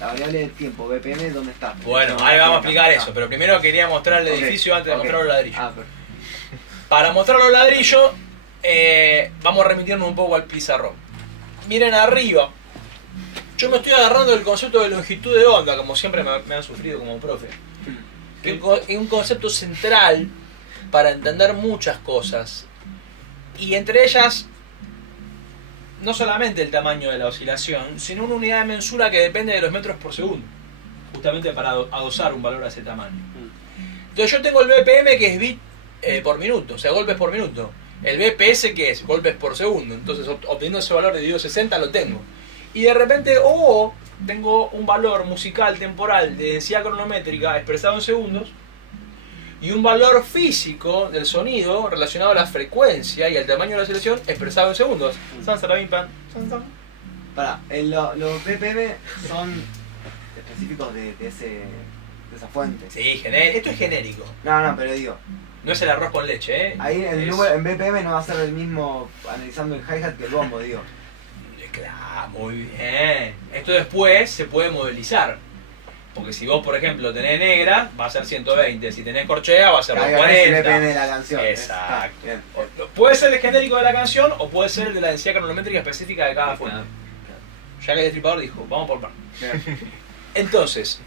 la variable de tiempo, BPM, dónde está? Bueno, ahí vamos a explicar eso, pero primero quería mostrar el edificio antes de mostrar los ladrillos. Para mostrar los ladrillos, vamos a remitirnos un poco al pizarrón. Miren arriba, yo me estoy agarrando del concepto de longitud de onda, como siempre me han sufrido como profe. Que es un concepto central para entender muchas cosas. Y entre ellas, no solamente el tamaño de la oscilación, sino una unidad de mensura que depende de los metros por segundo, justamente para adosar un valor a ese tamaño. Entonces yo tengo el BPM que es bit por minuto, o sea, golpes por minuto. El BPS que es golpes por segundo. Entonces obteniendo ese valor de dividido 60 lo tengo. Y de repente, tengo un valor musical temporal de densidad cronométrica expresado en segundos y un valor físico del sonido relacionado a la frecuencia y al tamaño de la selección expresado en segundos. Pará, los BPM son específicos de esa fuente. Sí, esto es genérico. No, pero digo, no es el arroz con leche, ¿eh? Ahí el número en BPM no va a ser el mismo analizando el hi-hat que el bombo, digo. Claro, muy bien. Esto después se puede modelizar. Porque si vos, por ejemplo, tenés negra, va a ser 120. Si tenés corchea, va a ser 240. Depende de la canción. Exacto. Puede ser el genérico de la canción o puede ser el de la densidad cronométrica específica de cada fuente. Ya que el destripador dijo, vamos por par. Entonces,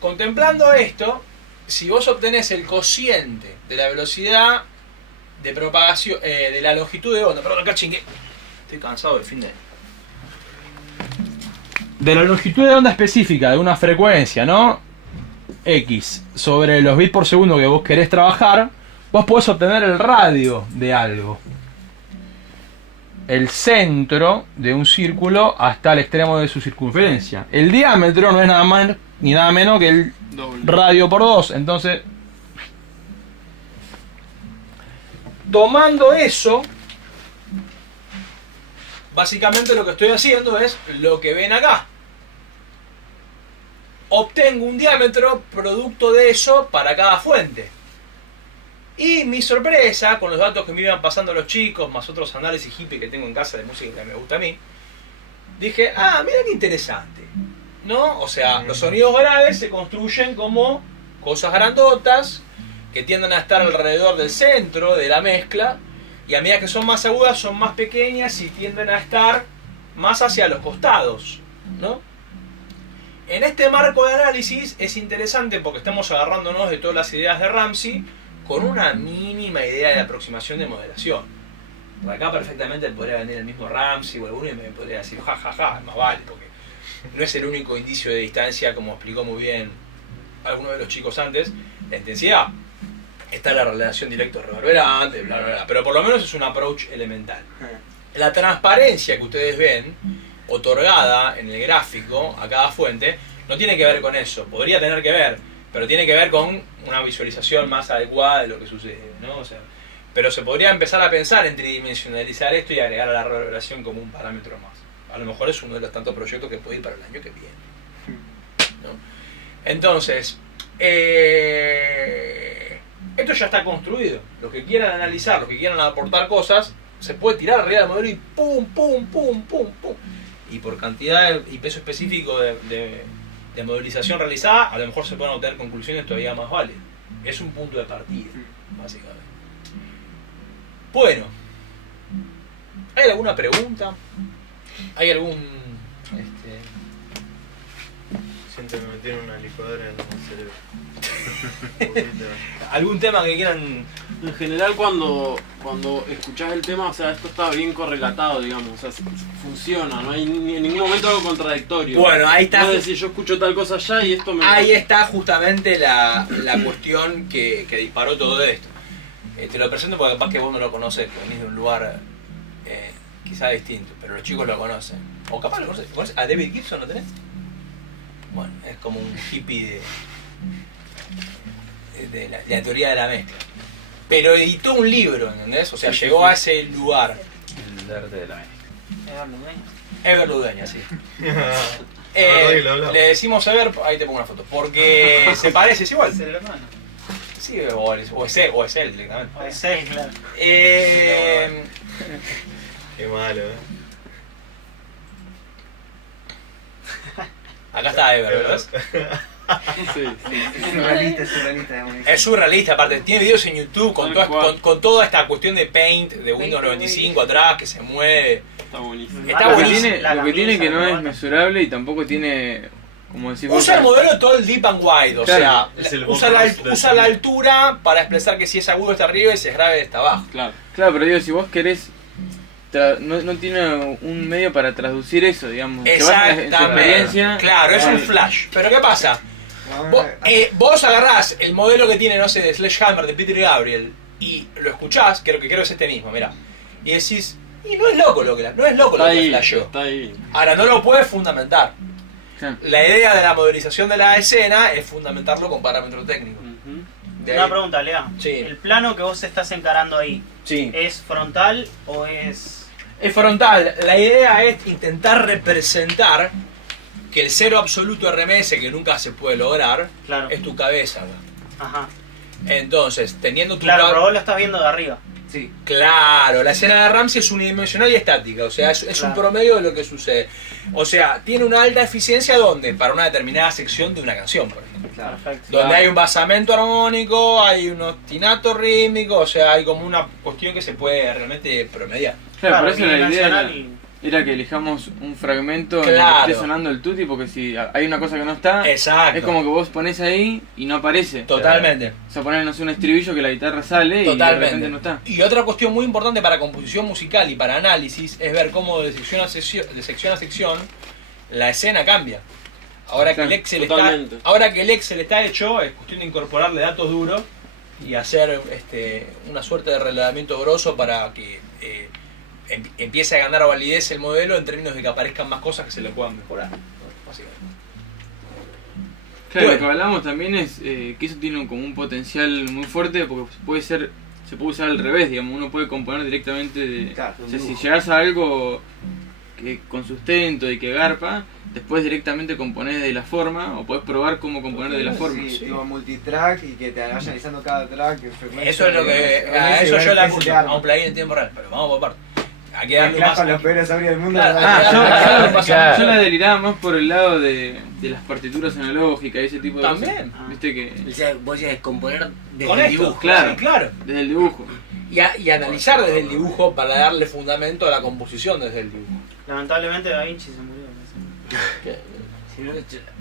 contemplando esto, si vos obtenés el cociente de la velocidad de propagación, de la longitud de onda, perdón, acá chingué. Estoy cansado del fin de... De la longitud de onda específica de una frecuencia, ¿no? X sobre los bits por segundo que vos querés trabajar, vos podés obtener el radio de algo. El centro de un círculo hasta el extremo de su circunferencia. El diámetro no es nada más ni nada menos que el radio por 2. Entonces, tomando eso, básicamente lo que estoy haciendo es lo que ven acá. Obtengo un diámetro producto de eso para cada fuente. Y mi sorpresa, con los datos que me iban pasando los chicos, más otros análisis hippie que tengo en casa de música que me gusta a mí, dije, mira qué interesante, ¿no? O sea, los sonidos graves se construyen como cosas grandotas que tienden a estar alrededor del centro de la mezcla, y a medida que son más agudas son más pequeñas y tienden a estar más hacia los costados, ¿no? En este marco de análisis es interesante porque estamos agarrándonos de todas las ideas de Ramsey con una mínima idea de aproximación de modelación. Por acá perfectamente podría venir el mismo Ramsey o alguno y me podría decir jajaja, más vale, porque no es el único indicio de distancia, como explicó muy bien alguno de los chicos antes. La intensidad, está la relación directo-reverberante, bla, bla, bla, pero por lo menos es un approach elemental. La transparencia que ustedes ven otorgada en el gráfico a cada fuente no tiene que ver con eso, podría tener que ver, pero tiene que ver con una visualización más adecuada de lo que sucede, ¿no? O sea, pero se podría empezar a pensar en tridimensionalizar esto y agregar a la reverberación como un parámetro más. A lo mejor es uno de los tantos proyectos que puede ir para el año que viene, ¿no? Entonces, esto ya está construido. Los que quieran analizar, los que quieran aportar cosas, se puede tirar arriba del modelo y pum, pum, pum, pum, pum. Y por cantidad y peso específico de modelización realizada, a lo mejor se pueden obtener conclusiones todavía más válidas. Es un punto de partida, básicamente. Bueno, ¿hay alguna pregunta? ¿Hay algún... Siento que me metieron una licuadora en el cerebro. ¿Algún tema que quieran? En general cuando escuchás el tema, o sea, esto está bien correlatado, digamos, o sea, funciona, no hay ni en ningún momento algo contradictorio. Bueno, ahí está. Es decir, yo escucho tal cosa allá y esto me... Ahí está justamente la cuestión que disparó todo esto. Te lo presento porque capaz que vos no lo conocés, que venís de un lugar quizá distinto, pero los chicos lo conocen. O capaz lo conocés. ¿Conoces a David Gibson, lo tenés? Bueno, es como un hippie de la teoría de la mezcla. Pero editó un libro, ¿entendés? O sea, llegó a ese lugar. El arte de la mezcla. Ever Ludeña, sí. Le decimos Ever, ahí te pongo una foto. Porque se parece, es igual. Es el hermano. Sí, o es él directamente. O es él, claro. Qué malo, Acá está Ever, ¿verdad? Sí. Es surrealista. Es surrealista, aparte. Tiene videos en YouTube con toda esta cuestión de Paint de Windows 95 atrás que se mueve. Está buenísimo. Está buenísimo. Lo que tiene que no es mesurable y tampoco tiene, como decís vos, Usa el modelo todo el deep and wide, o Claro, sea, usa la altura para expresar que si es agudo está arriba y si es grave está abajo. Claro, pero digo, si vos querés, no tiene un medio para traducir eso, digamos. Se basa en su experiencia. Claro, es un flash. Pero ¿qué pasa? Vos agarrás el modelo que tiene, no sé, de Sledgehammer, de Peter Gabriel, y lo escuchás, creo que es este mismo, mirá, y decís, y no es loco lo que flasheó. Está ahí. Ahora, no lo puedes fundamentar. Claro. La idea de la modelización de la escena es fundamentarlo con parámetros técnicos. Una pregunta, Lea. Sí. ¿El plano que vos estás encarando ahí Sí. es frontal o es...? Es frontal. La idea es intentar representar que el cero absoluto RMS, que nunca se puede lograr, Claro. es tu cabeza. Ajá. Entonces, teniendo tu Claro, pero vos lo estás viendo de arriba. Sí. Claro, la escena de Ramsey es unidimensional y estática, o sea, es Claro. un promedio de lo que sucede. O sea, tiene una alta eficiencia ¿dónde? Para una determinada sección de una canción, por ejemplo. Claro. Perfecto. Donde hay un basamento armónico, hay un ostinato rítmico, o sea, hay como una cuestión que se puede realmente promediar. Claro, por eso la idea bidimensional era que elijamos un fragmento en Claro. el que esté sonando el tutti, porque si hay una cosa que no está, Exacto. es como que vos pones ahí y no aparece. Totalmente. O sea, poner, no sé, un estribillo que la guitarra sale y de Totalmente. repente no está. Y otra cuestión muy importante para composición musical y para análisis es ver cómo de sección a sección la escena cambia. Ahora que, Totalmente. ahora que el Excel está hecho, es cuestión de incorporarle datos duros y hacer una suerte de relevamiento grosso para que empiece a ganar validez el modelo en términos de que aparezcan más cosas que se le puedan mejorar, ¿no? Básicamente. Claro, Bueno. lo que hablamos también es que eso tiene como un potencial muy fuerte porque se puede usar al revés, digamos, uno puede componer directamente de... Claro, O sea, si llegas a algo que con sustento y que garpa, después directamente componés de la forma o podés probar cómo componer de la forma. Sí, tipo multitrack y que te vaya analizando cada track. Eso es lo que... A eso yo le acuso a un plugin en tiempo real, pero vamos por parte. Hay que darle más... con los peores audios del mundo. Claro, Yo la deliraba más por el lado de las partituras analógicas y ese tipo de También. cosas. Viste que... O sea, vos decís componer desde Con el esto, dibujo. Claro. claro. Desde el dibujo. y analizar desde el dibujo para darle fundamento a la composición desde el dibujo. Lamentablemente Da Vinci se murió.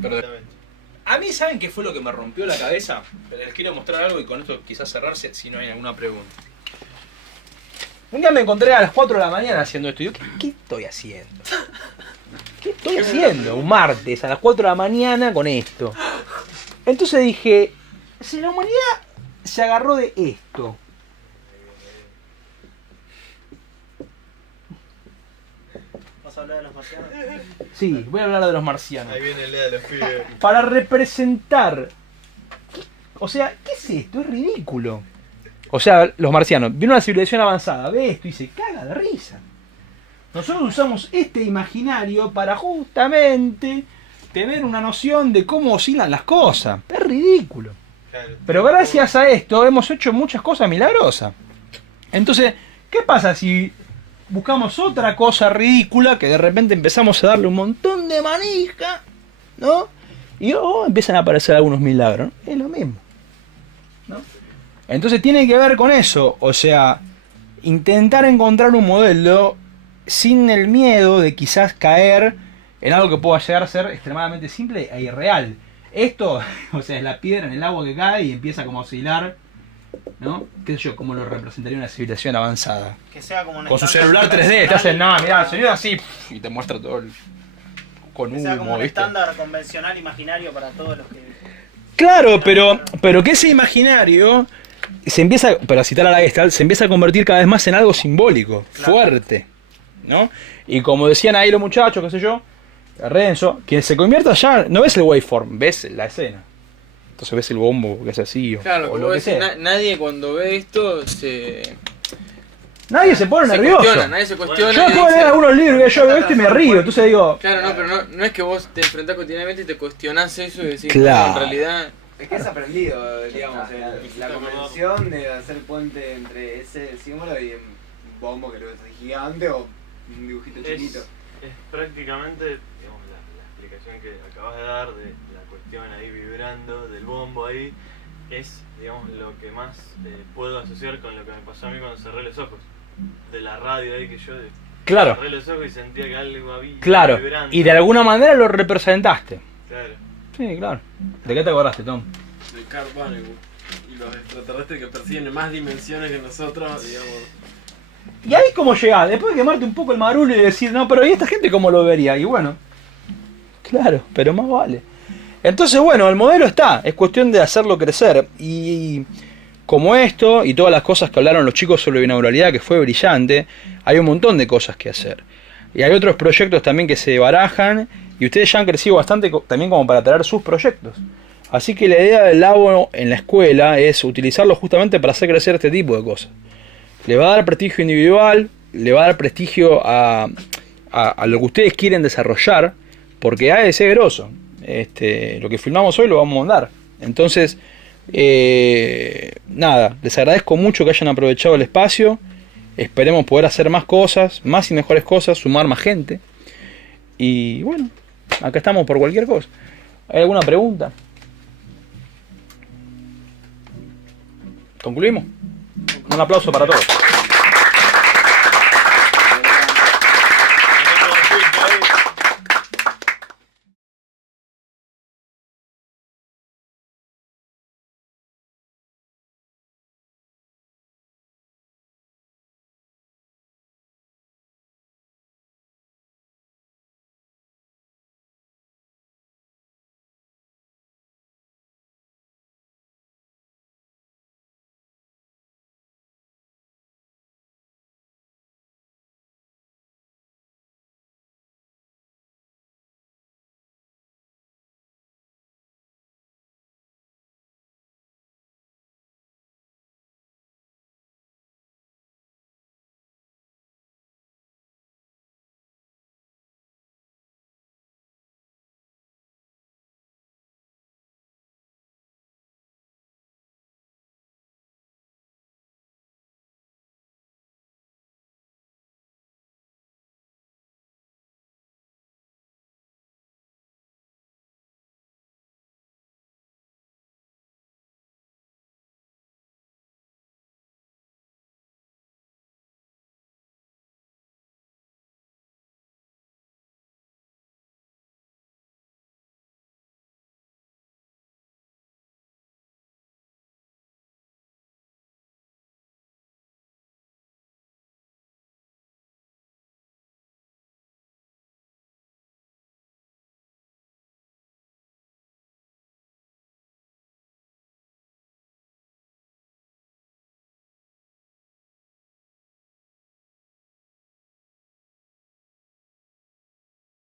Pero a mí, ¿saben qué fue lo que me rompió la cabeza? Les quiero mostrar algo y con esto quizás cerrarse si no hay alguna pregunta. Un día me encontré a las 4 de la mañana haciendo esto. Y yo, ¿qué estoy haciendo? ¿Qué estoy haciendo? Un martes a las 4 de la mañana con esto. Entonces dije, si la humanidad se agarró de esto. ¿Vas a hablar de los marcianos? Sí, voy a hablar de los marcianos. Ahí viene Lea de los pibes. Para representar... O sea, ¿qué es esto? Es ridículo. O sea, los marcianos, viene una civilización avanzada, ve esto y se caga de risa. Nosotros usamos este imaginario para justamente tener una noción de cómo oscilan las cosas. Es ridículo. Pero gracias a esto hemos hecho muchas cosas milagrosas. Entonces, ¿qué pasa si buscamos otra cosa ridícula que de repente empezamos a darle un montón de manija, ¿no? Y empiezan a aparecer algunos milagros, ¿no? Es lo mismo, ¿no? Entonces tiene que ver con eso, o sea, intentar encontrar un modelo sin el miedo de quizás caer en algo que pueda llegar a ser extremadamente simple e irreal. Esto, o sea, es la piedra en el agua que cae y empieza como a oscilar, ¿no? ¿Qué sé yo? ¿Cómo lo representaría una civilización avanzada? Que sea como con su celular 3D, te hacen, no, mirá, el sonido así, y te muestra todo el... con que sea como humo, un ¿viste? estándar convencional imaginario para todos los que... Claro, pero que ese imaginario se empieza, para citar a la Gestalt, se empieza a convertir cada vez más en algo simbólico, claro, fuerte, ¿no? Y como decían ahí los muchachos, qué sé yo, Renzo, que se convierta ya, no ves el waveform, ves la escena. Entonces ves el bombo que es así, claro, o lo que sea. Nadie cuando ve esto Nadie se pone nervioso. Nadie se cuestiona. Yo acabo de leer algunos libros que yo veo esto y me río, entonces digo... Claro, no, pero no es que vos te enfrentás continuamente y te cuestionás eso y decís, claro, no, en realidad... Es que es aprendido, digamos, la convención de hacer puente entre ese símbolo y un bombo que lo ves gigante o un dibujito chiquito. Es prácticamente, digamos, la explicación que acabas de dar de la cuestión ahí vibrando, del bombo ahí, es, digamos, lo que más puedo asociar con lo que me pasó a mí cuando cerré los ojos. De la radio ahí que yo claro, cerré los ojos y sentía que algo había vibrando. Y de alguna manera lo representaste. Claro. Sí, claro. ¿De qué te acordaste, Tom? De Carl Vannegut y los extraterrestres que persiguen en más dimensiones que nosotros, digamos. Y ahí cómo llegás, después de quemarte un poco el marullo y decir, no, pero ¿y esta gente cómo lo vería? Y bueno, claro, pero más vale. Entonces, bueno, el modelo está, es cuestión de hacerlo crecer. Y como esto y todas las cosas que hablaron los chicos sobre binauralidad, que fue brillante, hay un montón de cosas que hacer. Y hay otros proyectos también que se barajan, y ustedes ya han crecido bastante también como para traer sus proyectos. Así que la idea del Labo en la escuela es utilizarlo justamente para hacer crecer este tipo de cosas. Le va a dar prestigio individual, le va a dar prestigio a lo que ustedes quieren desarrollar, porque hay de ser grosso. Lo que filmamos hoy lo vamos a mandar. Entonces, nada, les agradezco mucho que hayan aprovechado el espacio. Esperemos poder hacer más cosas, más y mejores cosas, sumar más gente. Y bueno, acá estamos por cualquier cosa. ¿Hay alguna pregunta? ¿Concluimos? Un aplauso para todos.